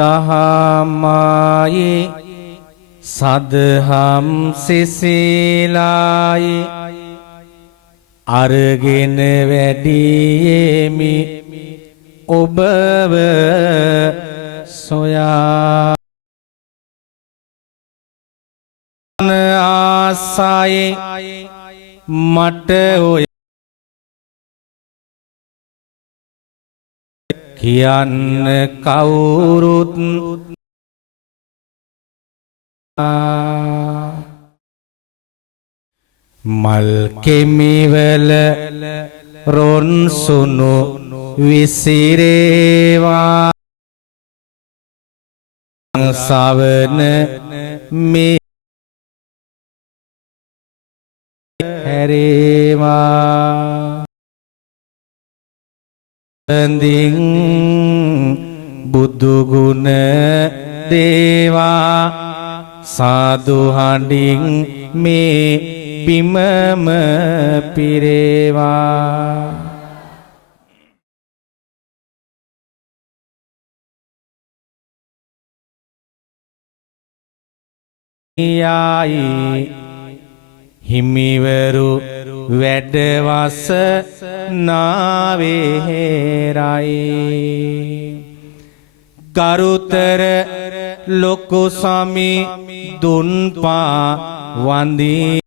දහමායි සදහම් සිසිලායි අරගෙන වැඩියෙමි ඔබව සොයා ආසයි මට ඔය කියන්න කවුරුත් මල් කෙමිවල රොන්සුනු විසිරේවා සවන මේ හැරේවා දින් බුදුගුණ දේවා සාදු හඬින් මේ බිමම පිරේවා යයි හිමිවරු වැඩවස නාවේරයි ගරුතර ලොකු සමි දුන්පා වන්දී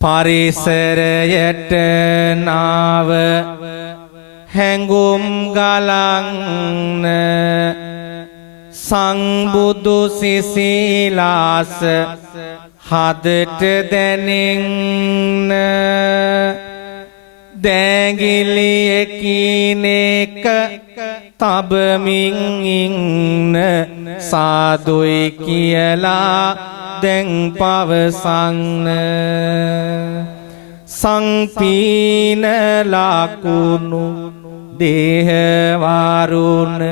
පරිසරයට නාව හැඟුම් ගලන්න සංබුදු සිසිලාස හදට දැනෙන්න දැගිලි එකිනෙක තබමින් ඉන්න සාදුයි කියලා දැන් පවසන්න සංපීන ලකුණු දේහවරුණ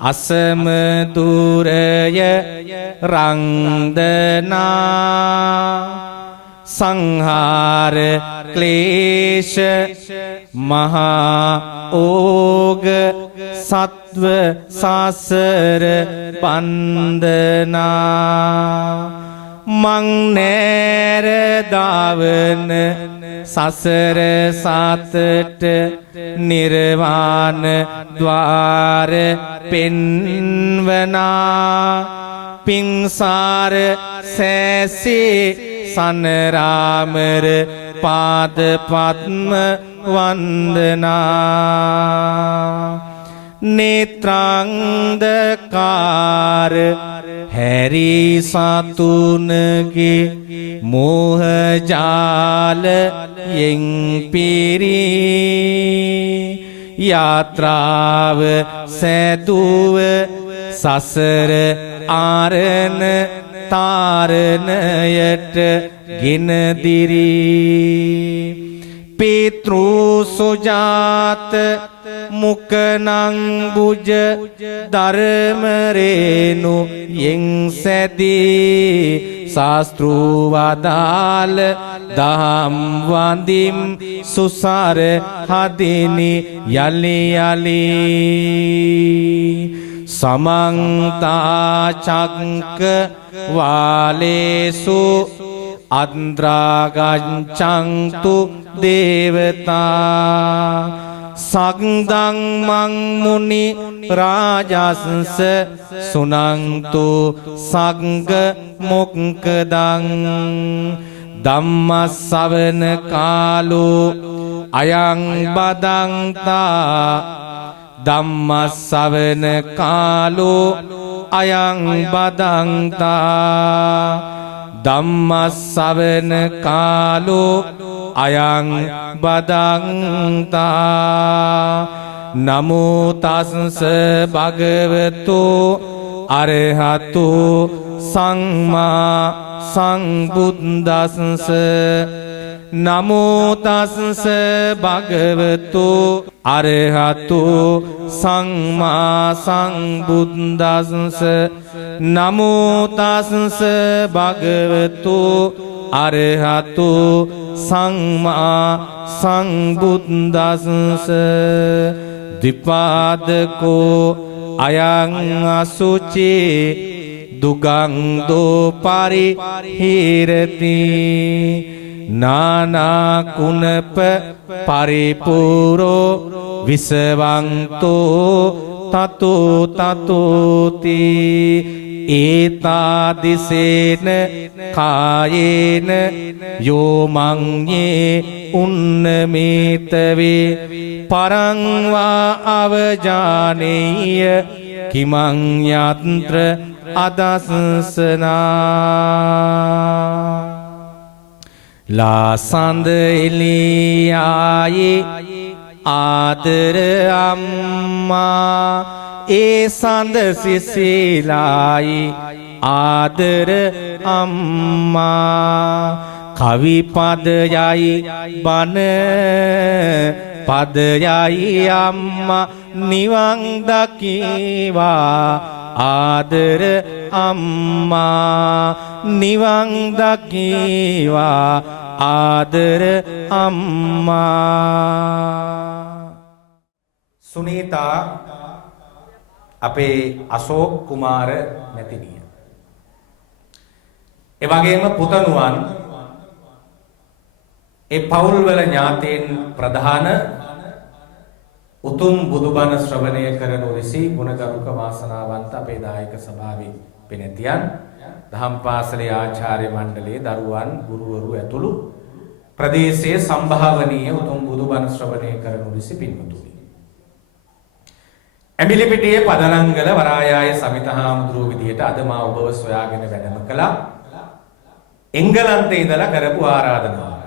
අසම දුරය රංදනා සංහාර ක්ලේශ මහා ඕග සත්ව සසර බන්ධනා මං නෑර දවන සසර සතට නිර්වාණ ద్వාර පෙන්වනා පින්සාර සෑසේ සනරාමර පාද පත්ම වන්දනා නේත්‍රාන්ධකාර හැරි සතුනගේ මෝහ ජාලයෙන් පිරි යාත්‍රාව සැදුව සසර ආරණ තාරණයට ගෙනදිරි පේතෘ සුජාත මුකනං බුජ ධර්මරේනු යෙන් සැදී ශාස්ත්‍රවදාල දහම් වන්දිම් සුසර හදිනි යලි යලි සමන්තා චක්ක වාලේසු අන්ද්‍රාගංචන්තු දේවතා සග්දං මං මුනි රාජස්ස සුනන්තු සග්ග මොක්කදං ධම්මස්සවන කාලෝ අයං බදන්තා ධම්මස්සවන කාලෝ අයං බදන්තා ධම්මස්සවන කාලෝ අයං බදන්තා නමෝ තස්ස භගවතු අරහතු සම්මා සංබුද්දස්ස නමෝ තස්ස භගවතු අරහතු සම්මා සංබුද්දස්ස නමෝ තස්ස භගවතු අරහතු සම්මා සංබුද්දස්ස ද්විපාදකෝ අයං අසුචි දුගන්ධෝ පරිහීරති නානා කුණප පරිපූරෝ විසවන්තෝ තතෝ තතෝති ඒතාදිසේන කායේන යෝමංයේ උන්නමේතවේ පරංවා අවජානේය කිමං යත්‍ර අදස්සනා ලාසන්ද එලියායේ ආදර අම්මා ඒ සඳ සිසිලායි ආදර අම්මා කවි පදයයි බන පදයයි අම්මා නිවන් දකිවා ආදර අම්මා නිවන් දකිවා ආදර අම්මා සුනීතා අපේ අශෝක් කුමාර මැතිණිය. ඒ වගේම පුතණුවන් ඒ පවුල්වල ඥාතීන් ප්‍රධාන උතුම් බුදුබණ ශ්‍රවණය කරන උරිසි ගුණගරුක වාසනාවන්ත අපේ දායක සභාවේ පෙනතියන් දහම් පාසලේ ආචාර්ය මණ්ඩලයේ දරුවන් ගුරුවරු ඇතුළු ප්‍රදේශයේ සම්භාවනීය උතුම් බුදුබණ ශ්‍රවණය කරන උරිසි පින්වතුනි. ඇඹිලිපිටියේ පදනංගල වරායාය සමිතහාමුදුරුව විදියට අද මා ඔබව සොයාගෙන වැඩම කළා. එංගලන්තේ ඉඳලා කරපු ආරාධනාවකට.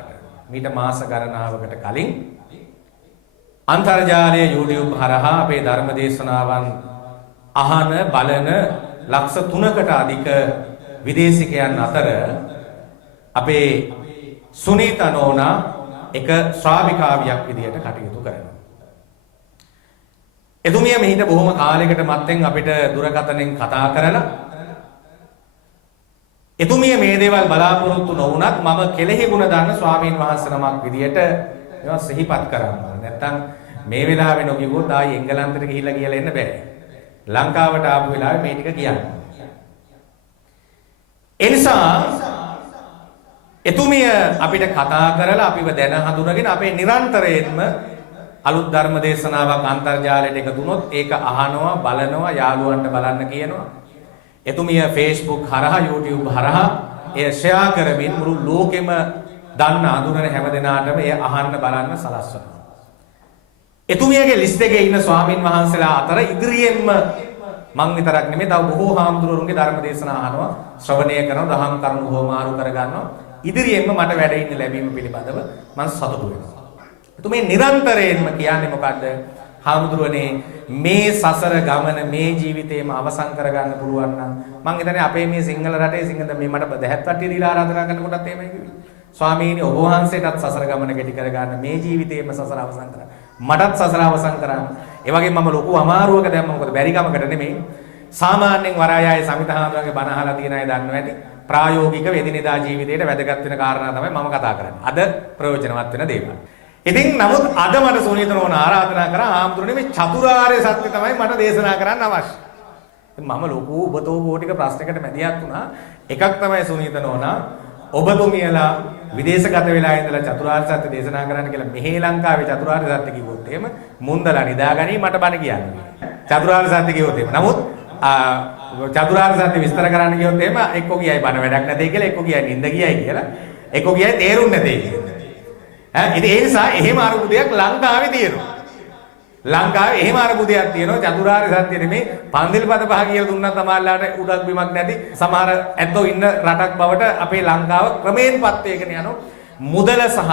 මීට මාස ගණනාවකට කලින් අන්තර්ජාලයේ YouTube හරහා අපේ ධර්ම දේශනාවන් අහන බලන ලක්ෂ 3කට අධික විදේශිකයන් අතර අපේ සුනීතා නෝනා එක ශ්‍රාවිකාවියක් විදියට කටයුතු කරනවා. එතුමිය මෙහිට බොහොම කාලයකට මත්තෙන් අපිට දුරකථනෙන් කතා කරලා එතුමිය මේ දේවල් බලාපොරොත්තු නොවුනත් මම කෙලෙහි ගුණ දන්න ස්වාමීන් වහන්සේ නමක් විදියට ඒවා සිහිපත් කරනවා. නැත්තම් මේ වෙලාවේ නොකියුවොත් ආයි එංගලන්තෙට ගිහිල්ලා කියලා එන්න බෑ. ලංකාවට ආපු වෙලාවේ මේ ටික කියන්නේ. ඒ නිසා එතුමිය අපිට කතා කරලා අපිව දැන හඳුනගෙන අපේ නිරන්තරයෙන්ම අලුත් ධර්ම දේශනාවක් අන්තර්ජාලයට එකතු වුණොත් ඒක අහනවා බලනවා යාළුවන්ට බලන්න කියනවා. එතුමිය Facebook හරහා YouTube හරහා එය ෂෙයා කරමින් මුළු ලෝකෙම දන්න අඳුරන හැම දෙනාටම එය අහන්න බලන්න සලස්වනවා. එතුමියගේ ලිස්ට් එකේ ඉන්න ස්වාමින් වහන්සේලා අතර ඉදිරියෙන්ම මං විතරක් නෙමෙයි තව බොහෝ හාමුදුරුවන්ගේ ධර්ම දේශනා අහනවා ශ්‍රවණය කරනවා දහම් කරුණු හොමාරු කරගන්නවා. ඉදිරියෙන්ම මට වැඩ ඉන්න ලැබීම පිළිබඳව මම සතුටු වෙනවා. එතුමිය නිරන්තරයෙන්ම කියන්නේ මොකද්ද? හාමුදුරුවනේ මේ සසර ගමන මේ ජීවිතේම අවසන් කරගන්න පුළුවන් නම් මං හිතන්නේ අපේ මේ සිංහල රටේ සිංහල මේ මට දැහැත් වට්ටිය දීලා ආරාධනා කරනකොටත් එහෙමයි කිව්වේ. ස්වාමීනි ඔබ වහන්සේටත් සසර ගමන කෙටි කරගන්න මේ ජීවිතේම සසර අවසන් කරන්න. මටත් සසර අවසන් කරන්න. ඒ වගේම මම ලොකු අමාරුවක දැන් මොකද බැරි කමකට නෙමෙයි. සාමාන්‍යයෙන් වරායයි සමිතහාමුදුරන්ගේ බණ අහලා තියෙන අය දන්නවා ඇති. ප්‍රායෝගිකව එදිනෙදා ජීවිතේට වැදගත් වෙන කාරණා තමයි මම කතා කරන්නේ. අද ප්‍රයෝජනවත් වෙන දේවල්. ඉතින් නමුත් අද මට සුනීත නෝන ආරාධනා කරා ආම්තුරුනේ මේ චතුරාර්ය සත්‍ය තමයි මට දේශනා කරන්න අවශ්‍ය. මම ලොකු ඔබතෝ කෝටික ප්‍රශ්නයකට මැදිහත් වුණා. එකක් තමයි සුනීත නෝනා ඔබතුමියලා විදේශගත වෙලා ඉඳලා චතුරාර්ය සත්‍ය දේශනා කරන්න කියලා මෙහි ලංකාවේ චතුරාර්ය සත්‍ය කිව්වොත් එහෙම මුන්දලා නිදාගනි මට බණ කියන්නේ. චතුරාර්ය සත්‍ය කිව්වොත් එහෙම. නමුත් චතුරාර්ය සත්‍ය විස්තර කරන්න කිව්වොත් එහෙම එක්ක කියයි බණ වැඩක් නැtei කියලා එක්ක කියයි නිින්ද කියයි කියලා එක්ක කියයි තේරුම් නැtei කියලා. ඉතින් ඒ නිසා එහෙම අරුබුදයක් ලංකාවේ තියෙනවා. ලංකාවේ එහෙම අරුබුදයක් තියෙනවා චතුරාර්ය සත්‍ය නෙමේ පන්දිල් පද පහ කියලා දුන්නා තමයිලාට උඩක් බිමක් නැති සමහර ඇත්තෝ ඉන්න රටක් බවට අපේ ලංකාව ක්‍රමයෙන්පත් වෙගෙන යනවා. මුදල සහ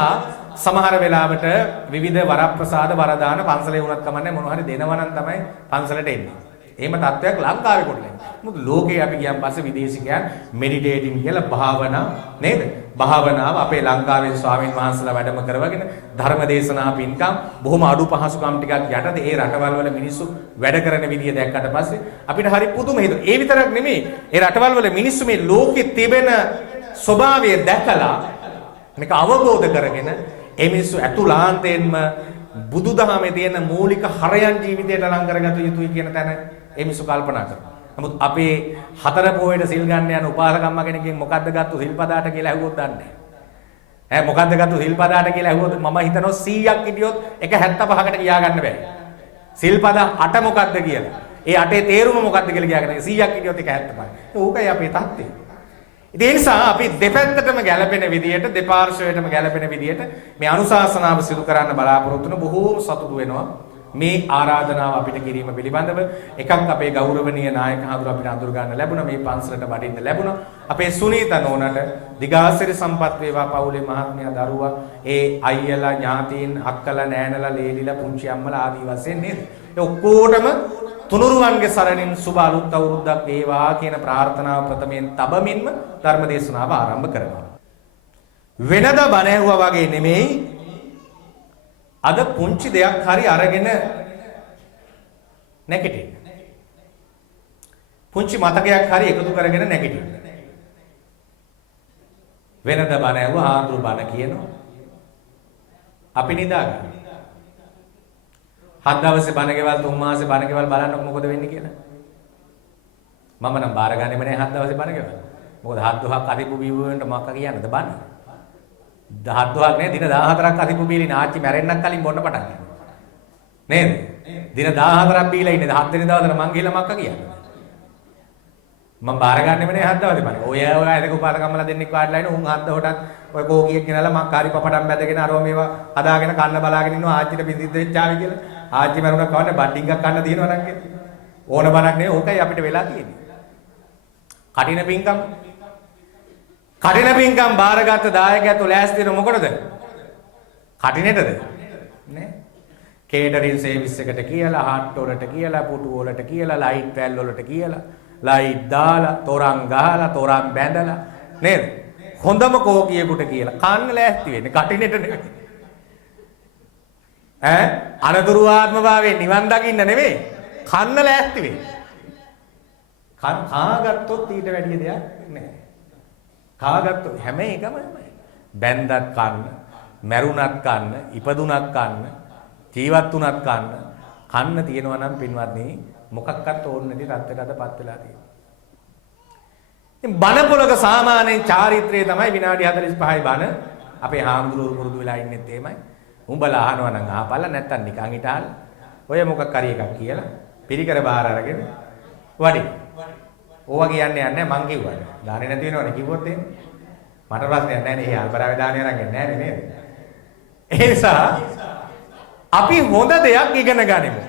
සමහර වෙලාවට විවිධ වරප්‍රසාද වරදාන පන්සලේ වුණත් කමන්නේ මොනවා හරි දෙනවා නම් තමයි පන්සලට එන්නේ. එහෙම තත්වයක් ලංකාවේ කොටලයි. මොකද ලෝකේ අපි ගියන් පස්සේ විදේශිකයන් මෙඩිටේටින් කියලා භාවනා නේද? භාවනාව අපේ ලංකාවේ ස්වාමීන් වහන්සේලා වැඩම කරවගෙන ධර්ම දේශනා පින්කම් බොහොම අඩු පහසුකම් ටිකක් යටතේ ඒ රටවල් වල මිනිස්සු වැඩ කරන විදිය දැක්කට පස්සේ අපිට හරි පුදුම හිතුණා. ඒ විතරක් නෙමෙයි. ඒ රටවල් වල මිනිස්සු මේ ලෝකෙ තිබෙන ස්වභාවය දැකලා මේක අවබෝධ කරගෙන ඒ මිනිස්සු අතුලාන්තයෙන්ම බුදුදහමේ තියෙන මූලික හරයන් ජීවිතයට ලං කරගත යුතුයි කියන තැන ඒ මිනිස්සු කල්පනා කරනවා. නමුත් අපේ හතර පොයේට සිල් ගන්න යන උපාසකම්ම කෙනකින් මොකද්ද ගත්තු සිල්පදාට කියලා ඇහුවොත් දන්නේ නැහැ. මොකද්ද ගත්තු සිල්පදාට කියලා ඇහුවොත් මම හිතනවා 100ක් හිටියොත් එක 75කට කියා ගන්න බෑ. සිල්පද 8 මොකද්ද කියලා. ඒ 8 තේරුම මොකද්ද කියලා කියාගෙන 100ක් හිටියොත් එක 75. ඕකයි අපේ தත්ත්වය. ඒ නිසා අපි දෙපැත්තටම ගැළපෙන විදියට දෙපාර්ශ්වයටම ගැළපෙන විදියට මේ අනුශාසනාව සිදු කරන්න බලාපොරොත්තු වෙන බොහෝම සතුටු වෙනවා මේ ආරාධනාව අපිට කිරීම පිළිබඳව. එකක් අපේ ගෞරවනීය නායක හඳුර අපිට අඳුර ගන්න ලැබුණා, මේ පන්සලට වඩින්න ලැබුණා. අපේ සුනීත නෝනට දිගාසිරි සම්පත් වේවා පවුලේ මහත්මයා දරුවා ඒ අයියලා ඥාතීන් අක්කලා නෑනලා ලේලිලා පුංචි අම්මලා ආදී වශයෙන් නේද? ඒ ඔක්කොටම තුනුරුවන්ගේ සරණින් සුබ අලුත් අවුරුද්දක් වේවා කියන ප්‍රාර්ථනාව ප්‍රථමයෙන් තබමින්ම ධර්ම දේශනාව ආරම්භ කරනවා. වෙනද බණ ඇහුවා වගේ නෙමෙයි අද පුංචි දෙයක් හරි අරගෙන නැගිටින්න. පුංචි මතකයක් හරි එකතු කරගෙන නැගිටින්න. වෙනද බණ ඇහුවා ආඳුරු බණ කියනවා. අපි නිදාගන්න. 7 දවසේ බණ ගෙවල් 3 මාසේ බණ ගෙවල් බලන්නකො මොකද වෙන්නේ කියලා. මම නම් බාරගන්නෙම නෑ 7 දවසේ බණ ගෙවල්. මොකද 7 දවසක් අතිපු බිව්වෙන්ට මොකක් කියන්නද බණ. 7 දවසක් නේ දින 14ක් අතිපු බීලින ආච්චි මැරෙන්නක් කලින් බොන්න පටන් ගන්නවා. නේද? දින 14ක් බීලා ඉන්නේ 7 වෙනි දවසට මං ගිහලා මොකක් කියන්නේ. මම බාරගන්නෙම නෑ 7 දවසේ බණ. ඔය ඇදක උපාසකම්මලා දෙන්නෙක් වාඩිලා ඉන්න උන් 7 දවසටත් ඔය කෝකියෙක් ගෙනලා මං කාරි පපඩම් බැදගෙන අරව මේවා හදාගෙන කන්න බලාගෙන ඉන්නවා ආච්චිට බින්දිත් වෙච්චාවි කියලා. ආච්චි මරුණා කවන්න බඩින්ගක් කන්න තියෙනවා නම් ඕන බණක් නෙවෙයි ඕකයි අපිට වෙලා තියෙන්නේ. කටින පින්කම් බාරගත්ත දායකයන්ට ලෑස්තින මොකටද? කටිනෙටද? නේ? කේටරින් සර්විස් එකට කියලා, හට් වලට කියලා, පුටු වලට කියලා, ලයිට් වැල් වලට කියලා, ලයිට් දාලා, තොරන් ගහලා, තොරන් බැඳලා නේද? හොඳම කෝකියෙකුට කියලා කන්න ලෑස්ති වෙන්නේ කටිනෙට නෙවෙයි. අනතුරු ආත්ම භාවයේ නිවන් දකින්න නෙවෙයි කන්න ලෑස්ති වෙන්නේ. කාගත්තොත් ඊට වැඩිය දෙයක් නැහැ. කාගත්තොත් හැම එකම බැන්දත් කන්න, මැරුණත් කන්න, ඉපදුණත් කන්න, ජීවත් වුණත් කන්න තියෙනවා නම් පින්වත්නි මොකක්වත් ඕනේ නැති තත්ත්වයකටපත් වෙලා තියෙනවා. ඉතින් බණ පොලක සාමාන්‍යයෙන් චාරිත්‍රය තමයි විනාඩි 45යි බණ. අපේ හාමුදුරුවෝ මුරුදු වෙලා ඉන්නෙත් එහෙමයි. උඹලා අහනවා නම් අහපල්ලා නැත්තම් නිකන් හිටාල. ඔය මොකක් හරි එකක් කියලා පිරිකර බාර අරගෙන වඩි. ඕවා කියන්නේ නැහැ මං කිව්වා. දාන්නේ නැති වෙනවනේ කිව්වොත් එහෙම. මට ප්‍රශ්නයක් නැහැ නේ. ඒ අල්පරාවේ දාන්නේ අරන් නැහැ නේද? ඒ නිසා අපි හොඳ දෙයක් ඉගෙන ගනිමු.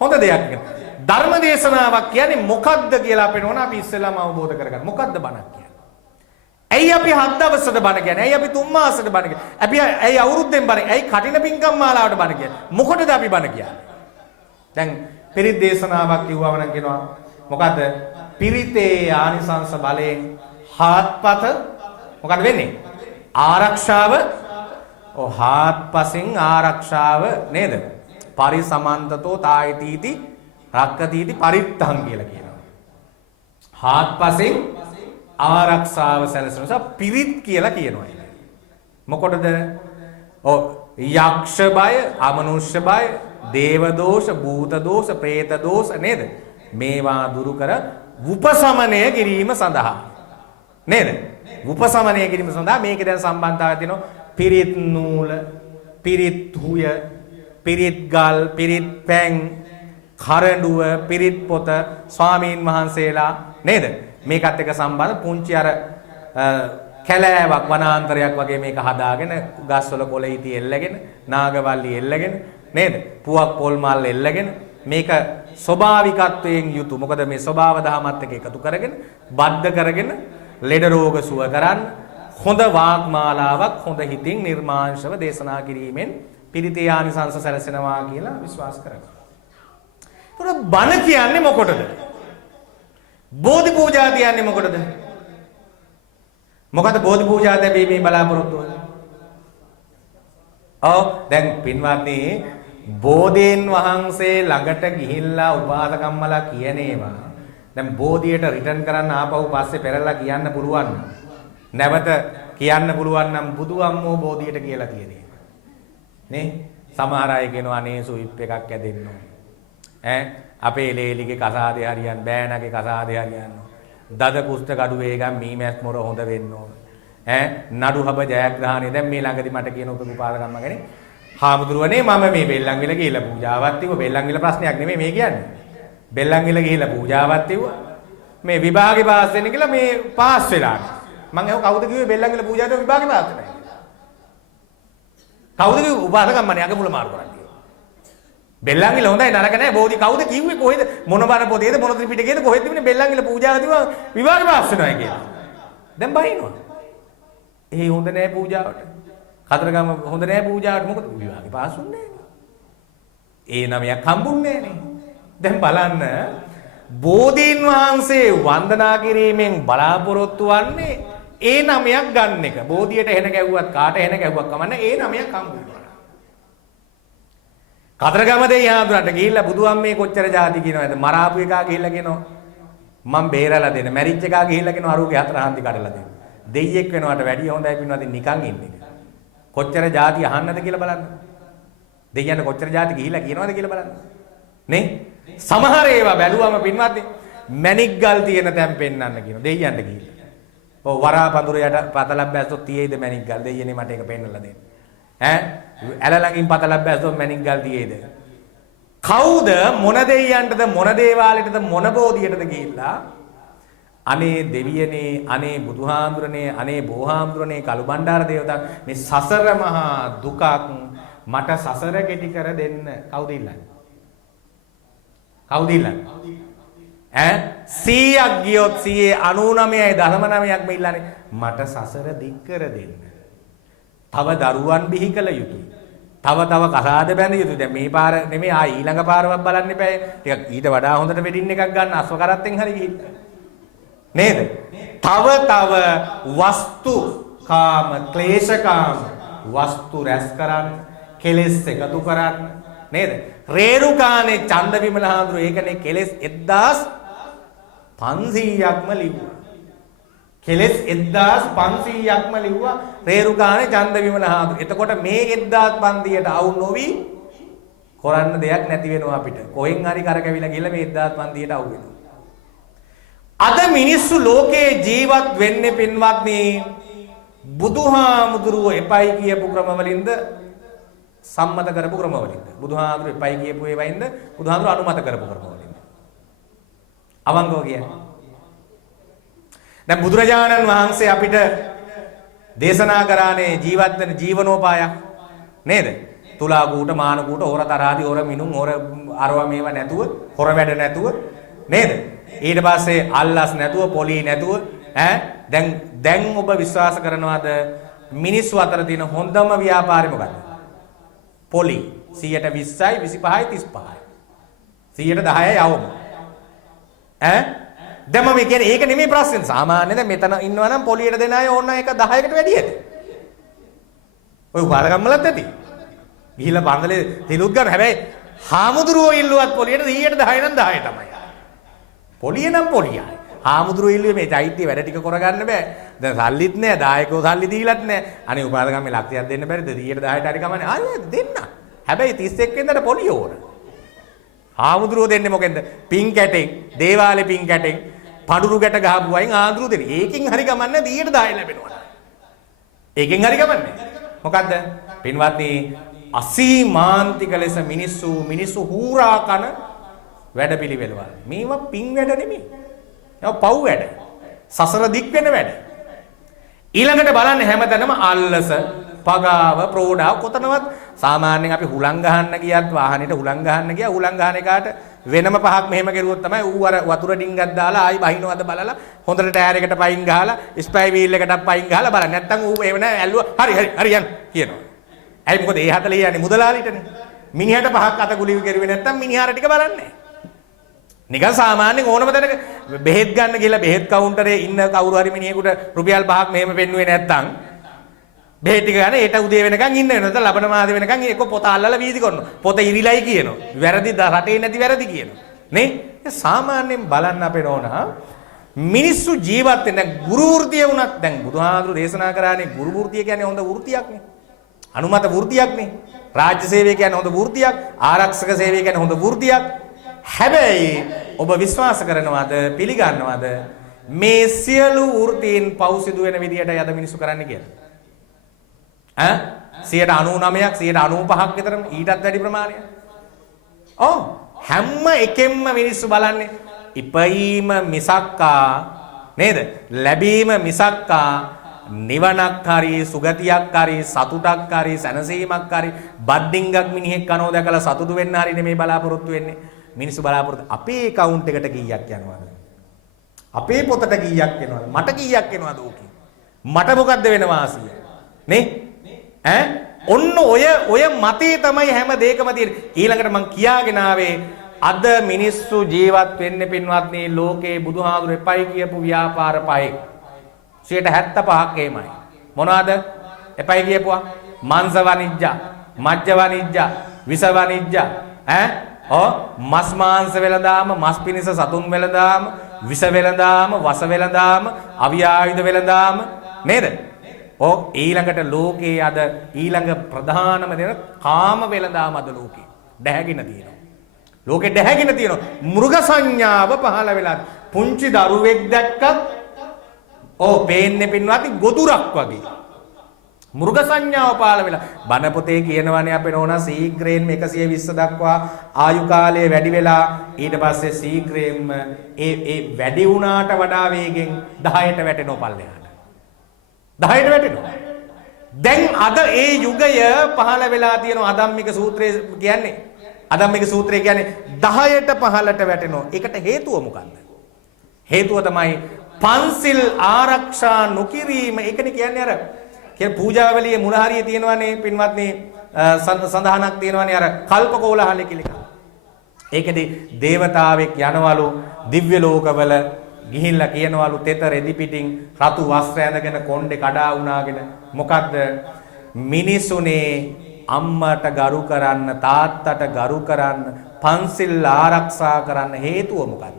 හොඳ දෙයක් ඉගෙන. ධර්ම දේශනාවක් කියන්නේ මොකක්ද කියලා අපේ නෝන අපි ඉස්සෙල්ලාම අවබෝධ කරගන්න. මොකක්ද බණක් කියන්නේ? ඇයි අපි 7 දවසට බණ කියන්නේ? ඇයි අපි 3 මාසෙට බණ කියන්නේ? අපි ඇයි අවුරුද්දෙන් බණ? ඇයි කටින පින්කම් මාලාවට බණ කියන්නේ? මොකටද අපි බණ කියන්නේ? දැන් පිරිත් දේශනාවක් කිව්වම නම් කියනවා මොකද්ද? පිරිතේ ආනිසංස බලයෙන් හාත්පත මොකද වෙන්නේ? ආරක්ෂාව. හාත්පසින් ආරක්ෂාව නේද? පරිසමන්තතෝ තායිතීති රක්කතීති පරිත්තං කියලා කියනවා. හාත්පසින් ආරක්ෂාව සැලසෙන නිසා පිරිත් කියලා කියනවා. මොකටද? යක්ෂ බය, අමනුෂ්‍ය බය, දේව දෝෂ, භූත දෝෂ, പ്രേත දෝෂ නේද? මේවා දුරු කර උපසමනය කිරීම සඳහා. නේද? උපසමනය කිරීම සඳහා මේකේ දැන් සම්බන්ධතාවය තියෙනවා. පිරිත් නූල, පිරිත් හුය, පිරිත් ගල්, පිරිත් පැන්, කරඬුව, පිරිත් පොත, ස්වාමීන් වහන්සේලා නේද? මේකත් එක්ක සම්බන්ධ පුංචි අර කැලෑවක් වනාන්තරයක් වගේ මේක හදාගෙන ගස්වල කොළ ඉති එල්ලගෙන නාගවල්ලි එල්ලගෙන නේද? පුවක් පොල් මල් එල්ලගෙන මේක ස්වභාවිකත්වයෙන් යුතු. මොකද මේ ස්වභාව දහමත් එක්ක එකතු කරගෙන බද්ධ කරගෙන ලෙඩ රෝග සුව කරන්න හොඳ වාග්මාලාවක් හොඳ හිතින් නිර්මාංශව දේශනා කිරීමෙන් පිරිතේ ආනිසංස සැලසෙනවා කියලා විශ්වාස කරනවා. උන බණ කියන්නේ මොකටද? බෝධි පූජා කියන්නේ මොකටද? මොකද බෝධි පූජා දෙවීමේ බලාපොරොත්තු වෙන්නේ? ඔව් දැන් පින්වත්නි බෝධීන් වහන්සේ ළඟට ගිහිල්ලා උපාසකම්මලා කියන ඒවා දැන් බෝධියට රිටර්න් කරන්න ආපහු පස්සේ පෙරලා කියන්න පුළුවන්. නැවත කියන්න පුළුවන් නම් බුදු අම්මෝ බෝධියට කියලා කියන එක. නේ? සමහර අය කියනවා අනේ සුයිප් එකක් ඇදෙන්න ඕනේ. අපේ ලේලිගේ කසාදේ හරියන් බෑනගේ කසාදේ හරියන්න. දද කුෂ්ඨ කඩුවේ ගම් මීමැස් මොර හොඳ වෙන්න ඕනේ. නඩු හබ ජයග්‍රහණය දැන් මේ ළඟදී මට කියන උපපාදකම්ම ගැන හාමුදුරුවනේ මම මේ බෙල්ලන්විල ගිහිල්ලා පූජාවක් තිබ්බ බෙල්ලන්විල ප්‍රශ්නයක් නෙමෙයි මේ කියන්නේ. බෙල්ලන්විල ගිහිල්ලා පූජාවක් තිබ්බා. මේ විභාගේ පාස් වෙන්න කියලා මේ පාස් වෙලා. මම ඒක කවුද කිව්වේ බෙල්ලන්විල පූජාවට විභාගේ පාස් වෙනවා. කවුද කිව්වේ උපාසකම්මනේ අග මුල මාරු කරන්නේ. බෙල්ලන්විල හොඳයි නරක නැහැ බෝධි කවුද කිව්වේ කොහෙද මොන බණ පොතේද මොන ත්‍රිපිටකයේද කොහෙද තිබුණේ බෙල්ලන්විල පූජාව තිබ්බා විභාගේ පාස් වෙනවා කියලා. දැන් බයිනවා. ඒ හොඳ නැහැ පූජාවට. කතරගම හොඳ නැහැ පූජාවට මොකද විභාගේ පාස් වුන්නේ නැහැ. ඒ නමයක් හම්බුන්නේ නැහැ. දැන් බලන්න බෝධීන් වහන්සේ වන්දනා කිරීමෙන් බලාපොරොත්තු වන්නේ ඒ නමයක් ගන්න එක. බෝධියට එහෙන ගැව්වත් කාට එහෙන ගැව්වක් කමන්න ඒ නමයක් හම්බුනවා. කතරගම දෙයි ආඳුරට ගිහිල්ලා බුදුහාමේ කොච්චර જાති කියනවද මරාපු එකා ගිහිල්ලා කියනවා මම බේරලා දෙන්න මැරිච් එකා ගිහිල්ලා කියනවා අරුගේ හතර හන්දි කඩලා දෙන්න. දෙයියෙක් වෙනවට වැඩිය හොඳයි පින්වත්නි නිකන් ඉන්නේ. කොච්චර જાති අහන්නද කියලා බලන්න. දෙයියන්ට කොච්චර જાති ගිහිලා කියනවද කියලා බලන්න. නේ? සමහර ඒවා බැලුවම පින්වත්නි මැණික් ගල් තියෙන තැන් පෙන්වන්න කියනවා දෙයියන්ට ගිහිල්ලා. ඔව් වරාපඳුර යට පතලක් බැස්සොත් තියෙයිද මැණික් ගල් දෙයියනේ මට ඒක පෙන්වලා දෙන්න. ඇල ළඟින් පතලක් බැස්සොත් මැණික් ගල් තියෙයිද? කවුද මොන දෙයියන්ටද මොන දේවාලයටද මොන බෝධියටද ගිහිල්ලා අනේ දෙවියනේ අනේ බුදුහාඳුරනේ අනේ බෝහාඳුරනේ කළුබණ්ඩාර දේවතා මේ සසර මහා දුකක් මට සසර කෙටි කර දෙන්න කවුද ඉල්ලන්නේ? කවුද ඉල්ලන්නේ? 100ක් ගියොත් 99.9ක් මේ ඉල්ලන්නේ මට සසර දික් කර දෙන්න. තව දරුවන් බිහි කළ යුතුයි. තව කසාද බැඳ යුතුයි. දැන් මේ පාර නෙමෙයි ආ ඊළඟ පාරවත් බලන්න එපා. ටිකක් ඊට වඩා හොඳට වෙඩින් එකක් ගන්න අස්ව කරත්තෙන් හරි ගිහින්. නේද? තව වස්තු කාම ක්ලේශකාම වස්තු රැස් කරන්න කෙලෙස් එකතු කරන්න නේද? රේරුකානේ චන්ද විමල හාමුදුරු ඒකනේ කෙලෙස් 1500ක්ම ලිව්වා. කෙලෙස් 1500ක්ම ලිව්වා රේරුකානේ චන්ද විමල හාමුදුරු. එතකොට මේ 1500ට අවු නොවි කරන්න දෙයක් නැති වෙනවා අපිට. කොහෙන් හරි කරකැවිලා ගිහලා මේ 1500ට අවු වෙනවා. අද මිනිස්සු ලෝකේ ජීවත් වෙන්නේ පින්වත්නි බුදුහාමුදුරුව එපයි කියපු ක්‍රමවලින්ද සම්මත කරපු ක්‍රමවලින්ද බුදුහාමුදුරුව එපයි කියපු ඒවයින්ද බුදුහාමුදුරුව අනුමත කරපු ක්‍රමවලින්ද අවංගව කියන්නේ දැන් බුදුරජාණන් වහන්සේ අපිට දේශනා කරානේ ජීවත් වෙන ජීවනෝපායක් නේද තුලා කූට මාන කූට හොර තරාදි හොර මිනුම් හොර අරවා මේවා නැතුව හොර වැඩ නැතුව නේද ඊට පස්සේ අල්ලස් නැතුව පොලි නැතුව දැන් ඔබ විශ්වාස කරනවාද මිනිස්සු අතර තියෙන හොඳම ව්‍යාපාරය මොකද්ද? පොලි 120යි 25යි 35යි 110යි යවමු. දැන් මම කියන්නේ ඒක නෙමෙයි ප්‍රශ්නේ. සාමාන්‍යයෙන් මෙතන ඉන්නවා නම් පොලියට දෙන අය ඕන එක 10කට වැඩි ඇති. ඔය උපාරගම්මලත් ඇති. ගිහිල්ලා බන්දලේ තිලුත් ගන්න. හැබැයි හාමුදුරුවෝ ඉල්ලුවත් පොලියට 100ට 10 නම් 10 තමයි. පොලිය නම් පොලියයි. හාමුදුරුවෝ ඉල්ලුවේ මේ චෛත්‍ය වැඩ ටික කරගන්න බෑ. දැන් සල්ලිත් නෑ, දායකයෝ සල්ලි දීලත් නෑ. අනේ උපාසකම්මේ ලක්ෂයක් දෙන්න බැරිද? 100ට 10ට හරි කමන්නේ. ආයෙ දෙන්න. හැබැයි 31 වෙනිදාට පොලිය ඕන. හාමුදුරුවෝ දෙන්නේ මොකෙන්ද? පින් කැටෙන්, දේවාලේ පින් කැටෙන්, පඳුරු ගැට ගහපු අයින් ආඳුරු දෙන්නේ. ඒකෙන් හරි කමන්නේ 100ට 10 ලැබෙනවා. ඒකෙන් හරි කමන්නේ. මොකද්ද? පින්වත්නි අසීමාන්තික ලෙස මිනිස්සු හූරා කන වැඩපිළිවෙලවල්. මේවා පින් වැඩ නෙමෙයි. ඒවා පව් වැඩ. සසර දික් වෙන වැඩ. ඊළඟට බලන්න හැමතැනම අල්ලස, පගාව, ප්‍රෝඩාව කොතනවත් සාමාන්‍යයෙන් අපි හුලං ගහන්න ගියත් වාහනේට හුලං ගහන්න ගියා හුලං ගහන එකාට වෙනම පහක් මෙහෙම කරුවොත් තමයි ඌ අර වතුර ඩිංගක් දාලා ආයි බහිනවද බලලා හොඳට ටයර් එකට පයින් ගහලා ස්පයි වීල් එකටත් පයින් ගහලා බලන්න. නැත්තම් ඌ එහෙම නෑ ඇල්ලුවා හරි යන්න කියනවා. ඇයි මොකද ඒ 40 යන්නේ මුදලාලිටනේ. මිනිහට පහක් අත ගුලි කෙරුවේ නැත්තම් මිනිහාර ටික බලන්නේ නෑ. නිකන් සාමාන්‍යයෙන් ඕනම තැනක බෙහෙත් ගන්න ගිහලා බෙහෙත් කවුන්ටරේ ඉන්න කවුරු හරි මිනිහෙකුට රුපියල් 5ක් මෙහෙම පෙන්නුවේ නැත්නම් බෙහෙත් ටික ගන්න ඒට උදේ වෙනකන් ඉන්න වෙනවා. නැත්නම් ලබන මාසේ වෙනකන් ඒක පොත අල්ලලා වීදි කරනවා. පොත ඉරිලයි කියනවා. වැරදි රටේ නැති වැරදි කියනවා. නේ? සාමාන්‍යයෙන් බලන්න අපේ නෝනා මිනිස්සු ජීවත් වෙන ගුරු වෘතිය වුණත් දැන් බුදුහාමුදුරු දේශනා කරානේ ගුරු වෘතිය කියන්නේ හොඳ වෘතියක්නේ. අනුමත වෘතියක්නේ. රාජ්‍ය සේවය කියන්නේ හොඳ වෘතියක්. ආරක්ෂක සේවය කියන්නේ හොඳ වෘතියක්. හැබැයි ඔබ විශ්වාස කරනවද පිළිගන්නවද මේ සියලු වෘතීන් පව් සිදු වෙන විදියට යද මිනිස්සු කරන්න කියලා? 99ක් 95ක් විතරම ඊටත් වැඩි ප්‍රමාණයක්. ඔව් හැම එකෙන්ම මිනිස්සු බලන්නේ ඉපීම මිසක්කා නේද? ලැබීම මිසක්කා නිවනක් හරි සුගතියක් හරි සතුටක් හරි සැනසීමක් හරි බඩින්ගක් මිනිහෙක් කනෝ දැකලා සතුටු වෙන්න හරි නෙමෙයි බලාපොරොත්තු වෙන්නේ. මිනිස්සු බලාපොරොත්තු අපේ account එකට කීයක් යනවද? අපේ පොතට කීයක් එනවද? මට කීයක් එනවද ඕකේ? මට මොකද්ද වෙන වාසිය? නේ? ඔන්න ඔය මතේ තමයි හැම දෙයකම තියෙන්නේ. ඊළඟට මං කියාගෙන ආවේ අද මිනිස්සු ජීවත් වෙන්නේ පින්වත්නි ලෝකේ බුදුහාමුදුරු එපයි කියපු ව්‍යාපාර පහේ 75ක් එහෙමයි. මොනවාද? එපයි කියපුවා මාංශ වනිජ්ජ, මජ්ජ වනිජ්ජ, විස වනිජ්ජ, මස් මාංශ වෙලදාම, මස් පිනිස සතුන් වෙලදාම, විස වෙලදාම, වස වෙලදාම, අවියායුධ වෙලදාම නේද? ඊළඟට ලෝකේ අද ඊළඟ ප්‍රධානම දේ කාම වෙලදාම අද ලෝකේ දැහැගෙන තියෙනවා. ලෝකේ දැහැගෙන තියෙනවා. මෘග සංඥාව පහළ වෙලා පුංචි දරුවෙක් දැක්කත් පේන්නේ පින්වත්නි ගොදුරක් වගේ. මෘග සංඥාව පහළ වෙලා බණ පොතේ කියනවානේ අපේ නෝනා සීග්‍රයෙන් 120 දක්වා ආයු කාලය වැඩි වෙලා ඊට පස්සේ සීග්‍රයෙන්ම ඒ වැඩි වුණාට වඩා වේගෙන් 10ට වැටෙනව පල්ලෙහාට. 10ට වැටෙනවා. දැන් අද ඒ යුගය පහළ වෙලා තියෙන අදම්මික සූත්‍රය කියන්නේ අදම්මික සූත්‍රය කියන්නේ 10ට 15ට වැටෙනවා. ඒකට හේතුව මොකක්ද? හේතුව තමයි පන්සිල් ආරක්ෂා නොකිරීම. ඒකනේ කියන්නේ අර පූජාවලියේ මුල හරිය තියෙනවානේ පින්වත්නි සඳහනක් තියෙනවානේ අර කල්පකෝලහලේ කියලා. ඒකදී දේවතාවෙක් යනවලු දිව්‍ය ලෝකවල ගිහිල්ලා කියනවලු තෙත රෙදි පිටින් රතු වස්ත්‍ර ඇඳගෙන කොණ්ඩේ කඩා වුණාගෙන මොකද්ද මිනිසුනේ අම්මට ගරු කරන්න තාත්තට ගරු කරන්න පන්සිල් ආරක්ෂා කරන්න හේතුව මොකද්ද?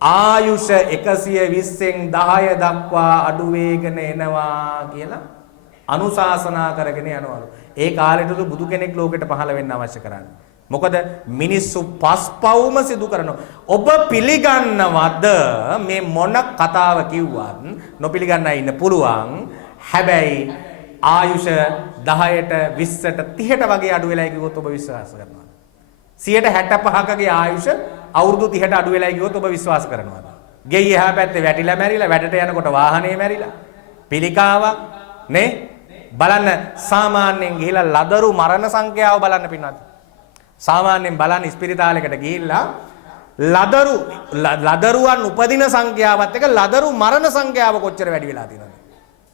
ආයුෂ 120න් 10 දක්වා අඩු වේගෙන එනවා කියලා අනුශාසනා කරගෙන යනවලු. ඒ කාලෙටද බුදු කෙනෙක් ලෝකෙට පහළ වෙන්න අවශ්‍ය කරන්නේ. මොකද මිනිස්සු පස්පවුම සිදු කරනවා. ඔබ පිළිගන්නවද මේ මොන කතාව කිව්වත් නොපිළිගන්න ඉන්න පුළුවන්. හැබැයි ආයුෂ 10ට 20ට 30ට වගේ අඩු වෙලා ගියොත් ඔබ විශ්වාස කරනවද? 65කගේ ආයුෂ අවුරුදු 30ට අඩු වෙලා ගියොත් ඔබ විශ්වාස කරනවද? ගෙයි එහා පැත්තේ වැටිලා මැරිලා වැඩට යනකොට වාහනේ මැරිලා පිළිකාවක් නේ බලන්න සාමාන්‍යයෙන් ගිහිලා ලදරු මරණ සංඛ්‍යාව බලන්න පින්නත් සාමාන්‍යයෙන් බලන්න ස්පිරිතාලයකට ගිහිල්ලා ලදරුවන් උපදින සංඛ්‍යාවත් එක්ක ලදරු මරණ සංඛ්‍යාව කොච්චර වැඩි වෙලා තියෙනවද?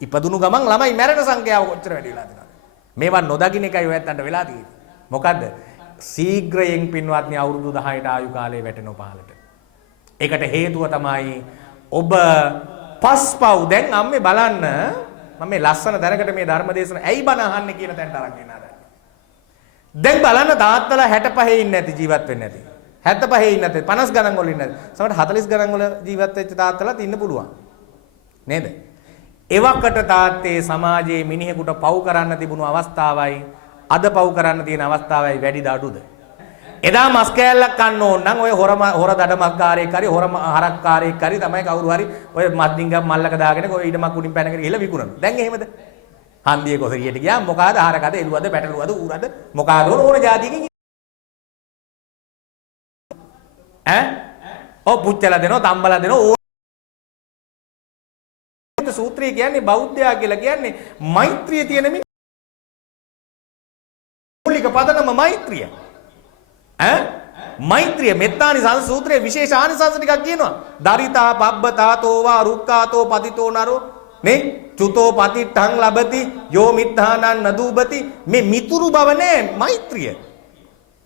ඉපදුණු ගමන් ළමයි මැරෙන සංඛ්‍යාව කොච්චර වැඩි වෙලා තියෙනවද? මේවා නොදකින්න එකයි ඔයත්තන්ට වෙලා තියෙන්නේ. මොකද්ද? ශීඝ්‍රයෙන් පින්වත්නි අවුරුදු 10ට ආයු කාලය වැටෙනව පහලට. ඒකට හේතුව තමයි ඔබ පස්පව් දැන් අම්මේ බලන්න මම මේ ලස්සන දැනකට මේ ධර්ම දේශන ඇයි බණ අහන්නේ කියන තැනට අරන් එනවා. දැන් බලන්න තාත්තලා 65 ඉන්නේ නැති ජීවත් වෙන්නේ නැති. 75 ඉන්නේ නැති 50 ගණන් වල ඉන්නේ නැති. සමහර 40 ගණන් වල ජීවත් වෙච්ච තාත්තලාත් ඉන්න පුළුවන්. නේද? එවකට තාත්තේ සමාජයේ මිනිහෙකුට පව් කරන්න තිබුණු අවස්ථාවයි අද පව් කරන්න තියෙන අවස්ථාවයි වැඩිද අඩුද? එදා මස් කෑල්ලක් කන්න ඕන නම් ඔය හොර දඩමක්කාරයෙක් හරි හොර හරක්කාරයෙක් හරි තමයි කවුරු හරි ඔය මත්දිංගක් මල්ලක දාගෙන ඔය ඊටමක් උඩින් පැනගෙන ගිහලා විකුණනවා. දැන් එහෙමද? හන්දියේ කොසරියට ගියාම මොකಾದ ආහාරකද එළුවද පැටළුවද ඌරද මොකಾದ ඕන જાතියකින් පුච්චලා දෙනවා තම්බලා දෙනවා සූත්‍රය කියන්නේ බෞද්ධයා කියලා කියන්නේ මෛත්‍රිය තියෙන මූලික පදනම මෛත්‍රිය. මෛත්‍රිය මෙත්තානි සංසූත්‍රයේ විශේෂ ආනිසංස ටිකක් කියනවා. දරිතා පබ්බතාතෝ වා රුක්කාතෝ පතිතෝ නරෝ නේ චුතෝ පතිට්ඨං ලබති යෝ මිත්තානං නදූපති මේ මිතුරු බව නෑ මෛත්‍රිය.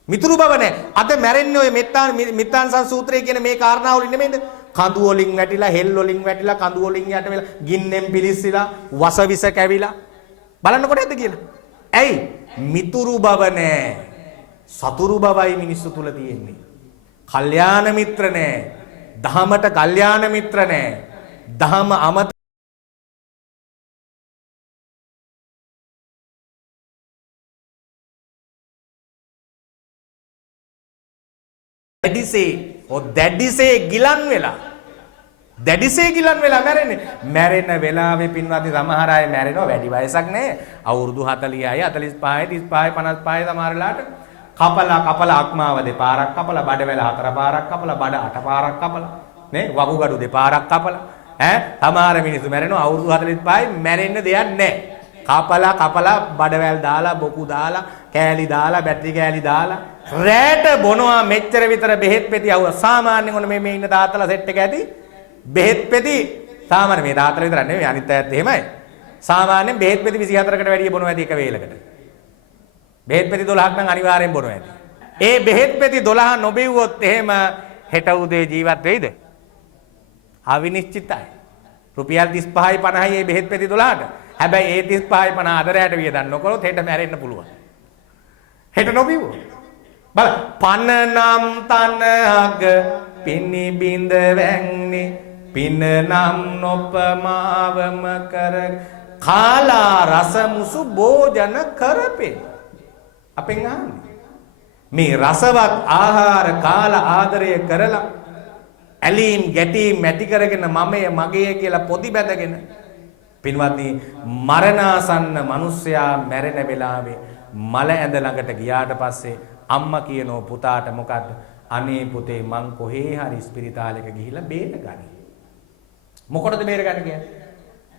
මිතුරු බව නැහැ. අද මැරෙන්නේ ඔය මිත්තාන් සූත්‍රය කියන මේ කාරණා වලින් නෙමෙයිද? කඳු වලින් වැටිලා, හෙල් වලින් වැටිලා, කඳු වලින් යට වෙලා, ගින්නෙන් පිලිස්සিলা, වස විස කැවිලා. බලන්නකොට ඇද්ද කියලා. ඇයි? මිතුරු බව නැහැ. සතුරු බවයි මිනිස්සු තුල තියෙන්නේ. කල්යාණ මිත්‍ර නැහැ. දහමට කල්යාණ මිත්‍ර නැහැ. දහම අමත දැඩිසේ ගිලන් වෙලා මැරෙන්නේ. මැරෙන වෙලාවේ පින්වත්නි සමහර අය මැරෙනවා වැඩි වයසක් නැහැ. අවුරුදු 40යි 45යි 35යි 55යි සමහර වෙලාවට කපලා අක්මාව දෙපාරක් කපලා බඩවැල හතර පාරක් කපලා බඩ අට පාරක් කපලා නේ වකුගඩු දෙපාරක් කපලා සමහර මිනිස්සු මැරෙනවා අවුරුදු 45යි මැරෙන්න දෙයක් නැහැ. කපලා බඩවැල් දාලා බොකු දාලා කෑලි දාලා බැටරි කෑලි දාලා රැට බොනවා මෙච්චර විතර බෙහෙත් පෙති අවුව සාමාන්‍යයෙන් ඔන්න මේ ඉන්න තාත්තලා සෙට් එක ඇති බෙහෙත් පෙති සාමාන්‍ය මේ තාත්තලා විතර නෙවෙයි අනිත් අයත් එහෙමයි සාමාන්‍යයෙන් බෙහෙත් පෙති 24කට වැඩිය බොනවා ඇති එක වේලකට බෙහෙත් පෙති 12ක් නම් අනිවාර්යෙන් බොනවා ඇති ඒ බෙහෙත් පෙති 12 නොබෙව්වොත් එහෙම හෙට උදේ ජීවත් වෙයිද අවිනිශ්චිතයි රුපියල් 35යි 50යි මේ බෙහෙත් පෙති 12ට හැබැයි ඒ 35යි 50 අද රැට වියදම් නොකරොත් හෙට මැරෙන්න පුළුවන් හෙට නොබිව්වොත් බල පනනම් තනහග පිනිබිඳ වැන්නේ පිනනම් නොපමාවම කර කාලා රස මුසු භෝජන කරපෙන් අපෙන් අහන්නේ මේ රසවත් ආහාර කාලා ආදරය කරලා ඇලීම් ගැටීම් ඇති කරගෙන මමය මගේ කියලා පොදි බැඳගෙන පින්වත්නි මරණාසන්න මිනිසයා මැරෙන වෙලාවේ මල ඇඳ ළඟට ගියාට පස්සේ අම්මා කියනෝ පුතාට මොකද්ද අනේ පුතේ මං කොහේ හරි ස්පිරිතාලෙක ගිහිල්ලා බේරගනි මොකටද බේරගන්නේ කියන්නේ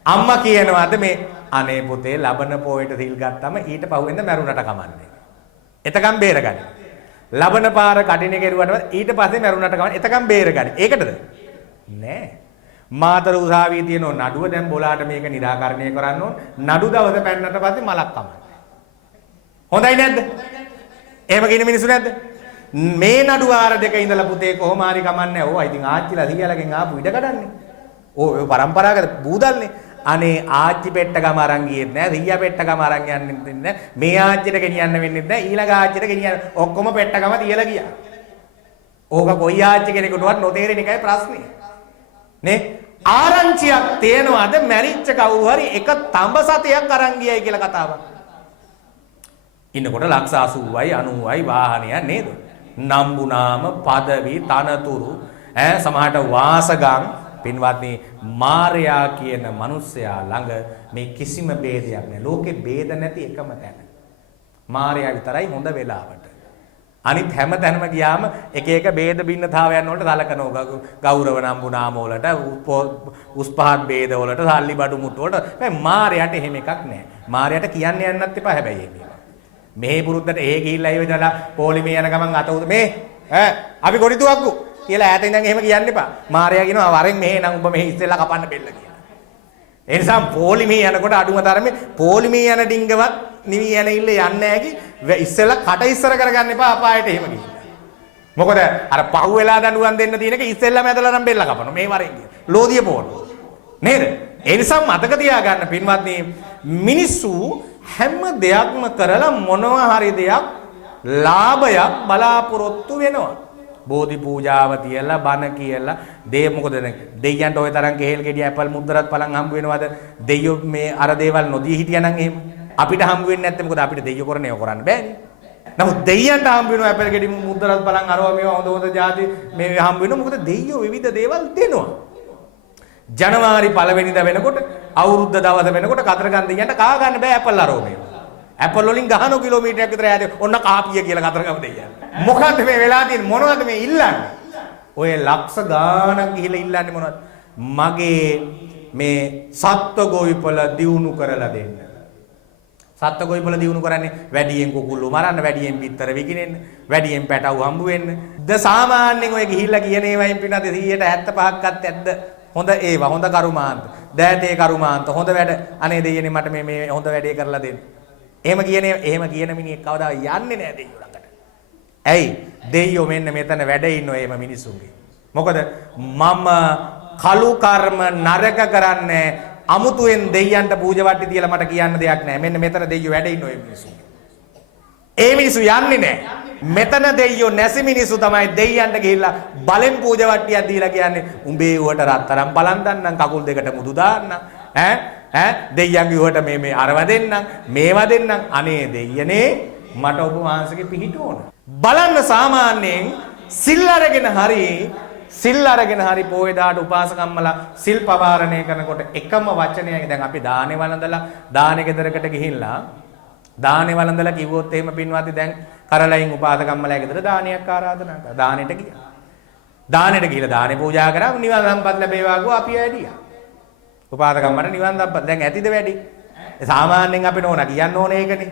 අම්මා කියනවාද මේ අනේ පුතේ ලබන පොයට සිල් ගත්තම ඊට පහුවෙන්ද මැරුණට කමන්නේ එතකම් බේරගනි ලබන පාර කඩිනේ කෙරුවට ඊට පස්සේ මැරුණට කමන්නේ එතකම් බේරගනි ඒකටද නෑ මාතර උසාවියේ තියෙන නඩුව දැන් බොලාට මේක निराකරණය කරන්න ඕන නඩු දවස පැන්නට පස්සේ මලක් කමන්න හොඳයි නැද්ද එහෙම කියන මිනිස්සු නැද්ද මේ නඩු ආර දෙක ඉඳලා පුතේ කොහොම හරි කමන්නේ ඕවා ඉතින් ආච්චිලා සීයාලගෙන් ආපු ඉඩ කඩන්නේ ඔය පරම්පරාවකට බූදල්නේ අනේ ආච්චි පෙට්ටගම අරන් ගියෙත් නෑ සීයා පෙට්ටගම අරන් යන්නෙත් නෑ මේ ආච්චිට ගෙනියන්න වෙන්නේ නෑ ඊළඟ ආච්චිට ගෙනියන්න ඔක්කොම පෙට්ටගම තියලා ගියා ඕක කොයි ආච්චි කෙනෙකුටවත් නොතේරෙන එකයි ප්‍රශ්නේ නේ ආරංචියක් තේනවාද මැරිච්ච කවුරු හරි එක තඹ සතයක් අරන් ගියයි කියලා කතාවක් ඉන්නකොට ලක්ෂ 80යි 90යි වාහනයක් නේද නම්බුනාම පදවි තනතුරු සමහරට වාසගම් පින්වත්නි මාර්යා කියන මිනිසයා ළඟ මේ කිසිම ભેදයක් නැහැ ලෝකේ ભેද නැති එකම තැන මාර්යා විතරයි හොඳ වෙලාවට අනිත් හැම තැනම ගියාම එක එක ભેද බින්නතාවයන් වලට සලකනවා ගෞරව නම්බුනාම වලට උස් පහත් ભેද වලට සල්ලි බඩු මුට්ටු වලට මේ මාර්යාට එහෙම එකක් නැහැ මාර්යාට කියන්න යන්නත් එපා හැබැයි මේක මෙහි පුරුද්දට එහෙ ගිහිල්ලා ඉවදලා පොලිමේ යන ගමන් අත උද මේ අපි ගොඩි තුවක්කු කියලා ඈත ඉඳන් එහෙම කියන්න එපා. මාර්යා කියනවා වරෙන් මෙහෙ නම් ඔබ මෙහෙ ඉස්සෙල්ලා කපන්න බෙල්ල කියලා. ඒ නිසා පොලිමේ යනකොට අඩුම තරමේ පොලිමේ යන ඩිංගවත් නිවි යන ඉල්ල යන්නේ නැහැ ඉස්සෙල්ලා කට ඉස්සර කරගන්න එපා අපායට එහෙම ගිහිල්ලා. මොකද අර පහු වෙලා දඬුවම් දෙන්න තියෙන එක ඉස්සෙල්ලාම ඇදලා නම් බෙල්ල කපනවා. මේ වරෙන් කියන. ලෝදිය පොවන. නේද? ඒ නිසා මතක තියාගන්න පින්වත්නි මිනිස්සු හැම දෙයක්ම කරලා මොනවා හරි දෙයක් ලාභයක් බලාපොරොත්තු වෙනවා. බෝධි පූජාව තියලා බණ කියලා මොකද දෙයියන්ට ওই තරම් කෙහෙල් ගෙඩිය ඇපල් මුද්දරත් පලන් හම්බ වෙනවද දෙයියෝ මේ අර දේවල් නොදී හිටියනම් එහෙම අපිට හම්බ වෙන්නේ නැත්නම් මොකද අපිට දෙයියෝ කරන්නේ ඒව කරන්න බෑනේ නමුත් දෙයියන්ට හම්බ වෙනවා ඇපල් ගෙඩි මුද්දරත් පලන් අරවා මේවා හොඳ જાති මේ හම්බ වෙනවා මොකද දෙයියෝ විවිධ දේවල් දෙනවා ජනවාරි 1 වෙනිදා වෙනකොට අවුරුද්ද දවස වෙනකොට කතරගම් දෙයියන්ට කා ගන්න බෑ ඇපල් අරවා මේවා ඇපල් වලින් ගහන කිලෝමීටරයක් විතර ඈත ඔන්න කාපිය කියලා කතරගම දෙයියන් මොකද්ද මේ වෙලා තියෙන්නේ මොනවද මේ ඉල්ලන්නේ ඔය ලක්ෂ ගාණක් ගිහිලා ඉල්ලන්නේ මොනවද මගේ මේ සත්ව ගොවිපළ දියුණු කරලා දෙන්න සත්ව ගොවිපළ දියුණු කරන්නේ වැඩියෙන් කුකුල්ලු මරන්න වැඩියෙන් පිටතර විකිනෙන්න වැඩියෙන් පැටවු හම්බ වෙන්න ද සාමාන්‍යයෙන් ඔය ගිහිල්ලා කියන ඒවායින් පින්නද 175ක්වත් ඇද්ද හොඳ ඒවා හොඳ කරුමාන්ත දෑතේ කරුමාන්ත හොඳ වැඩ අනේ දෙයියනේ මට මේ හොඳ වැඩේ කරලා දෙන්න එහෙම කියන මිනිහෙක් කවදා යන්නේ නැහැ දෙයියෝ ළඟට ඇයි දෙයියෝ මෙන්න මෙතන වැඩ ඉන්නෝ එහෙම මිනිසුන්ගේ. මොකද මම කලු කර්ම නරක කරන්නේ අමුතුවෙන් දෙයියන්ට පූජා වට්ටි තියලා මට කියන්න දෙයක් නැහැ. මෙන්න මෙතන දෙයියෝ වැඩ ඉන්නෝ මේ මිනිසුන්. ඒ මිනිස්සු යන්නේ නැහැ. මෙතන දෙයියෝ නැසි මිනිස්සු තමයි දෙයියන්ට ගිහිල්ලා බලෙන් පූජා වට්ටියක් දීලා කියන්නේ උඹේ උවට රත්තරන් බලන් දන්නම් කකුල් දෙකට මුදු දාන්න ඈ දෙයියන්ගේ උවට මේ අරව දෙන්නම් මේවා දෙන්නම් අනේ දෙයියනේ මට ඔබ වහන්සේගේ පිහිට ඕන බලන්න සාමාන්‍යයෙන් සිල් අරගෙන හරි පොයදාට උපාසකම්මලා සිල් පවාරණය කරනකොට එකම වචනයයි දැන් අපි දානේ වළඳලා දානේ ගෙදරකට ගිහිල්ලා දානේ වළඳලා කිව්වොත් එහෙම පින්වත්නි දැන් කරලයින් උපාසකම්මලා ගෙදර දානයක් ආරාධනා කරා දානෙට ගියා. දානෙට ගිහලා දානේ පූජා කරා නිවන් සම්පත් ලැබේවා ගෝ අපි ඇදියා. උපාසකම්මට නිවන් සම්පත් දැන් ඇතිද වැඩි? සාමාන්‍යයෙන් අපිට ඕන කියන්න ඕනේ ඒකනේ.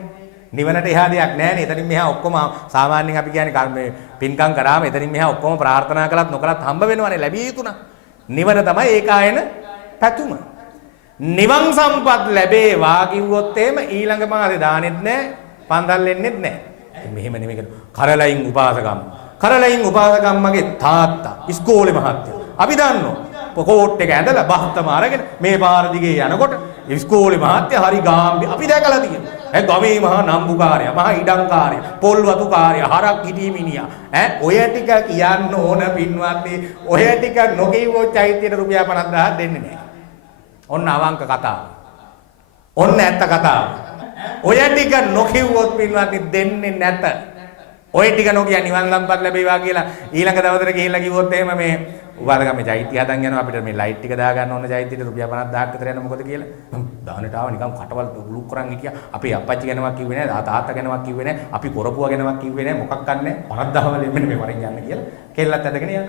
නිවනට එහා දෙයක් නැහැනේ. එතනින් මෙහා ඔක්කොම සාමාන්‍යයෙන් අපි කියන්නේ මේ පින්කම් කරාම එතනින් මෙහා ඔක්කොම ප්‍රාර්ථනා කළත් නොකළත් හම්බ වෙනවනේ ලැබිය යුතුනා. නිවන තමයි ඒකායන පැතුම. නිවන් සම්පත් ලැබේවා කිව්වොත් එහෙම ඊළඟ මාසේ දානෙත් නැහැ, පන්දල් එන්නෙත් නැහැ. මෙහෙම නෙමෙයි කරලයින් උපාසකම්මගේ තාත්තා ඉස්කෝලේ මහත්තයා. අපි දන්නවා කෝට් එක ඇඳලා බහත්තම අරගෙන මේ පාර දිගේ යනකොට ඉස්කෝලේ මහත්තයා හරි ගාම්භීර අපි දැකලා තියෙනවා. ගමේ මහා නම්බුකාරයා, මහා ඉඩම්කාරයා, පොල් වතුකාරයා, හරක් හිටි මිනිහා. ඔය ටික කියන්න ඕන පින්වත්නි. ඔය ටික නොකියවෝ චෛත්‍යයට රුපියල් 50000 දෙන්නේ නැහැ. ඔන්න අවංක කතාව. ඔන්න ඇත්ත කතාව. ඔය ටික නොකියවොත් පින්වත්නි දෙන්නේ නැත. ඔය ටික නොකිය නිවන් සම්පත් ලැබේවා කියලා ඊළඟ දවසට ගිහිල්ලා කිව්වොත් එහෙම මේ උපාසකම්මේ චෛත්‍ය හදන් යනවා අපිට මේ ලයිට් ටික දා ගන්න ඕන චෛත්‍යයට රුපියල් 50000ක් විතර යන මොකද කියලා. දානට ආව නිකන් කටවල් උලුක් කරන් හිටියා. අපේ අප්පච්චි ගැනවත් කිව්වේ නැහැ, තාත්තා ගැනවත් කිව්වේ නැහැ, අපි කොරපුවා ගැනවත් කිව්වේ නැහැ, මොකක් ගන්නෑ 50000 වලින් මෙන්න මේ වරින් යන්න කියලා කෙල්ලත් ඇදගෙන යනවා.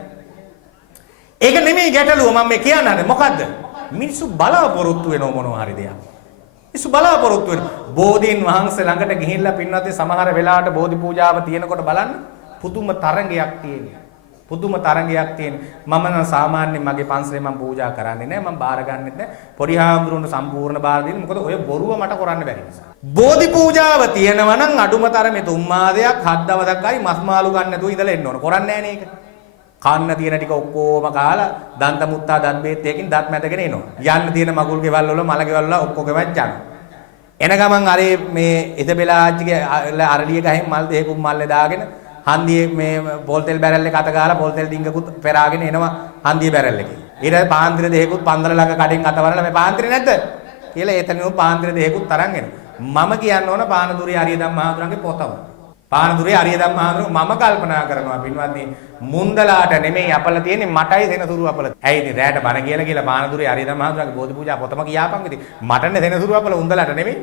ඒක නෙමෙයි ගැටලුව මම මේ කියන්නේ මොකද්ද? මිනිස්සු බලාපොරොත්තු වෙනව මොනවා හරි දෙයක්. මිනිස්සු බලාපොරොත්තු වෙන බෝධීන් වහන්සේ ළඟට ගිහිල්ලා පින්වත්නි සමහර වෙලාවට බෝධි පූජාව තියෙනකොට බලන්න පුදුම තරංගයක් තියෙනවා. පුදුම තරංගයක් තියෙන. මම නම් සාමාන්‍යයෙන් මගේ පන්සලේ මම පූජා කරන්නේ නැහැ. මම බාර ගන්නෙත් නැහැ. පොඩි හාමුදුරුවන්ට සම්පූර්ණ බාර දෙන්නේ. මොකද ඔය බොරුව මට කරන්න බැරි නිසා. බෝධි පූජාව තියෙනවා නම් අඩුම තරමේ 3 මාදයක් 7 දවසක් හරි මස් මාළු ගන්න නැතුව ඉඳලා එන්න ඕන. කරන්නේ නැහැ නේ ඒක. කන්න තියෙන ටික ඔක්කොම කාලා දන්ත මුත්තා දත් බේත් එකකින් දත් මැදගෙන එනවා. යන්න තියෙන මගුල් ගෙවල් වල මල ගෙවල් වල ඔක්කොගෙම යනවා. එන ගමන් අර මේ ඉතබෙලා ආච්චිගේ අරලිය ගහෙන් මල් දෙකකුත් මල්ලේ දාගෙන හන්දියේ මේ පොල් තෙල් බැරල් එක අත ගාලා පොල් තෙල් ඩිංගකුත් පෙරාගෙන එනවා හන්දියේ බැරල් එකේ. ඊට පාන්තිර දෙකකුත් පන්දර ළඟ කඩෙන් අතවරලා මේ පාන්තිරේ නැද්ද කියලා එතනම පාන්තිර දෙකකුත් තරන් එනවා. මම කියන්න ඕන පානදුරේ ආර්ය ධම්මහාමුදුරන්ගේ පොතම. පානදුරේ ආර්ය ධම්මහාමුදුර මම කල්පනා කරනවා පින්වත්නි මුන්දලාට නෙමෙයි අපල තියෙන්නේ මටයි සෙනසුරු අපල. ඇයි ඉතින් රැට බණ කියලා පානදුරේ ආර්ය ධම්මහාමුදුරන්ගේ බෝධි පූජා පොතම කියාපන් ඉතින් මටනේ සෙනසුරු අපල උන්දලාට නෙමෙයි.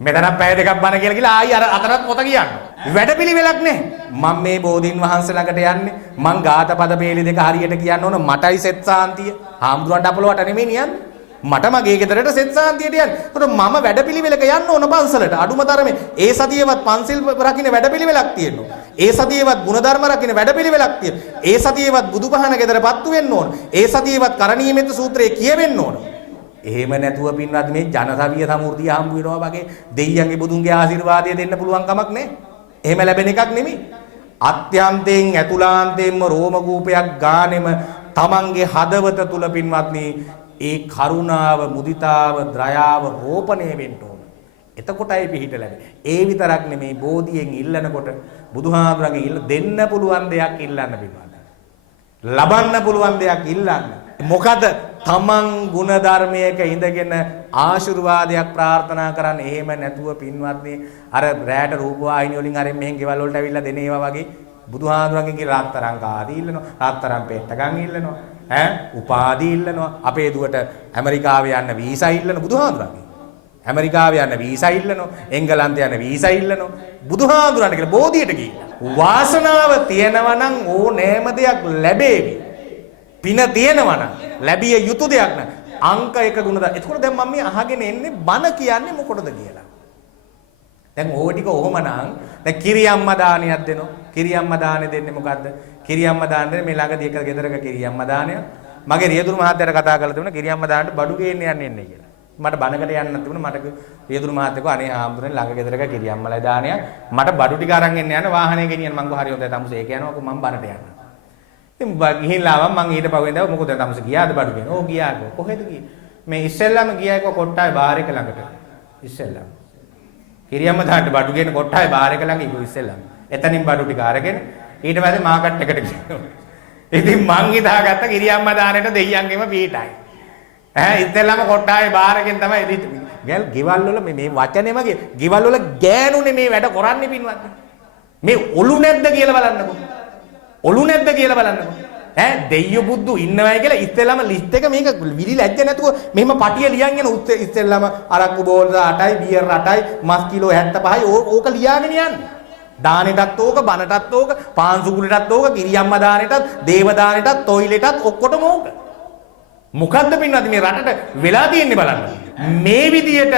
මෙතනක් පැය දෙකක් බණ කියලා ආයි අර අතරත් පොත කියන්න. වැඩපිළිවෙලක් නැහැ. මම මේ බෝධීන් වහන්සේ ළඟට යන්නේ. මං ගාත පද පේලි දෙක හරියට කියන්න ඕන මටයි සෙත් සාන්තිය. හාමුදුරන්ට අපලවට නෙමෙයි නියන්නේ. මට මගේ ගෙදරට සෙත් සාන්තියට යන්නේ. ඒකට මම වැඩපිළිවෙලක යන්න ඕන පන්සලට. අඩුම තරමේ ඒ සතියේවත් පන්සිල් රකින්න වැඩපිළිවෙලක් තියෙනවා. ඒ සතියේවත් ගුණධර්ම රකින්න වැඩපිළිවෙලක් තියෙනවා. ඒ සතියේවත් බුදුපහන ගෙදරපත්තු වෙන්න ඕන. ඒ සතියේවත් කරණීයමෙත් සූත්‍රයේ කියවෙන්න ඕන. එහෙම නැතුව පින්වත් මේ ජනසවිය සමෘද්ධිය හම්බ වෙනවා වගේ දෙයියන්ගේ බුදුන්ගේ ආශිර්වාදය දෙන්න පුළුවන් කමක් නැහැ. එහෙම ලැබෙන එකක් නෙමෙයි. අත්‍යන්තයෙන් ඇතුළාන්තයෙන්ම රෝම කූපයක් ගානෙම තමන්ගේ හදවත තුල පින්වත්නි ඒ කරුණාව, මුදිතාව, දයාව රෝපණය වෙන්න ඕන. එතකොටයි පිහිට ලැබෙන්නේ. ඒ විතරක් නෙමෙයි බෝධියෙන් ඉල්ලනකොට බුදුහාමුදුරන්ගේ ඉල්ල දෙන්න පුළුවන් දෙයක් ඉල්ලන්න පින්වත්. ලබන්න පුළුවන් දෙයක් ඉල්ලන්න. මොකද තමන් ගුණ ධර්මයක ඉඳගෙන ආශිර්වාදයක් ප්‍රාර්ථනා කරන්න. එහෙම නැතුව පින්වත්නි අර රැට රූප වාහිනිය වලින් අර මෙහෙන් ගෙවල් වලට ඇවිල්ලා දෙන ඒවා වගේ බුදුහාඳුරන්ගෙන් කියලා රත්තරන් කාදී ඉල්ලනවා, රත්තරන් පෙට්ටගම් ඉල්ලනවා, උපාධි ඉල්ලනවා. අපේ දුවට ඇමරිකාවේ යන්න වීසා ඉල්ලන බුදුහාඳුරන්ගෙන්. ඇමරිකාවේ යන්න වීසා ඉල්ලනවා, එංගලන්තේ යන්න වීසා ඉල්ලනවා. බුදුහාඳුරන්ට කියලා බෝධියට ගිහිල්ලා. වාසනාව තියෙනවා නම් ඕනෑම දෙයක් ලැබේවි. පින තියෙනවා නම් ලැබිය යුතු දෙයක් නෑ. අංක 1 ගුණ දා. එතකොට දැන් මම මේ අහගෙන එන්නේ බන කියන්නේ මොකටද කියලා. දැන් ඕව ටික ඔහොමනම් දැන් කිරියම්ම දානියක් දෙනවා. කිරියම්ම දානෙ දෙන්නේ මොකද්ද? කිරියම්ම දාන්නේ මේ ළඟදී එක ගෙදරක කිරියම්ම දානය. මගේ රියදුරු මහත්තයාට කතා කරලා තිබුණා කිරියම්ම දාන්නට බඩු ගේන්න යන්නේ කියලා. මට බණකට යන්න තිබුණා මට රියදුරු මහත්තයා කිව්වා අනේ හාමුදුරනේ ළඟ ගෙදරක කිරියම්මලා දානයක් මට බඩු ටික අරන් එන්න යන වාහනේ ගෙනියන්න මං ගෝ හරි හොඳයි තමුසේ ඒක යනවාකෝ මං බණට යන්න. ඉතින් ගිහිල්ලා ආවම මං ඊට පහුවෙන් දැව මොකද තමුසේ ගියාද බඩු ගෙන. ඕ ගියාකෝ. කොහෙද ගියේ? මේ ඉස්සෙල්ලාම ගියාකෝ කොට්ටාවේ බාර් එක ළඟට. ඉස්සෙල්ලාම. කිරියම්ම දාන්න බඩු ගෙන කොට්ටාවේ බාර් එක ළඟ ඉගෝ ඉස්සෙල්ලාම. එතනින් බඩු ටික අරගෙන ඊට පස්සේ මාකට් එකට ගියා. ඉතින් මං හිතාගත්ත කිරියම්ම දානෙට දෙයියන්ගෙම පීටයි. ඉතින්ලම කොට්ටාවේ බාරකින් තමයි ගල් ගෙවල් වල මේ වචනේම ගෙවල් වල ගෑනුනේ මේ වැඩ කරන්නේ පින්වත්. මේ ඔලු නැද්ද කියලා බලන්නකෝ. ඔලු නැද්ද කියලා බලන්නකෝ. දෙයියෝ බුද්ධු ඉන්නවයි කියලා ඉතින්ලම ලිස්ට් එක මේක විලි ලැජ්ජ නැතුව මෙහෙම පටිය ලියන් යන ඉතින්ලම අරක්කු බෝල් 8යි බියර් 8යි මස් කිලෝ 75යි ඕක ලියාගෙන යන්නේ. දානෙටත් ඕක බනටත් ඕක පාන්සුකුලටත් ඕක කිරියම්ම දානෙටත් දේව දානෙටත් টয়ලටත් ඔක්කොටම ඕක. මොකද්ද පින්නත් මේ රටට වෙලා තියෙන්නේ බලන්න. මේ විදියට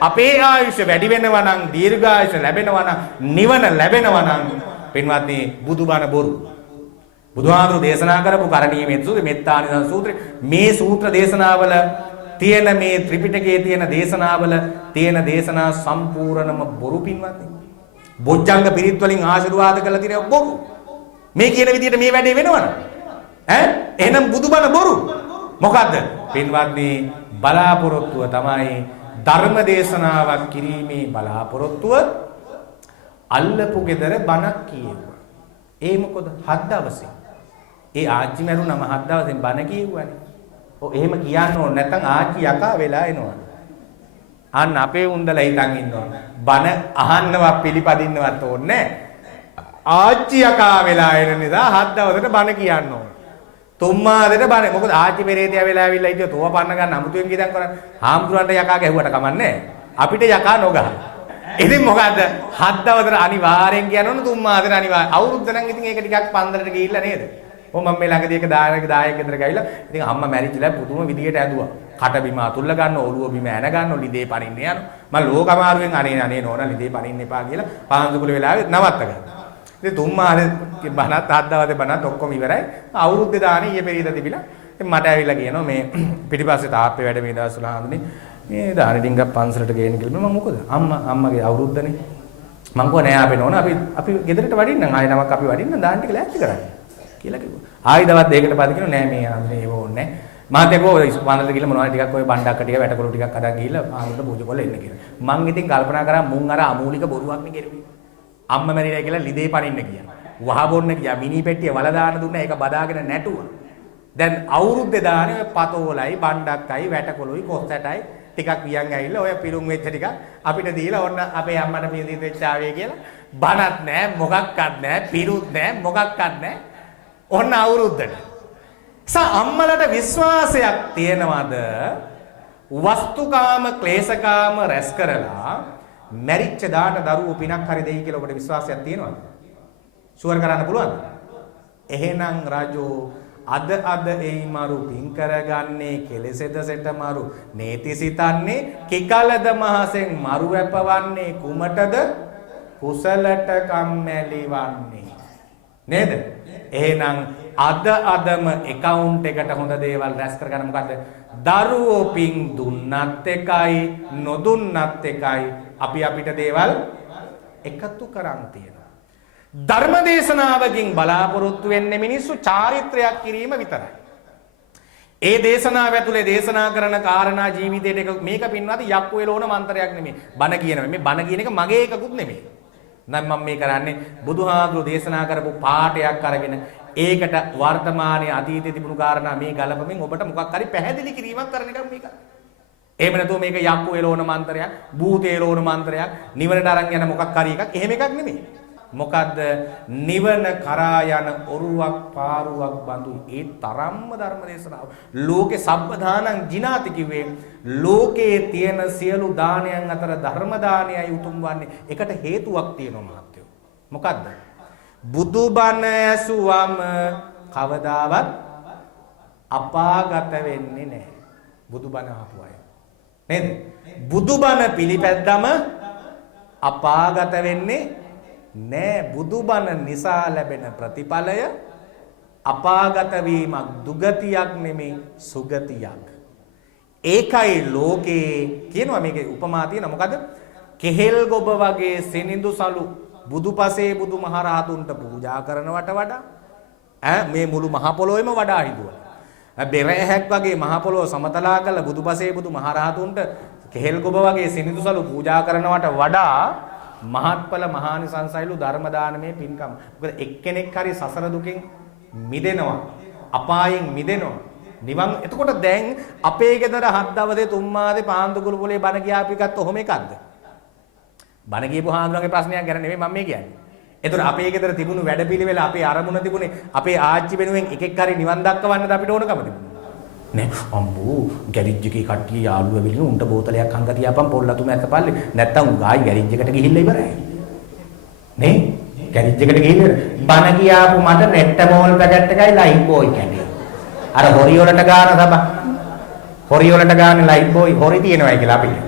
අපේ ආයුෂ වැඩි වෙනවා නම් දීර්ඝායුෂ ලැබෙනවා නම් නිවන ලැබෙනවා නම් පින්වත්නි බුදුබණ බොරු. බුදුහාමුදුරු දේශනා කරපු කරණීය මෙත් සූත්‍රය මෙත්තානිසංස සූත්‍රය මේ සූත්‍ර දේශනාවල තියෙන මේ ත්‍රිපිටකයේ තියෙන දේශනාවල තියෙන දේශනා සම්පූර්ණම බොරු පින්වත්නි. බොජ්ජංග පිරිත් වලින් ආශිර්වාද කළා තියෙන බොරු. මේ කියන විදියට මේ වැඩේ වෙනවද? එහෙනම් බුදුබණ බොරු. මොකද්ද? පින්වත්නි බලාපොරොත්තුව තමයි ධර්ම දේශනාවක් කිරීමේ බලාපොරොත්තුව අල්ලපු ගෙදර බණක් කියෙව්වා. ඒ මොකද? 7 දවසේ. ඒ ආච්චි මරුණම 7 දවසෙන් බණ කියෙව්වනේ. ඔව් එහෙම කියන්න ඕන නැත්නම් ආච්චි යකා වෙලා එනවා. අන්න අපේ උන්දලා හිතන් ඉන්නවා. බණ අහන්නවත් පිළිපදින්නවත් ඕනේ ආච්චි යකා වෙලා එන නිසා 7 දවසට බණ කියන්න ඕන. තුම්මාදෙට බණ මොකද ආච්චි පෙරේතයා වෙලා ඇවිල්ලා ඉතින් තෝව පන්න ගන්න අමුතුවෙන් ගියදන් කරන්නේ. හාමුදුරන්ට යකා ගැහුවට කමන්නේ අපිට යකා නොගහ. ඉතින් මොකද්ද 7 දවසට අනිවාර්යෙන් කියනවනේ තුම්මාදෙට අනිවාර්ය. අවුරුද්ද නම් ඉතින් ඒක ටිකක් පන්දරට ගිහිල්ලා නේද? ඔව් මම මේ ළඟදී එක දායක ගෙදර ගිහිල්ලා ඉතින් අම්මා මැරිච්චලා පුදුම විදියට ඇදුවා. කට බිම අතුල්ල ගන්න ඔළුව බිම ඇන ගන්න ලිදේ පනින්න යනවා. මම ලෝකමාරුවෙන් අනේ නෝනා ලිදේ පනින්න එපා කියලා පාන්දුකුල වෙලාවෙ නවත්ත ගත්තා. ඉතින් තුම්මාදේ බණත් 7 දවසේ බණත් ඔක්කොම ඉවරයි. අවුරුද්දේ දානේ ඊයේ පෙරේද තිබිලා. ඉතින් මට ඇවිල්ලා කියනවා මේ පිටිපස්සේ තාප්පේ වැඩ මේ දවස්වල හාමුදුනේ මේ දානේ ඩිංගක් පන්සලට ගේන්න කියලා. මම මොකද? අම්මගේ අවුරුද්දනේ. මං කෝ නෑ අපේ නෝනා අපි ගෙදරට වඩින්නම් ආයෙ නමක් අපි වඩින්න දාන ටික ලෑස්ති කරන්නේ කියලා කිව්වා. ආයෙ දවස් දෙකකට පස්සේ කියනවා නෑ මේ හාමුදුනේ ඒව ඕනේ නෑ. මාත් එක්ක වන්දනට ගිහලා මොනවද ටිකක් ඔය බණ්ඩක්ක ටික වැටකොළු ටිකක් අදන් ගිහලා ආමුණට පූජා කරලා එන්න කියලා. මං ඉතින් කල්පනා කරා මුන් අර අමූලික බොරුවක් නේ කෙරුවේ. අම්මා මැරිලා කියලා ලිදේ පනින්න ගියා. වහ බොන්න ගියා. මිනි පෙට්ටිය වල දාන්න දුන්නා. ඒක බදාගෙන නැටුවා. දැන් අවුරුද්දේ දානේ ඔය පතෝලයි බණ්ඩක්කයි වැටකොළුයි කොස්සටයි ටිකක් වියන් ඇවිල්ලා ඔය පිරුම් වෙච්ච ටික අපිට දීලා ඔන්න අපේ අම්මට පිළිදෙත් වෙච්ච ආවේ කියලා බණක් නැහැ මොකක්වත් නැහැ පිරුත් නැහැ මොකක්වත් නැහැ. ඔන්න අවුරුද්දට අම්මලට විශ්වාසයක් තියෙනවද වස්තුකාම ක්ලේශකාම රැස් කරලා මැරිච්ච දාට දරුවෝ පිනක් හරි දෙයි කියලා ඔබට විශ්වාසයක් තියෙනවද? ෂුවර් කරන්න පුළුවන්ද? එහෙනම් රජෝ අද එයි මරු පින් කරගන්නේ කෙලෙසෙද සෙට මරු නේති සිතන්නේ කිකලද මහසෙන් මරු වැපවන්නේ කුමටද කුසලට කම්මැලි වන්නේ නේද? එහෙනම් අදම account එකට හොඳ දේවල් රැස් කරගන්න මොකද්ද? දරුවෝ පින් දුන්නත් එකයි නොදුන්නත් එකයි අපිට දේවල් එකතු කරන් තියෙනවා. ධර්මදේශනාවකින් බලාපොරොත්තු වෙන්නේ මිනිස්සු චාරිත්‍රයක් කිරීම විතරයි. ඒ දේශනාව ඇතුලේ දේශනා කරන කාරණා ජීවිතේට මේක පින්වත් යක්කු වෙලෝන මන්ත්‍රයක් නෙමෙයි. බණ කියනවා. මේ බණ කියන එක මගේ එකකුත් නෙමෙයි. නම් මම මේ කරන්නේ බුදුහාමුදුරු දේශනා කරපු පාඩයක් අරගෙන ඒකට වර්තමානයේ අතීතයේ තිබුණු කාරණා මේ ගලපමින් ඔබට මොකක් හරි පැහැදිලි කිරීමක් කරන එකක් මේක. එහෙම නැතුව මේක යක්කු වෙලෝන මන්ත්‍රයක්, භූතේ වෙලෝන මන්ත්‍රයක්, නිවනට අරන් යන මොකක් හරි එකක්. එහෙම එකක් නෙමෙයි. මොකද්ද? නිවන කරා යන ඔරුවක් පාරුවක් බඳු ඒ තරම්ම ධර්ම දේශනාව. ලෝකේ සබ්බදානං ජිනාති කිව්වේ ලෝකයේ තියෙන සියලු දානයන් අතර ධර්ම දානයයි උතුම් වන්නේ. ඒකට හේතුවක් තියෙනවා මහත්තයෝ. මොකද්ද? බුදුබණ ඇසුවම කවදාවත් අපාගත වෙන්නේ නැහැ. බුදුබණ අහපු අය. නේද? බුදුබණ පිළිපැද්දම අපාගත වෙන්නේ නෑ. බුදුබණ නිසා ලැබෙන ප්‍රතිඵලය අපාගත වීමක් දුගතියක් නෙමේ සුගතියක්. ඒකයි ලෝකේ කියනවා මේකේ උපමා තියෙනවා මොකද? කෙහෙල් ගොබ වගේ සෙනිඳු සලු බුදුපසේ බුදුමහරහතුන්ට පූජා කරනවට වඩා මේ මුළු මහ පොළොවේම වඩා හිදුවා. බෙරහැක් වගේ මහ පොළොව සමතලා කළ බුදුපසේ බුදුමහරහතුන්ට කෙහෙල් ගොබ වගේ සෙනිඳු සලු පූජා කරනවට වඩා මහත්ඵල මහානිසංසයිලු ධර්ම දානමේ පින්කම්. මොකද එක්කෙනෙක් හරි සසර දුකෙන් මිදෙනවා. අපායෙන් මිදෙනවා. නිවන් එතකොට දැන් අපේ ගෙදර හත් දවසේ තුන් මාසේ පාන්දුකුළු පොලේ බණ කියාපි ගත්ත ඔහොම එකක්ද? බණ කියපු හාමුදුරන්ගේ ප්‍රශ්නයක් ගැන නෙමෙයි මම මේ කියන්නේ. එතකොට අපේ ගෙදර තිබුණු වැඩපිළිවෙල අපේ අරමුණ තිබුණේ අපේ ආච්චි වෙනුවෙන් එකෙක් හරි නිවන් දක්වන්නද අපිට ඕනකම තිබුණේ. නේ අම්බෝ ගැරිජ් එකේ කට්ටිය යාළුවා වෙලිනු උන්ට බෝතලයක් හංග තියාපන් පොල්ලතු මැත්ත පල්ලේ නැත්තම් ගායි ගැරිජ් එකට ගිහිල්ලා ඉවරයි. නේ ගැරිජ් එකට ගිහිල්ලා බණ කියාපු මට නෙට්ට මෝල් පැකට් එකයි ලයිෆ් බෝයි කැඩේ. අර හොරි වලට ගාන තමයි. හොරි වලට ගානේ ලයිෆ් බෝයි හොරි තියෙනවයි කියලා අපිට.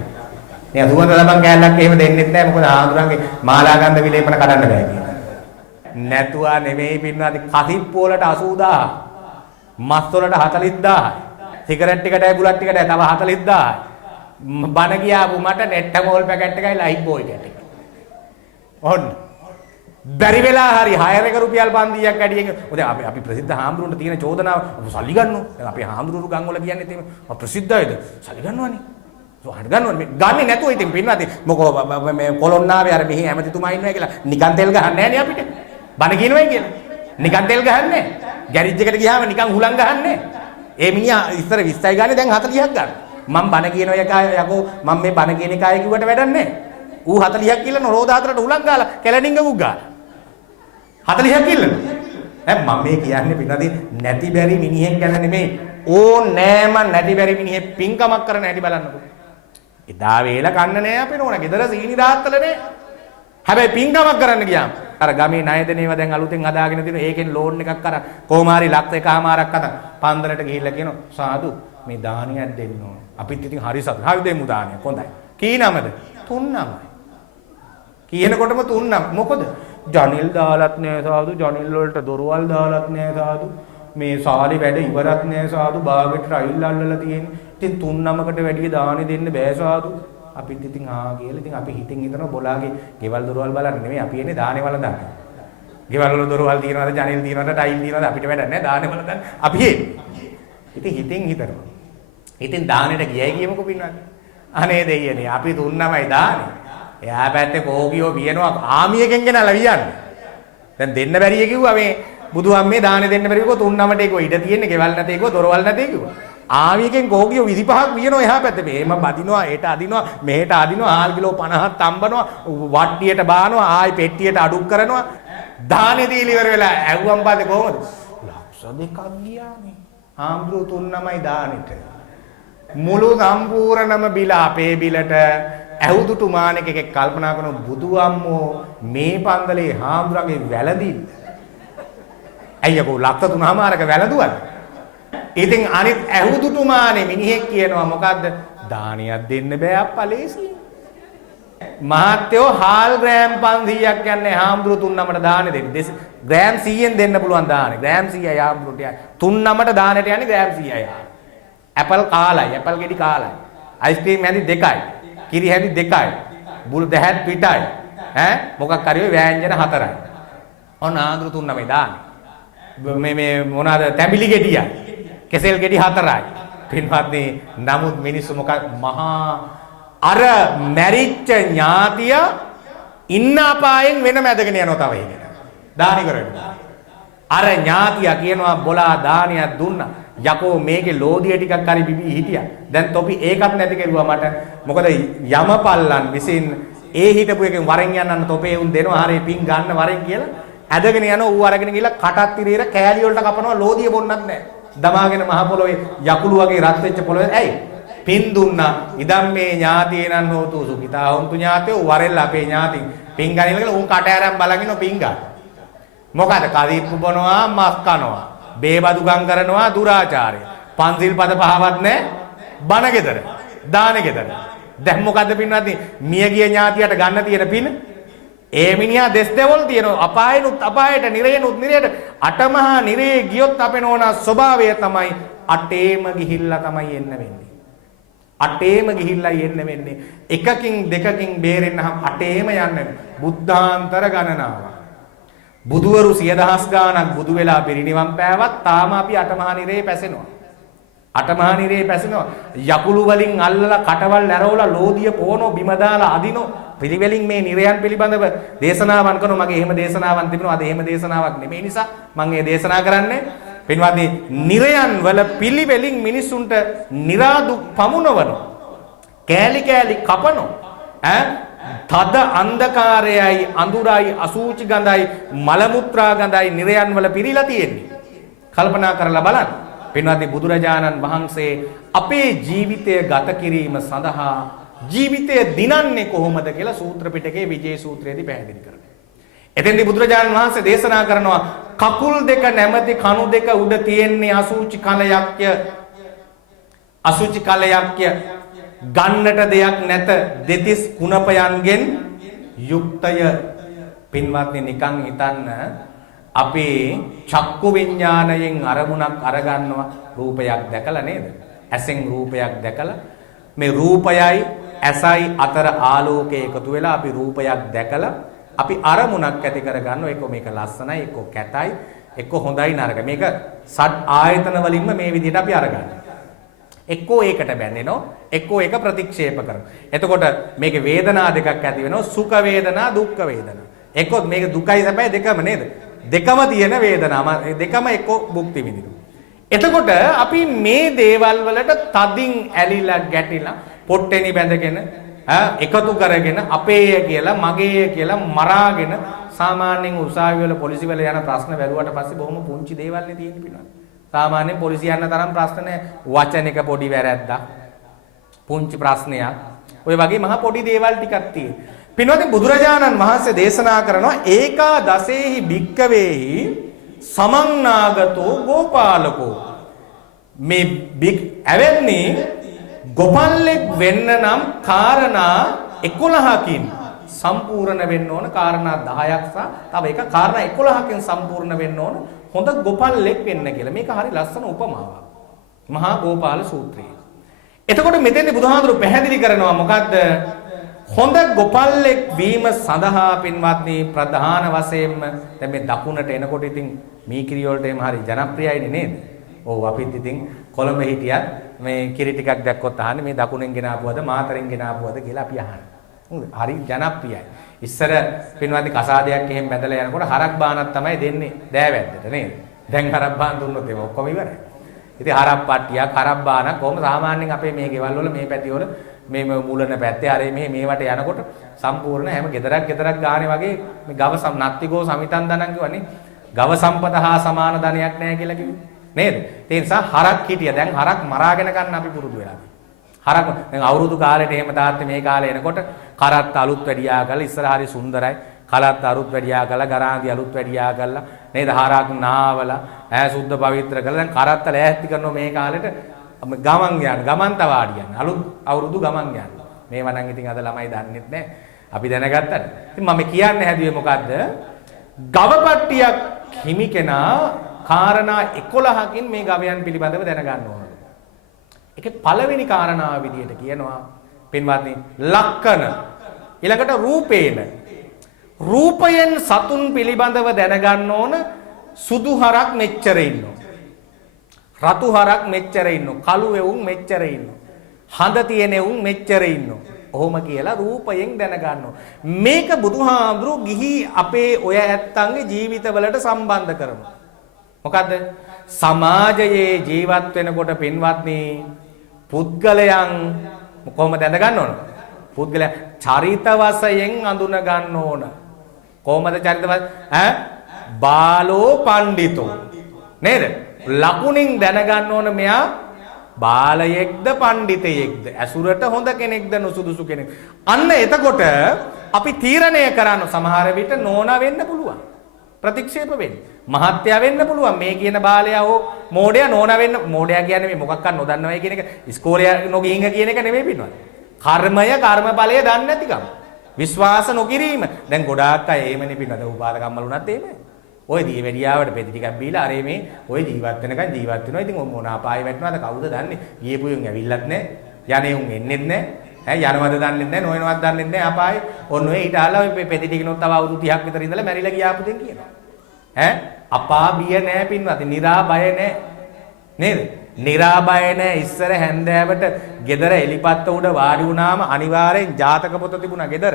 නේ සුවඳ ලබන් කෑල්ලක් එහෙම දෙන්නෙත් නැහැ මොකද ආඳුරන්ගේ මාලා ගන්ධ විලේපන කඩන්න බෑ කියලා. නැතුවා නෙමෙයි පින්නාදි කසිප්පු වලට 80000 මස් වලට 40000 සිගරට් ටිකටයි බුලට් ටිකටයි තව 40000 බණ කියාපු මට නෙට්ට මෝල් පැකට් එකයි ලයිෆ් බෝයි කැටේ. ඔන්න බැරි වෙලා හරි හයර් එක රුපියල් 500ක් වැඩි එක. දැන් අපි ප්‍රසිද්ධ හාමුදුරුන්ට තියෙන චෝදනාව සල්ලි ගන්නෝ. දැන් අපි හාමුදුරුවෝ ගම් වල කියන්නේ තේම ප්‍රසිද්ධයිද? සල්ලි ගන්නවනේ. සෝහන් ගන්නවනේ. මේ ගන්නේ නැතුව ඉතින් පින්නත් මොකෝ මේ කොලොන්නාවේ අර මෙහි ඇමතිතුමා ඉන්නවා කියලා නිකන් තෙල් ගහන්නේ නැහැ නේ අපිට. බණ කියනවයි කියලා. නිකන් තෙල් ගහන්නේ. ගැරිජ් එකට ගියාම නිකන් හුලං ගහන්නේ. ඒ මිනිහා ඉස්සර 20යි ගානේ දැන් 40ක් ගන්න. මම බණ කියන යකෝ මම මේ බණ කියන එකයි කිව්වට වැඩක් නැහැ. ඌ 40ක් කියලා රෝද හතරට හුලං ගාලා කැලණින්ගකුක් ගාලා. 40ක් ඉල්ලන. දැන් මම මේ කියන්නේ පිටදී නැති බැරි මිනිහෙක් ගැන නෙමෙයි. ඕනෑම නැති බැරි මිනිහෙක් පින්කමක් කරන හැටි බලන්නකෝ. එදා වේල කන්න නෑ අපේ නෝනා. ගෙදර සීනි දාත්තල නෑ. හැබැයි පින්කමක් කරන්න ගියාම අර ගමේ ණය දෙනේවා දැන් අලුතෙන් හදාගෙන තියෙන ඒකෙන් ලෝන් එකක් අර කොහොම හරි ලක්ෂ එකමාරක් අත පන්දරට ගිහිල්ලා කියනවා සාදු මේ දානියක් දෙන්න ඕන. අපිත් ඉතින් හරි සතුටුයි. හරි දෙමු දානියක්. හොඳයි. කී නමද? 3 නමයි. කියනකොටම 3 නම. මොකද? ජනිල් දාලත් නෑ සාදු. ජනිල් වලට දොරවල් දාලත් නෑ සාදු. මේ සාලි වැඩ ඉවරත් නෑ සාදු. බාගෙට රයිල් අල්ලලා තියෙන්නේ. ඉතින් 3 නමකට වැඩි දානි දෙන්න බෑ සාදු. අපිත් ඉතින් කියලා ඉතින් අපි හිතින් හිතනවා බොලාගේ ගෙවල් දොරවල් බලන්න නෙමෙයි අපි එන්නේ දානේ වල දාන්න. ගෙවල් වල දොරවල් තියනවාද ජනෙල් තියනවාද ටයිල් තියනවාද අපිට වැඩක් නැහැ දානේ වල දාන්න. අපි ඉතින් හිතින් හිතනවා. ඉතින් දානෙට ගියයි කියමුකෝ පින්වත්. අනේ දෙයියනේ අපි 3 නමයි දානේ. එයා පැත්තේ කෝකියෝ වියනවා ආමියකින් ගෙනලා වියන්නේ. දැන් දෙන්න බැරිය කිව්වා මේ බුදුහාමේ දානේ දෙන්න බැරි කිව්වා 3 නමට ඒක ඉඩ තියෙන්නේ ගෙවල් නැතේ කිව්වා දොරවල් නැතේ කිව්වා. ආවියකින් කෝකියෝ 25ක් වියනවා එහා පැත්තේ. මේම බදිනවා, ඒට අදිනවා, මෙහෙට අදිනවා, ආල් කිලෝ 50ක් තම්බනවා, වට්ටියට බානවා, ආයි පෙට්ටියට අඩුක් කරනවා. දානේ දීලා ඉවර වෙලා ඇව්වම් පාදේ කොහොමද? ලක්ෂ 2ක් ගියානේ. ආම්බුරු 3 නමයි දානෙට. මුළු සම්පූර්ණම බිල අපේ බිලට ඇහුදුටු මානෙක එකෙක් කල්පනා කරන බුදු අම්මෝ මේ පන්දලේ හාමුදුරන්ගේ වැළඳින්න. අයියකෝ ලක්ෂ 3මාරක වැළඳුවද? ඉතින් අනිත් ඇහුදුටුමානේ මිනිහෙක් කියනවා මොකද්ද? දානියක් දෙන්න බෑ අප්පා ලේසි. මහත්තයෝ හාල් ග්‍රෑම් 500ක් යන්නේ හාමුදුරු 3 නමට දානේ දෙන්න. ග්‍රෑම් 100ෙන් දෙන්න පුළුවන් දානේ. ග්‍රෑම් 100යි හාමුදුරුට 3 නමට දානෙට යන්නේ ග්‍රෑම් 100යි. ඇපල් කාලයි, ඇපල් ගෙඩි කාලයි. අයිස්ක්‍රීම් හැදි 2යි. කිරි හැදි 2යි. බුල් දැහැත් පිටයි. මොකක් හරි ඔය වෑංජන 4යි. ඔන්න හාමුදුරු 3 නමයි දානේ. මේ මොනවාද තැඹිලි ගෙඩියයි. කෙසෙල් ගෙඩි 4යි. පින්වත්නි නමුත් මිනිස්සු මොකක් මහා අර මැරිච්ච ඥාතිය ඉන්න අපායෙන් වෙනම ඇදගෙන යනවා තව එකකට. දානි කරගෙන. අර ඥාතිය කියනවා බොලා දානියක් දුන්නා. යකෝ මේකේ ලෝදිය ටිකක් හරි බිබී හිටියා. දැන් තොපි ඒකත් නැති කෙරුවා මට. මොකද යමපල්ලන් විසින් ඒ හිටපු එකෙන් වරෙන් යන්නන්න තොපේ උන් දෙනවා හරිය පින් ගන්න වරෙන් කියලා. ඇදගෙන යනවා ඌ අරගෙන ගිහලා කටත් ඉරීර කෑලි වලට කපනවා ලෝදිය බොන්නත් නැහැ. දමාගෙන මහ පොළොවේ යකුළු වගේ රත් වෙච්ච පොළොවේ ඇයි පින් දුන්නා ඉදම් මේ ඥාතියනන් හෝතු සුඛිතා හොන්තු ඥාතයෝ වරෙල්ල අපේ ඥාතින් පින් ගනින්න කියලා උන් කට ඇරන් බලගෙන පින් ගන්න. මොකද කදීප්පු බොනවා මස් කනවා බේබදුගම් කරනවා දුරාචාරය පන්සිල් පද පහවත් නැහැ බණ ගෙදර දාන ගෙදර. දැන් මොකද්ද පින්වත්නි මියගිය ඥාතියට ගන්න තියෙන පින් ඒ මිනිහා දෙස් දෙවල් තියෙනවා අපායනුත් අපායට නිරේනුත් නිරේට අටමහා නිරේ ගියොත් අපේ නෝනා ස්වභාවය තමයි අටේම ගිහිල්ලා තමයි එන්න වෙන්නේ. අටේම ගිහිල්ලා යන්න වෙන්නේ. එකකින් දෙකකින් බේරෙන්න අටේම යන්න. බුද්ධාන්තර ගණනාවක්. බුදුවරු 10000 ගාණක් බුදු වෙලා පිරිනිවන් පෑවත් තාම අපි අටමහා නිරේ පැසෙනවා. අටමහා නිරේ පැසෙනවා. යකුළු වලින් අල්ලලා කටවල් ඇරවලා ලෝදිය පොනෝ බිම දාලා අදිනෝ පිළිවෙලින් මේ නිරයන් පිළිබඳව දේශනාවන් කරනවා. මගේ එහෙම දේශනාවන් තිබෙනවා. අද එහෙම දේශනාවක් නෙමෙයි නිසා මම මේ දේශනා කරන්නේ. පින්වත්නි නිරයන් වල පිළිවෙලින් මිනිසුන්ට නිරාදුක් පමුණවනවා. කෑලි කෑලි කපනවා. තද අන්ධකාරයයි අඳුරයි අසූචි ගඳයි මල මුත්‍රා ගඳයි නිරයන් වල පිරීලා තියෙන්නේ. කල්පනා කරලා බලන්න. පින්වත්නි බුදුරජාණන් වහන්සේ අපේ ජීවිතය ගත කිරීම සඳහා ජීවිතය දිනන්නේ කොහොමද කියලා සූත්‍ර පිටකයේ විජේ සූත්‍රයේදී පැහැදිලි කරනවා. එතෙන්දී බුදුරජාණන් වහන්සේ දේශනා කරනවා කකුල් දෙක නැමැති කණු දෙක උඩ තියෙන්නේ අසූචි කලයක්ය. අසූචි කලයක්ය. ගන්නට දෙයක් නැත දෙතිස් කුණපයන්ගෙන් යුක්තය. පින්වත්නි නිකන් හිතන්න අපේ චක්කු විඥාණයෙන් අරමුණක් අරගන්නවා රූපයක් දැකලා නේද? ඇසෙන් රූපයක් දැකලා මේ රූපයයි ඇසයි අතර ආලෝකය එකතු වෙලා අපි රූපයක් දැකලා අපි අරමුණක් ඇති කරගන්නවා. ඒක මේක ලස්සනයි, ඒක කැතයි, ඒක හොඳයි නරකයි. මේක සත් ආයතන වලින්ම මේ විදිහට අපි අරගන්නවා. එක්කෝ ඒකට බැඳෙනවා, එක්කෝ ඒක ප්‍රතික්ෂේප කරනවා. එතකොට මේකේ වේදනා දෙකක් ඇති වෙනවා. සුඛ වේදනා, දුක්ඛ වේදනා. එක්කෝ මේක දුකයි සැපයි දෙකම නේද? දෙකම තියෙන වේදනාව. දෙකම එක්කෝ භුක්ති විඳිනවා. එතකොට අපි මේ දේවල් වලට තදින් ඇලිලා ගැටිලා පොට්ටෙනි බැඳගෙන එකතු කරගෙන අපේය කියලා මගේය කියලා මරාගෙන සාමාන්‍යයෙන් උසාවි වල පොලිසි වල යන ප්‍රශ්න වැළුවට පස්සේ බොහොම පුංචි දේවල් නේ තියෙන්නේ පිටුන. සාමාන්‍යයෙන් පොලිසිය යන තරම් ප්‍රශ්න නැහැ. වචනික පොඩි වැරැද්දක්. පුංචි ප්‍රශ්නයක්. ඔය වගේ මහා පොඩි දේවල් ටිකක් තියෙනවා. පින්වත්නි බුදුරජාණන් වහන්සේ දේශනා කරනවා ඒකාදසේහි භික්කවේහි සමන්නාගතෝ ගෝපාලකෝ. මේ ඇවෙන්නේ ගොපල්ලෙක් වෙන්න නම් කාරණා 11කින් සම්පූර්ණ වෙන්න ඕන. කාරණා 10ක් සහ තව එක කාරණා 11කින් සම්පූර්ණ වෙන්න ඕන හොඳ ගොපල්ලෙක් වෙන්න කියලා. මේක හරි ලස්සන උපමාවක්. මහා ගෝපාල සූත්‍රයේ. එතකොට මෙතෙන්දී බුදුහාඳුරු පැහැදිලි කරනවා මොකද්ද? හොඳ ගොපල්ලෙක් වීම සඳහා පින්වත්නි ප්‍රධාන වශයෙන්ම දැන් මේ දකුණට එනකොට ඉතින් මීකිරි වලට එම හරි ජනප්‍රියයිනේ නේද? ඔව් අපිත් ඉතින් කොළඹ හිටියත් මේ කිරි ටිකක් දැක්කොත් අහන්නේ මේ දකුණෙන් ගෙන ආපුවද මාතරින් ගෙන ආපුවද කියලා අපි අහන්නේ. හරි ජනප්‍රියයි. ඉස්සර පින්වත්නි කසාදයක් එහෙම බැඳලා යනකොට හරක් බානක් තමයි දෙන්නේ දෑවැද්දට නේද? දැන් හරක් බාන දුන්නොත් ඒක ඔක්කොම ඉවරයි. ඉතින් හරක් පට්ටියක් හරක් බානක් කොහොම සාමාන්‍යයෙන් අපේ මේ ගෙවල් වල මේ පැති වල මේ මුලන පැත්තේ අර මේවට යනකොට සම්පූර්ණ හැම ගෙදරක් ගානේ වගේ මේ ගව නත්තිගෝ සමිතන් දනන් කියවනේ ගව සම්පත හා සමාන ධනයක් නැහැ කියලා කිව්වේ නේද? ඒ නිසා හරක් හිටිය. දැන් හරක් මරාගෙන ගන්න අපි පුරුදු වෙලා. හරක් දැන් අවුරුදු කාලෙට එහෙම තාත්තේ මේ කාලේ එනකොට කරත් අලුත් වැඩියා කරලා ඉස්සර හරි සුන්දරයි. කලත් අලුත් වැඩියා කරලා ගරාන්දි අලුත් වැඩියා කරලා නේද? හරක් නාවලා ඈ සුද්ධ පවිත්‍ර කරලා දැන් කරත්ත ලෑස්ති කරනවා මේ කාලෙට ගමන් යන ගමන් තවාඩියන් අලුත් අවුරුදු ගමන් යන. මේවා නම් ඉතින් අද ළමයි දන්නෙත් නැහැ. අපි දැනගත්තට. ඉතින් මම කියන්නේ හැදුවේ මොකද්ද? ගවපට්ටියක් හිමි කෙනා කාරණා 11කින් මේ ගවයන් පිළිබඳව දැනගන්න ඕන. ඒකේ පළවෙනි කාරණාව විදිහට කියනවා පින්වත්නි ලක්කන ඊළඟට රූපේන. රූපයෙන් සතුන් පිළිබඳව දැනගන්න ඕන සුදු හරක් මෙච්චර ඉන්නවා. රතු හරක් මෙච්චර ඉන්නවා. කළු එවුන් මෙච්චර ඉන්නවා. හඳ තියෙන එවුන් මෙච්චර ඉන්නවා. ඔහොම කියලා රූපයෙන් දැනගන්නවා. මේක බුදුහාමුදුරු ගිහි අපේ ඔය ඇත්තන්ගේ ජීවිතවලට සම්බන්ධ කරනවා. මොකද්ද? සමාජයේ ජීවත් වෙනකොට පින්වත්නි පුද්ගලයන් කොහොමද දැනගන්න ඕන? පුද්ගලයා චරිත වශයෙන් අඳුන ගන්න ඕන. කොහොමද චරිත වශයෙන්? බාලෝ පණ්ඩිතෝ නේද? ලකුණින් දැනගන්න ඕන මෙයා බාලයෙක්ද පණ්ඩිතයෙක්ද ඇසුරට හොඳ කෙනෙක්ද නුසුදුසු කෙනෙක්. අන්න එතකොට අපි තීරණය කරන්න සමහර විට නෝනා වෙන්න පුළුවන්. ප්‍රතික්ෂේප වෙන්න. මහත්යා වෙන්න පුළුවන්. මේ කියන බාලයා හෝ මෝඩයා නෝනා වෙන්න. මෝඩයා කියන්නේ මේ මොකක්වත් නොදන්නවයි කියන එක ඉස්කෝලේ නොගිහින් කියන එක නෙමෙයි පින්වත්. කර්මය කර්මඵලය දන්නේ නැතිකම. විශ්වාස නොකිරීම. දැන් ගොඩාක් අය එහෙමනේ පින්වත්. උපාද කම්මලුණත් එහෙමයි. ඔය දීවැඩියාවට පෙති ටිකක් බීලා අරේ මේ ඔය ජීවත් වෙනකන් ජීවත් වෙනවා. ඉතින් මොන අපායෙ වැටෙනවද කවුද දන්නේ? ගියපු යන් ඇවිල්ලත් නැහැ. යන්නේ උන් එන්නෙත් නැහැ. යනවද දන්නෙත් නැහැ, නොයනවද දන්නෙත් නැහැ. අපායි ඔන්න ඔය ඊට අහලා ඔය පෙති ටිකනොත් තව අවුරුදු 30ක් විතර ඉඳලා මැරිලා ගියාපු දෙන් කියනවා. අපා බිය නැහැ පින්වත්නි. නිරාබය නැහැ. නේද? නිරාබය නැහැ. ඉස්සර හැන්දෑවට ගෙදර එලිපත්ත උඩ වාඩි වුණාම අනිවාර්යෙන් ජාතක පොත තිබුණා ගෙදර.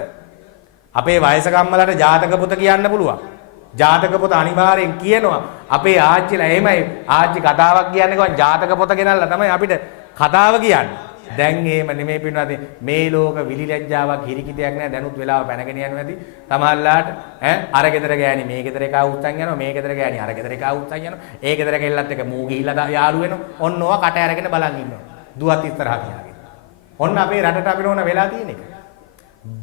අපේ වයසක අම්මලාට ජාතක පොත කියන්න පුළුවන්. ජාතක පොත අනිවාර්යෙන් කියනවා. අපේ ආච්චිලා එහෙමයි ආච්චි කතාවක් කියන්නේ ගමන් ජාතක පොත ගෙනල්ලා තමයි අපිට කතාව කියන්නේ. දැන් එහෙම නෙමෙයි පින්වත්නි. මේ ලෝක විලි ලැජ්ජාවක් හිරිකිතයක් නැහැ. දැනුත් වෙලාව පැනගෙන යනවා ඇති. සමහරලාට අර ගෙදර ගෑණි මේ ගෙදර එක අවුස්සන් යනවා. මේ ගෙදර ගෑණි අර ගෙදර එක අවුස්සන් යනවා. ඒ ගෙදර කෙල්ලත් එක මූ ගිහිල්ලා යාළු වෙනවා. ඔන්න ඕවා කට ඇරගෙන බලන් ඉන්නවා. දුවත් ඉස්සරහා තියාගෙන. ඔන්න අපේ රටට අපිට ඕන වෙලා තියෙන එක.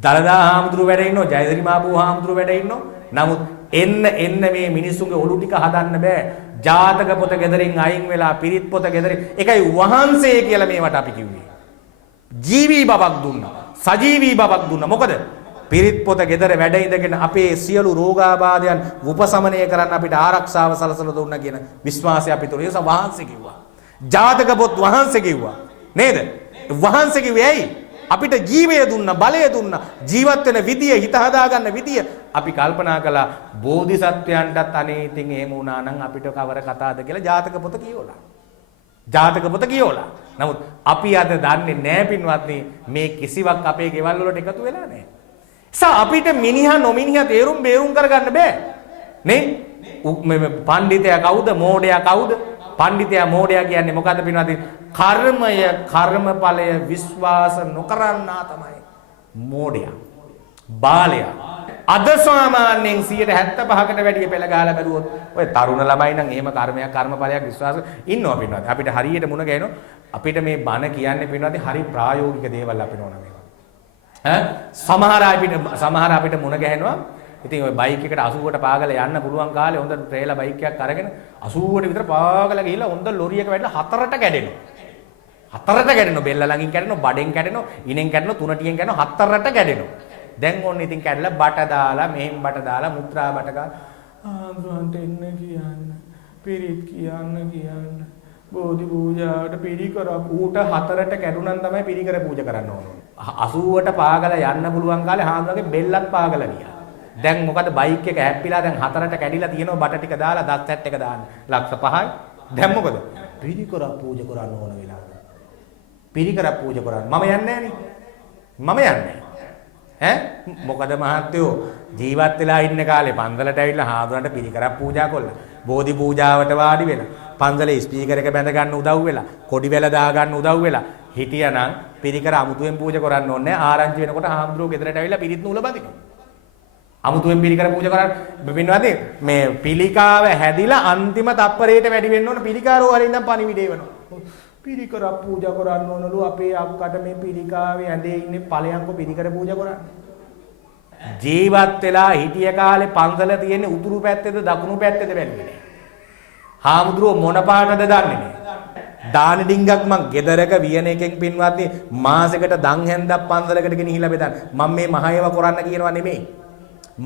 දලදා හාමුදුරුවෝ වැඩ ඉන්නෝ, ජයසිරි මාපුව හාමුදුරුවෝ වැඩ ඉන්නෝ. නමුත් එන්න මේ මිනිස්සුන්ගේ ඔලු ටික හදන්න බෑ. ජාතක පොත ගෙදරින් අයින් වෙලා පිරිත් පොත ගෙදරින්. ඒකයි වහන්සේ කියලා මේවට අපි කිව්වේ. ජීවී බවක් දුන්නා. සජීවී බවක් දුන්නා. මොකද පිරිත් පොත ගෙදර වැඩ ඉඳගෙන අපේ සියලු රෝගාබාධයන් උපසමනය කරන්න අපිට ආරක්ෂාව සලසලා දුන්නා කියන විශ්වාසය අපි තුල. ඒක වහන්සේ කිව්වා. ජාතක පොත් වහන්සේ කිව්වා. නේද? වහන්සේ කිව්වේ ඇයි? අපිට ජීවය දුන්නා, බලය දුන්නා, ජීවත් වෙන විදිය, හිත හදාගන්න විදිය අපි කල්පනා කළා. බෝධිසත්වයන්ටත් අනේ ඉතින් එහෙම වුණා නම් අපිට කවර කතාවද කියලා ජාතක පොත කියවලා. ජාතක පොත කියවලා. නමුත් අපි අද දන්නේ නැහැ පින්වත්නි මේ කිසිවක් අපේ ගෙවල් වලට එකතු වෙලා නැහැ. අපිට මිනිහා නොමිනිහා තේරුම් බේරුම් කරගන්න බෑ. නේ? පඬිතයා කවුද? මෝඩයා කවුද? පඬිතයා මෝඩයා කියන්නේ මොකද්ද පින්වත්නි? කර්මය කර්මඵලය විශ්වාස නොකරන්නා තමයි මෝඩයා. බාලයා. අද සාමාන්‍යයෙන් 75%කට වැඩිය පෙළ ගහලා බැලුවොත් ඔය තරුණ ළමයි නම් එහෙම කර්මයක් කර්මඵලයක් විශ්වාස ඉන්නවා පින්වත්නි. අපිට හරියට මුණ ගැහෙනවා. අපිට මේ බණ කියන්නේ පින්වත්නි හරි ප්‍රායෝගික දේවල් අපිට ඕන මේවා. සමහර අපිට මුණ ගැහෙනවා. ඉතින් ওই බයික් එකට 80කට පාගලා යන්න පුළුවන් කාලේ හොඳ ට්‍රේලර් බයික් එකක් අරගෙන 80කට විතර පාගලා ගිහිල්ලා හොඳ ලොරියක වැටලා හතරට කැඩෙනවා. හතරට කැඩෙනවා. බෙල්ල ළඟින් කැඩෙනවා, බඩෙන් කැඩෙනවා, ඉනෙන් කැඩෙනවා, තුනටියෙන් කැඩෙනවා, හතරට කැඩෙනවා. දැන් ඕන්න ඉතින් කැඩලා බට දාලා මෙහෙන් බට දාලා මුත්‍රා බට ගාලා ආන්දරන්ට එන්න කියන්න, පිරිත් කියන්න, බෝධි පූජාවට පිරිකර ඌට හතරට කැඩුනන් තමයි පිරිකර පූජා කරන්න ඕන. 80ට පාගලා යන්න පුළුවන් කාලේ හාමුදුරගේ බෙල්ලත් පාගලා ගියා. දැන් මොකද බයික් එක හැප්පිලා දැන් හතරට කැඩිලා තියෙනවා. බට ටික දාලා දත් සෙට් එක දාන්න ලක්ෂ 5යි. දැන් මොකද? පිරිකර පූජා කරන්න ඕන වෙලාව. පිරිකර පූජා කරන්න මම යන්නේ නැහැ නේ. මම යන්නේ මොකද මහත්තයෝ ජීවත් වෙලා ඉන්න කාලේ පන්සලට ඇවිල්ලා හාමුදුරන්ට පිරිකරක් පූජා කළා. බෝධි පූජාවට වාඩි වෙලා පන්සලේ ස්පීකර් එක බැඳ ගන්න උදව් වෙලා කොඩි වැල දා ගන්න උදව් වෙලා හිටියානම් පිරිකර අමුතුවෙන් පූජා කරන්න ඕනේ නැහැ. ආරංචි වෙනකොට හාමුදුරුවෝ ගෙදරට ඇවිල්ලා පිරිත් නූල බඳිනවා. අමුතුවෙන් පිරිකර පූජා කරන්න බින්වදී මේ පිළිකාව හැදිලා අන්තිම තප්පරයට වැඩි වෙන්න ඕන පිළිකාරෝ හරින් නම් පණිවිඩේ වෙනවා. පිරිකර පූජා කරන්න ඕනලු අපේ අක්කට මේ පිළිකාවේ ඇඳේ ඉන්නේ ඵලයන්කො පිරිකර පූජා කරන්න. ජීවත් වෙලා හිටිය කාලේ පන්සල තියෙන්නේ උතුරු පැත්තේද දකුණු පැත්තේද බැලුවේ නෑ. හාමුදුරුවෝ මොන පාටද දන්නේ නෑ. දාන ඩිංගක් මං ගෙදරක වියන එකෙන් පින්වත්නි මාසෙකට දන් හැන්දක් පන්සලකට ගෙනහිලා බෙදන්න. මම මේ මහේව කරන්න කියනවා නෙමෙයි.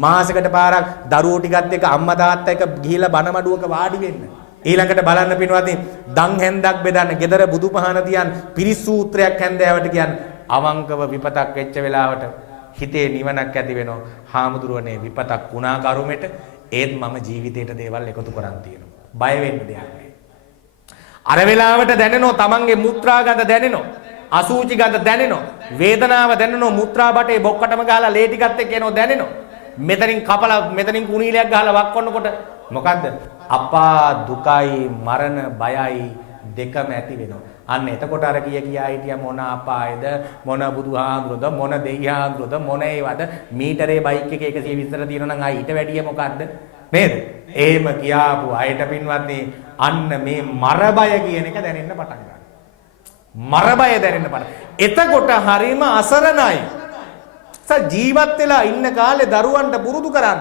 මාසෙකට පාරක් දරුවෝ ටිකත් එක්ක අම්මා තාත්තා එක්ක ගිහිලා බණ මඩුවක වාඩි වෙන්න. ඊළඟට බලන්න පින්වත්නි දන් හැන්දක් බෙදන්න ගෙදර බුදුපහන තියන් පිරිස් සූත්‍රයක් හැන්දෑවට කියන්න. අවංකව විපතක් වෙච්ච වෙලාවට හිතේ නිවනක් ඇති වෙනවා. හාමුදුරුවනේ විපතක් වුණා කරුමෙට ඒත් මම ජීවිතේට දේවල් එකතු කරන් තියෙනවා. බය වෙන්න දෙයක් නෑ. අර වෙලාවට දැනෙනවා තමන්ගේ මුත්‍රා ගඳ දැනෙනවා. අසූචි ගඳ දැනෙනවා. වේදනාව දැනෙනවා. මුත්‍රා බටේ බොක්කටම ගහලා ලේ ටිකත් එක්ක එනවා දැනෙනවා. මෙතනින් කපලා මෙතනින් කුණීලයක් ගහලා වක්කොන්නකොට මොකද්ද? අපා දුකයි මරණ බයයි දෙකම ඇති වෙනවා. අන්න එතකොට අර කියා හිටිය මොන අපායද මොන බුදුහාඳුරද මොන දෙයිහාඳුරද මොන ඒවද මීටරේ බයික් එකේ 120ට තියෙනවා නම් ආයි ඊට වැඩිය මොකද්ද නේද? එහෙම කියාපු අයට පින්වත්නි අන්න මේ මර බය කියන එක දැනෙන්න පටන් ගන්නවා. මර බය දැනෙන්න පටන්. එතකොට හරීම අසරණයි. ජීවත් වෙලා ඉන්න කාලේ දරුවන්ට පුරුදු කරන්න.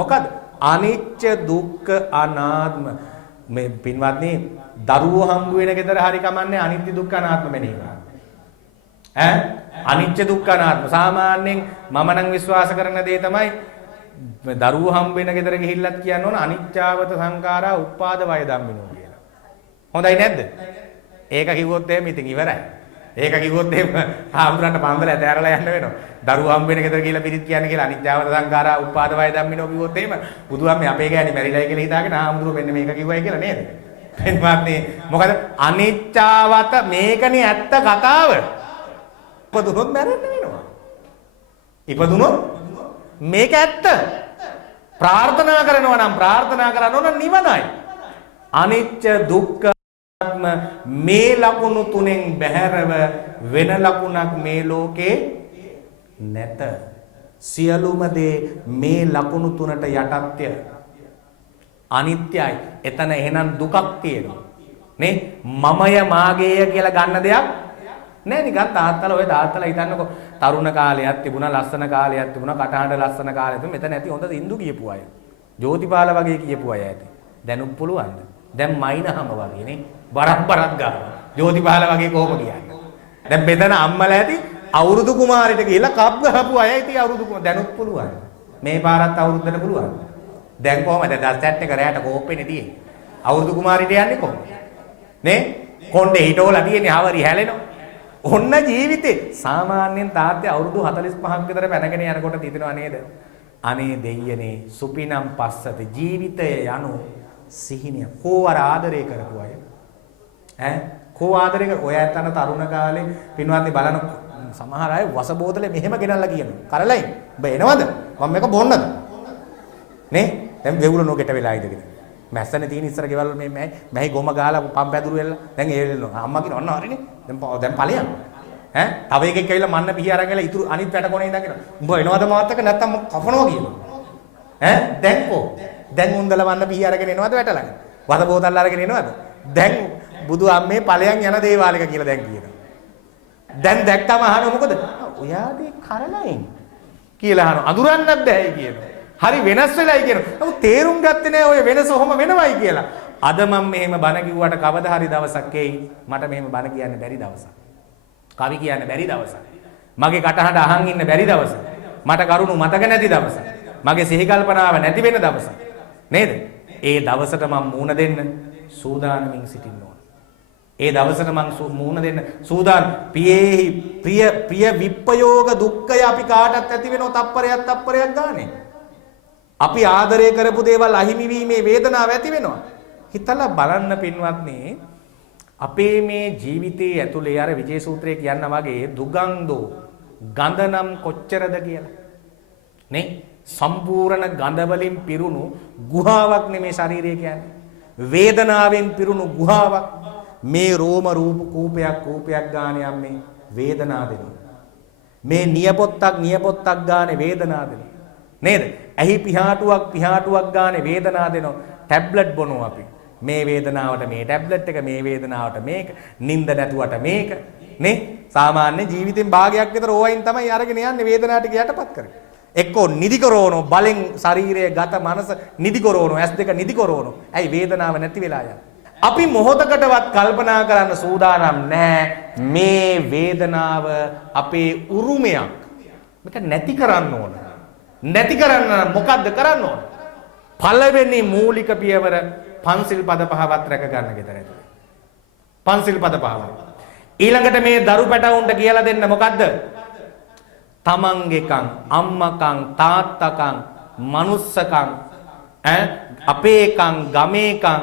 මොකද? අනිච්ච දුක්ඛ අනාත්ම මේ පින්වත්නි දරුවෝ හම්බ වෙන ගෙදර හරි කමන්නේ අනිත්‍ය දුක්ඛ අනාත්ම මෙනෙහි කරන්න. අනිත්‍ය දුක්ඛ අනාත්ම සාමාන්‍යයෙන් මම නම් විශ්වාස කරන දේ තමයි දරුවෝ හම්බ වෙන ගෙදර ගිහිල්ලත් කියන්න ඕන අනිච්චාවත සංඛාරා උප්පාද වය ධම්මිනෝ කියලා. හොඳයි නැද්ද? ඒක කිව්වොත් එහෙම ඉතින් ඉවරයි. ඒක කිව්වොත් එහෙම හාමුදුරන්ට පන්දල ඇතෑරලා යන්න වෙනවා. දරුවෝ හම්බ වෙන ගෙදර කියලා පිරිත් කියන්නේ කියලා අනිත්‍යවද සංඛාරා උපාද වය ධම්මිනෝ කිව්වොත් එහෙම බුදුහාමේ අපේ ගෑණි මැරිලායි කියලා හිතාගෙන හාමුදුරුවෝ මෙන්න මේක කිව්වයි කියලා නේද? එන්වත් මොකද අනිත්‍යවත මේකනේ ඇත්ත කතාව. ඉපදුනොත් මැරෙන්න වෙනවා. ඉපදුනොත් මේක ඇත්ත. ප්‍රාර්ථනා කරනවා නම් ප්‍රාර්ථනා කරන්න ඕන නිවනයි. අනිත්‍ය දුක්ඛ මේ ලකුණු තුනෙන් බැහැරව වෙන ලකුණක් මේ ලෝකේ නැත. සියලුම දේ මේ ලකුණු තුනට යටත්ය. අනිත්‍යයි. එතන එහෙනම් දුකක් තියෙනවා. නේ? මමය මාගේය කියලා ගන්න දෙයක් නෑ නිකන් තාත්තලා ඔය තාත්තලා හිතන්නකො තරුණ කාලයක් තිබුණා ලස්සන කාලයක් තිබුණා කටහඬ ලස්සන කාලයක් තිබුණා මෙතන ඇති හොඳ ඉන්දු කියපු අය. ජෝතිපාල වගේ කියපු අය ඇති. දැනුත් පුළුවන්ද? දැන් මයින්හම වගේ නේ. බරක් ගන්න. ජෝතිපාල වගේ කොහොම කියන්නේ. දැන් මෙතන අම්මලා ඇති අවුරුදු කුමාරිට ගිහිල්ලා කප් ගහපු අය ඉතින් අවුරුදු දැනුත් පුළුවන්. මේ පාරත් අවුරුද්දට පුළුවන්. දැන් කොහමද දස්ට් එක රැයට කෝප්පෙනේ තියෙන්නේ. අවුරුදු කුමාරිට යන්නේ කොහොමද? නේ? කොණ්ඩේ හිටවලා තියෙන්නේ හවරි හැලෙනවා. ඔන්න ජීවිතේ සාමාන්‍යයෙන් තාත්තේ අවුරුදු 45ක් විතර පැනගෙන යනකොට හිතෙනවා නේද? අනේ දෙයියනේ සුපිනම් පස්සත ජීවිතය යනු සිහිනිය. කෝ අර ආදරය කරපු අය. කෝ ආදරය කර ඔය ඇත්තන තරුණ කාලේ පින්වත්නි බලන සමහර අය වස බෝතලේ මෙහෙම ගෙනල්ලා කියනවා. කරලයි. ඔබ එනවද? මම මේක බොන්නද? නේ? දැන් වෙවුල නොගෙට වෙලා ඉඳගෙන. මැස්සනේ තියෙන ඉස්සර ගෙවල් මේ මැහි ගොම ගහලා පම් පැදුරු වෙලා දැන් ඒලෙනවා. අම්මා කියන ඔන්න හරිනේ. දැන් ඵලයන්. තව එකෙක් ඇවිල්ලා මන්න පිහි අරන් ගලා ඉතුරු අනිත් පැට කොනේ ඉඳගෙන උඹ එනවද මාත් එක්ක නැත්තම් කපනවා කියනවා. දැන් කො? දැන් උන්දල මන්න පිහි අරගෙන එනවද වැටලා? වද බෝතල් අරගෙන එනවද? දැන් බුදු අම්මේ ඵලයන් යන දේවාලයක කියලා දැන් කියනවා. දැන් දැක්කම අහනවා මොකද? ඔයාගේ කරලයින් කියලා අහනවා. අඳුරන්නත් බෑයි කියනවා. හරි වෙනස් වෙලයි කියනවා. නමුත් තේරුම් ගත්තේ නෑ ඔය වෙනස ඔහොම වෙනවයි කියලා. අද මම මෙහෙම බණ කිව්වට කවදා හරි දවසක් එයි මට මෙහෙම බණ කියන්න බැරි දවසක්. කවි කියන්න බැරි දවසක්. මගේ කටහඬ අහන් ඉන්න බැරි දවසක්. මට කරුණු මතක නැති දවසක්. මගේ සිහි කල්පනාව නැති වෙන දවසක්. නේද? ඒ දවසට මම මූණ දෙන්න සූදානමින් සිටින්න ඕන. ඒ දවසට මම මූණ දෙන්න සූදානම්. ප්‍රිය විප්පයෝග දුක්ඛය අපි කාටත් ඇති වෙනව තප්පරයක් ගානේ. අපි ආදරය කරපු දේවල් අහිමි වීමේ වේදනාව ඇති වෙනවා. හිතලා බලන්න පින්වත්නි අපේ මේ ජීවිතයේ ඇතුලේ අර විජේ සූත්‍රයේ කියනා වගේ දුගන්ධෝ ගඳ නම් කොච්චරද කියලා. නේ? සම්පූර්ණ ගඳ වලින් පිරුණු ගුහාවක් නෙමේ ශරීරය කියන්නේ. වේදනාවෙන් පිරුණු ගුහාවක්. මේ රෝම රූප කූපයක් ගානේ යන්නේ වේදනාව දෙනවා. මේ නියපොත්තක් ගානේ වේදනාව දෙනවා. නේද? ඇහි පිහාටුවක් ගානේ වේදනාව දෙනවා. ටැබ්ලට් බොනවා අපි. මේ වේදනාවට මේ ටැබ්ලට් එක මේ වේදනාවට මේක නිින්ද නැතුවට මේක නේ සාමාන්‍ය ජීවිතෙන් භාගයක් විතර ඕවයින් තමයි අරගෙන යන්නේ වේදනාවට යටපත් කරගෙන එක්කෝ නිදි කරවනෝ බලෙන් ශරීරයේ ගත මනස නිදි කරවනෝ ඇස් දෙක නිදි කරවනෝ ඇයි වේදනාව නැති වෙලා යන්නේ අපි මොහොතකටවත් කල්පනා කරන්න සූදානම් නැහැ මේ වේදනාව අපේ උරුමයක් මේක නැති කරන්න ඕන නැති කරන්න මොකද්ද කරන්න ඕන පළවෙනි මූලික පියවර පන්සිල් පද පහවත් රැක ගන්න ගෙදර ඇතුලේ. පන්සිල් පද පහවත්. ඊළඟට මේ දරු පැටවුන්ට කියලා දෙන්න මොකද්ද? තමන්ගේකම්, අම්මකම්, තාත්තකම්, මනුස්සකම්, අපේකම්, ගමේකම්,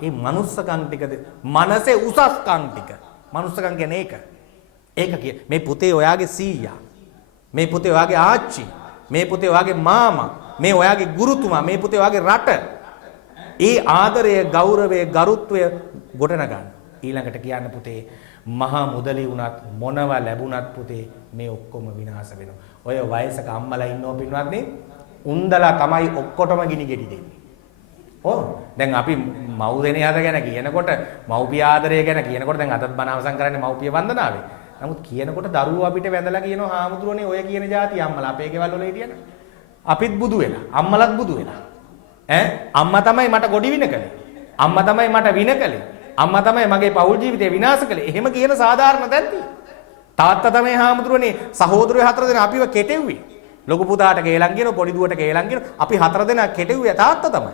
මේ මනුස්සකම් ටිකද මනසේ උසස්කම් ටික. මනුස්සකම් කියන්නේ ඒක. ඒක කිය. මේ පුතේ ඔයාගේ සීයා. මේ පුතේ ඔයාගේ ආච්චි. මේ පුතේ ඔයාගේ මාමා. මේ ඔයාගේ ගුරුතුමා. මේ පුතේ ඔයාගේ රට. ඒ ආදරය ගෞරවය ගරුත්වය ගොඩනගන්න. ඊළඟට කියන්න පුතේ මහා මුදලි වුණත් මොනව ලැබුණත් පුතේ මේ ඔක්කොම විනාශ වෙනවා. ඔය වයසක අම්මලා ඉන්නෝ පින්වත්නි උන්දලා තමයි ඔක්කොටම ගිනි ගෙඩි දෙන්නේ. ඔව්. දැන් අපි මව් දෙනේ හද ගැන කියනකොට මව්පිය ආදරය ගැන කියනකොට දැන් අදත් බණ අවසන් කරන්නේ මව්පිය වන්දනාවේ. නමුත් කියනකොට දරුවෝ අපිට වැඳලා කියනවා හාමුදුරනේ ඔය කියන જાති අම්මලා අපේ ගෙවල් වල හිටියන. අපිත් බුදු වෙලා අම්මලත් බුදු වෙලා. අම්මා තමයි මට ගොඩි වින කළේ. අම්මා තමයි මට වින කළේ. අම්මා තමයි මගේ පෞල් ජීවිතේ විනාශ කළේ. එහෙම කියන සාධාරණ දැන් තියෙනවා. තාත්තා තමයි හාමුදුරනේ සහෝදරයෝ හතර දෙනා අපිව කෙටෙව්වේ. ලොකු පුතාට කේලම් කියන පොඩි දුවට කේලම් කියන අපි හතර දෙනා කෙටෙව්වේ තාත්තා තමයි.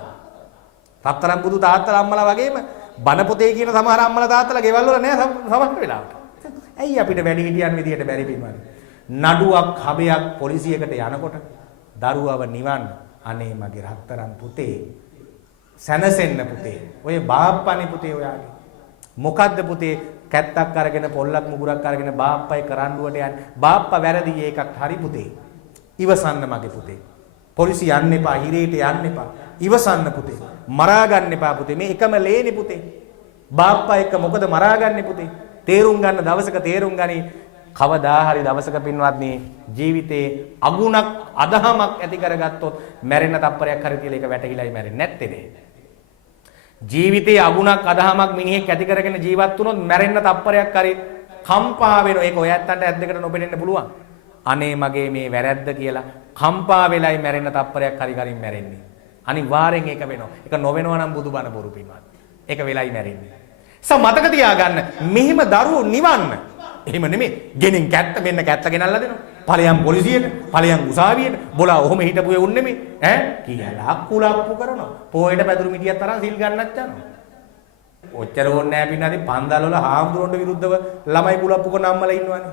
රත්තරන් බුදු තාත්තලා අම්මලා වගේම බණ පොතේ කියන සමහර අම්මලා තාත්තලා ගෙවල් වල නෑ සමහර වෙලාවට. ඇයි අපිට වැඩි හිටියන් විදියට බැරි පින්වත්නි? නඩුවක් හබයක් පොලිසියකට යනකොට දරුවව නිවන්න අනේ මගේ රත්තරන් පුතේ සැනසෙන්න පුතේ. ඔය බාප්පනේ පුතේ ඔයාගේ. මොකද්ද පුතේ කැත්තක් අරගෙන පොල්ලක් මුගුරක් අරගෙන බාප්පයි කරඬුවට යන්නේ. බාප්පා වැරදි ඒකත් හරි පුතේ. ඉවසන්න මගේ පුතේ. පොලිසිය යන්න එපා, හිරේට යන්න එපා. ඉවසන්න පුතේ. මරා ගන්න එපා පුතේ. මේ එකම ලේනේ පුතේ. බාප්පා එක්ක මොකද මරා ගන්නෙ පුතේ? තේරුම් ගන්න දවසක තේරුම් ගනි. කවදා හරි දවසක පින්වත්නි ජීවිතේ අගුණක් අදහමක් ඇති කරගත්තොත් මැරෙන්න තප්පරයක් හරි තියලා ඒක වැටහිලායි මැරෙන්නේ නැත්තේ නේ. ජීවිතේ අගුණක් අදහමක් මිනිහෙක් ඇති කරගෙන ජීවත් වුණොත් මැරෙන්න තප්පරයක් හරි කම්පා වෙනවා. ඒක ඔය ඇත්තන්ට ඇස් දෙකට නොපෙනෙන්න පුළුවන්. අනේ මගේ මේ වැරැද්ද කියලා කම්පා වෙලයි මැරෙන්න තප්පරයක් හරි කරින් මැරෙන්නේ. අනිවාර්යෙන් ඒක වෙනවා. ඒක නොවෙනවා නම් බුදුබණ බොරු පින්වත්. ඒක වෙලයි මැරෙන්නේ. මතක තියාගන්න මෙහිම දරුවෝ නිවන්න. එහෙම නෙමෙයි. ගෙනින් කැත්ත මෙන්න කැත්ත ගෙනල්ලා දෙනවා. ඵලයන් පොලිසියට, ඵලයන් උසාවියට. බොලා ඔහොම හිටපු ඒ උන් නෙමෙයි. ඈ කියලා කුලප්පු කරනවා. පොයේට පැදුරු මිටියක් තරම් සිල් ගන්නත් යනවා. ඔච්චර ඕනේ නැහැ පින්නදී පන්දල් වල හාමුදුරන්ට විරුද්ධව ළමයි කුලප්පු කරන අම්මලා ඉන්නවනේ.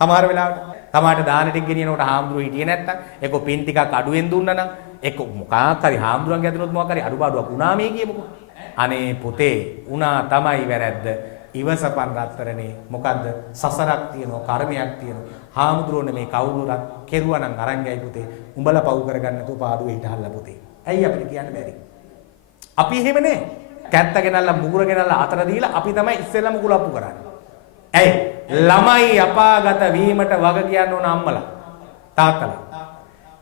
සමහර වෙලාවට. තමාට දාන ටික ගෙනියනකොට හාමුදුරුවෝ හිටියේ නැත්තම් එක්ක පින් ටිකක් අඩුවෙන් දුන්නා නම් එක්ක මොකක් හරි හාමුදුරන්ගේ අතනොත් මොකක් හරි අඩුපාඩුවක් වුණා මේ කියමුකෝ. අනේ පුතේ උනා තමයි වැරද්ද. ඉවසපන් රත්තරනේ. මොකද්ද? සසරක් තියෙනවා, කර්මයක් තියෙනවා. හාමුදුරුවනේ මේ කවුරුරක් කෙරුවා නම් අරන් ගයි පුතේ. උඹලා පව් කරගන්න නැතුව පාඩුවේ හිටහල්ලා පුතේ. ඇයි අපිට කියන්න බැරි? අපි එහෙම නේ. කැත්ත ගෙනල්ලා මුගුර ගෙනල්ලා අතර දීලා අපි තමයි ඉස්සෙල්ලාම කුලප්පු කරන්නේ. ඇයි? ළමයි අපාගත වීමට වග කියන්න ඕන අම්මලා තාත්තලා.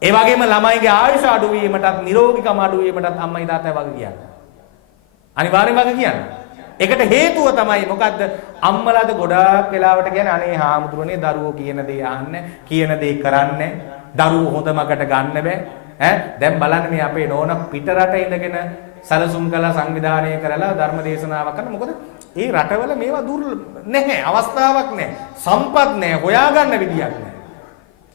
ඒ වගේම ළමයිගේ ආයුෂ අඩු වීමටත් නිරෝගීකම අඩු වීමටත් අම්මයි තාත්තයි වග කියන්නේ. අනිවාර්යෙන් වග කියන්නේ. ඒකට හේතුව තමයි මොකද්ද? අම්මලාද ගොඩාක් වෙලාවට කියන්නේ අනේ හාමුදුරනේ දරුවෝ කියන දේ අහන්නේ, කියන දේ කරන්නේ, දරුවෝ හොඳ මකට ගන්න බෑ. දැන් බලන්න මේ අපේ නෝන පිටරට ඉඳගෙන සැලසුම් කළා සංවිධානය කරලා ධර්ම දේශනාවක් කරන මොකද? ඒ රටවල මේවා නැහැ, අවස්ථාවක් නැහැ, සම්පත් නැහැ, හොයාගන්න විදියක් නැහැ.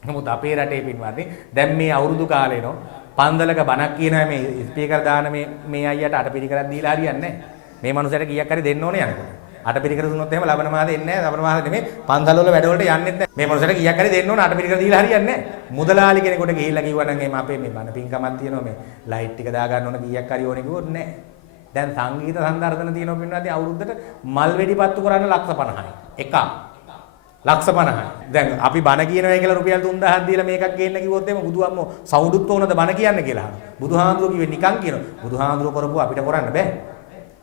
නමුත් අපේ රටේ පින්වත්නි දැන් මේ අවුරුදු කාලේනෝ පන්දලක බණක් කියනවා මේ ස්පීකර් දාන මේ අයියට අටපිරිකරක් දීලා හරියන්නේ නැහැ. මේ මනුස්සයට කීයක් හරි දෙන්න ඕනේ යනකොට. අටපිරිකර දුන්නොත් එහෙම ලබන මාසෙ එන්නේ නැහැ. ලබන මාසෙ නෙමෙයි පන්සල් වල වැඩවලට යන්නෙත් නැහැ. මේ මනුස්සයට කීයක් හරි දෙන්න ඕනේ අටපිරිකර දීලා හරියන්නේ නැහැ. මුදලාලි කෙනෙකුට ගිහිල්ලා කිව්වා නම් එහෙම අපේ මේ බණ පින්කමක් තියෙනවා මේ ලයිට් ටික දා ගන්න ඕන කීයක් හරි ඕනේ කිව්වොත් නැහැ. දැන් සංගීත සංවර්ධන තියෙනවා පින්වත්නි අවුරුද්දට මල් වෙඩි පත්තු කරන්න ලක්ෂ 50යි. එකක්. ලක්ෂ 50යි. දැන් අපි බණ කියනවා කියලා රුපියල් 3000ක් දීලා මේකක් ගේන්න කිව්වොත් එහෙම බුදුහාමෝ සවුඩුත් ඕනද බණ කියන්න කියලා. බුදුහාඳුරෝ කිව්වේ නිකන් කියනවා. බුදුහාඳුරෝ කරපුවා අපිට කරන්න බෑ.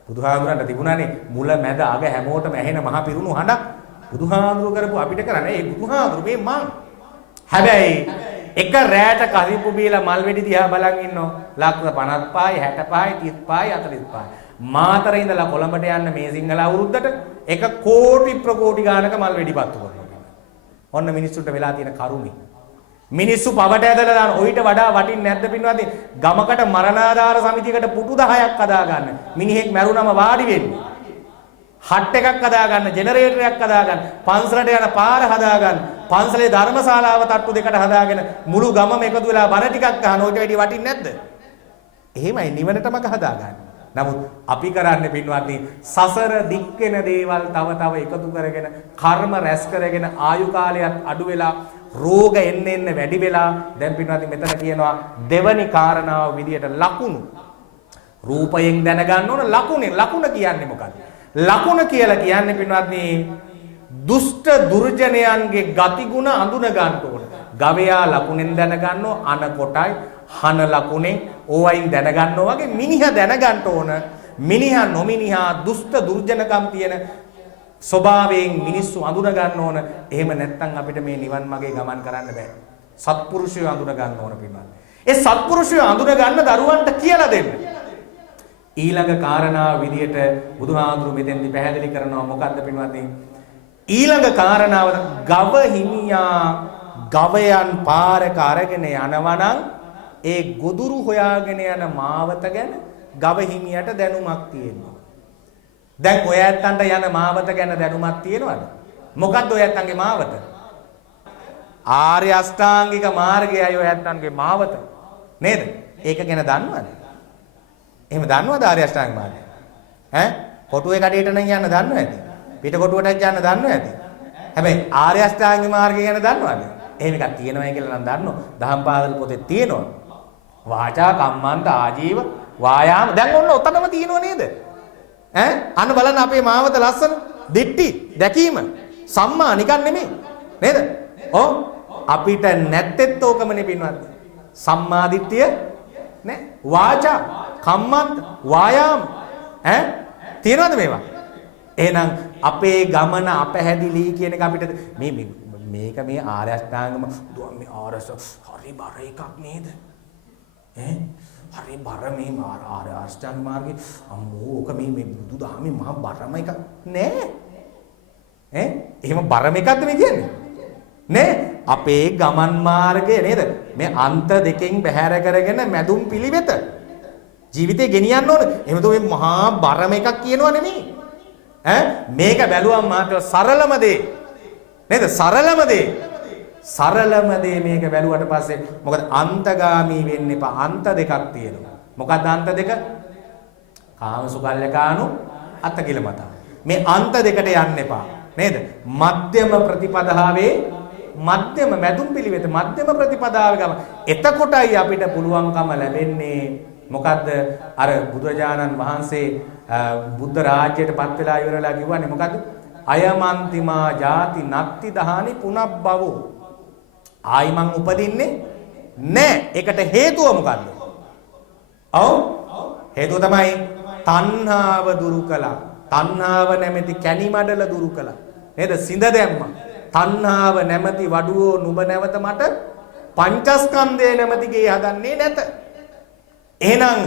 බුදුහාඳුරන්ට තිබුණානේ මුල මැද අග හැමෝටම ඇහෙන මහ පිරුණු හඬක්. බුදුහාඳුරෝ කරපුවා අපිට කරන්න. ඒ බුදුහාඳුරෝ මේ මං. හැබැයි එක රැයට කරිප්පු බීලා මල් වෙඩි දිහා බලන් ඉන්නෝ ලක්ෂ 55යි 65යි 35යි 45යි. මාතර ඉඳලා කොළඹට යන්න මේ සිංහල අවුරුද්දට 1 කෝටි ප්‍රකෝටි ගානක මල් වෙඩි පත්තු කරනවා. ඔන්න මිනිස්සුන්ට වෙලා තියෙන කරුමේ. මිනිස්සු පවට ඇදලා දාන ඔయిత වඩා වටින්නේ නැද්ද පින්වත්නි? ගමකට මරණාධාර සමිතියකට පුටු 10ක් හදා ගන්න. මිනිහෙක් මැරුණම වාඩි වෙන්නේ. හට් එකක් හදා ගන්න, ජෙනරේටරයක් හදා ගන්න, පන්සලට යන පාර හදා ගන්න, පන්සලේ ධර්මශාලාව තට්ටු දෙකට හදාගෙන මුළු ගමම එකතු වෙලා බණ ටිකක් අහන ඔయిత වැඩි වටින්නේ නැද්ද? එහෙමයි නිවනටම හදා ගන්න. නමුත් අපි කරන්නේ පින්වත්නි සසර දික් වෙන දේවල් තව තව එකතු කරගෙන කර්ම රැස් කරගෙන ආයු කාලයත් අඩු වෙලා රෝග එන්න වැඩි වෙලා දැන් පින්වත්නි මෙතන කියනවා දෙවනි කාරණාව විදියට ලකුණු රූපයෙන් දැනගන්න ඕන ලකුණ කියන්නේ මොකක්ද? ලකුණ කියලා කියන්නේ පින්වත්නි දුෂ්ට දුර්ජනයන්ගේ ගතිගුණ අඳුන ගන්න ඕන. ගවයා ලකුණෙන් දැනගන්නෝ අන කොටයි හන ලකුණේ ඕවයින් දැනගන්නවා වගේ මිනිහා දැනගන්න ඕන. මිනිහා නොමිනිහා දුෂ්ට දුර්ජනකම් තියෙන ස්වභාවයෙන් මිනිස්සු අඳුන ගන්න ඕන. එහෙම නැත්නම් අපිට මේ නිවන් මාගේ ගමන් කරන්න බෑ. සත්පුරුෂයෝ අඳුන ගන්න ඕන පින්වත්. ඒ සත්පුරුෂයෝ අඳුන ගන්න දරුවන්ට කියලා දෙන්න. ඊළඟ කාරණාව විදියට බුදුහාඳුරු මෙතෙන්දි පැහැදිලි කරනවා මොකද්ද පින්වත්නි? ඊළඟ කාරණාව ගව හිමියා ගවයන් පාරක අරගෙන යනවා නම් ඒ ගොදුරු හොයාගෙන යන මාවත ගැන ගව හිමියට දැනුමක් තියෙනවා. දැන් ඔය ඇත්තන්ට යන මාවත ගැන දැනුමක් තියෙනවද? මොකද්ද ඔය ඇත්තන්ගේ මාවත? ආර්ය අෂ්ටාංගික මාර්ගයයි ඔය ඇත්තන්ගේ මාවත. නේද? ඒක ගැන දන්නවද? එහෙම දන්නවද ආර්ය අෂ්ටාංගික මාර්ගය? කොටුවේ කඩේට නම් යන්න දන්නව ඇති. පිට කොටුවටත් යන්න දන්නව ඇති. හැබැයි ආර්ය අෂ්ටාංගික මාර්ගය ගැන දන්නවද? එහෙම එකක් තියෙනවයි කියලා නම් දන්නෝ. දහම් පාසල් පොතේ තියෙනවා. වාචා කම්මන්ත ආජීව වායාම දැන් ඔන්න ඔතනම තියෙනව නේද? අන්න බලන්න අපේ මාවත ලස්සන. දිට්ටි දැකීම සම්මා නිකන් නෙමෙයි. නේද? ඔව් අපිට නැත්තේත් ඕකමනේ පින්වත්. සම්මා දිට්ඨිය නේ වාචා කම්මන්ත වායාම තියෙනවද මේවා? එහෙනම් අපේ ගමන අපැහැදිලි කියන එක අපිට මේක මේ ආර්ය අෂ්ටාංගම මේ ආරස හරි බර එකක් නේද? හරි බර මේ ආර්ය අෂ්ටාංග මාර්ගේ අම්මෝ ඕක මේ බුදුදහමේ මහා බරම එකක් නෑ. එහෙම බරම එකක්ද මේ කියන්නේ? නේ අපේ ගමන් මාර්ගය නේද? මේ අන්ත දෙකෙන් බැහැර කරගෙන මැදුම් පිළිවෙත ජීවිතේ ගෙනියන්න ඕන. එහෙම તો මේ මහා බරම එකක් කියනවා නෙමෙයි. මේක බැලුවම මාත්‍ර සරලම දේ. නේද? සරලම දේ මේක බැලුවට පස්සේ මොකද අන්තගාමී වෙන්න එපා. අන්ත දෙකක් තියෙනවා. මොකක්ද අන්ත දෙක? කාමසුකල්ලකානු අත්තකිලමතා. මේ අන්ත දෙකට යන්න එපා. නේද? මධ්‍යම ප්‍රතිපදාවේ මධ්‍යම මැදුම් පිළිවෙත මධ්‍යම ප්‍රතිපදාවේ ගම. එතකොටයි අපිට පුළුවන්කම ලැබෙන්නේ මොකද්ද? අර බුදුරජාණන් වහන්සේ බුද්ධ රාජ්‍යයට පත් වෙලා ඉවරලා කිව්වනේ මොකද්ද? අයමන්තිමා ජාති නත්ති දහානි පුනබ්බවෝ. ආයි මං උපදින්නේ නෑ. ඒකට හේතුව මොකද්ද? ඔව් හේතුව තමයි තණ්හාව දුරු කළා. තණ්හාව නැමැති කැණි මඩල දුරු කළා. නේද? සිඳ දැම්මා. තණ්හාව නැමැති වඩුවෝ නුඹ නැවත මට පංචස්කන්ධය නැමැති ගේ හදන්නේ නැත. එහෙනම්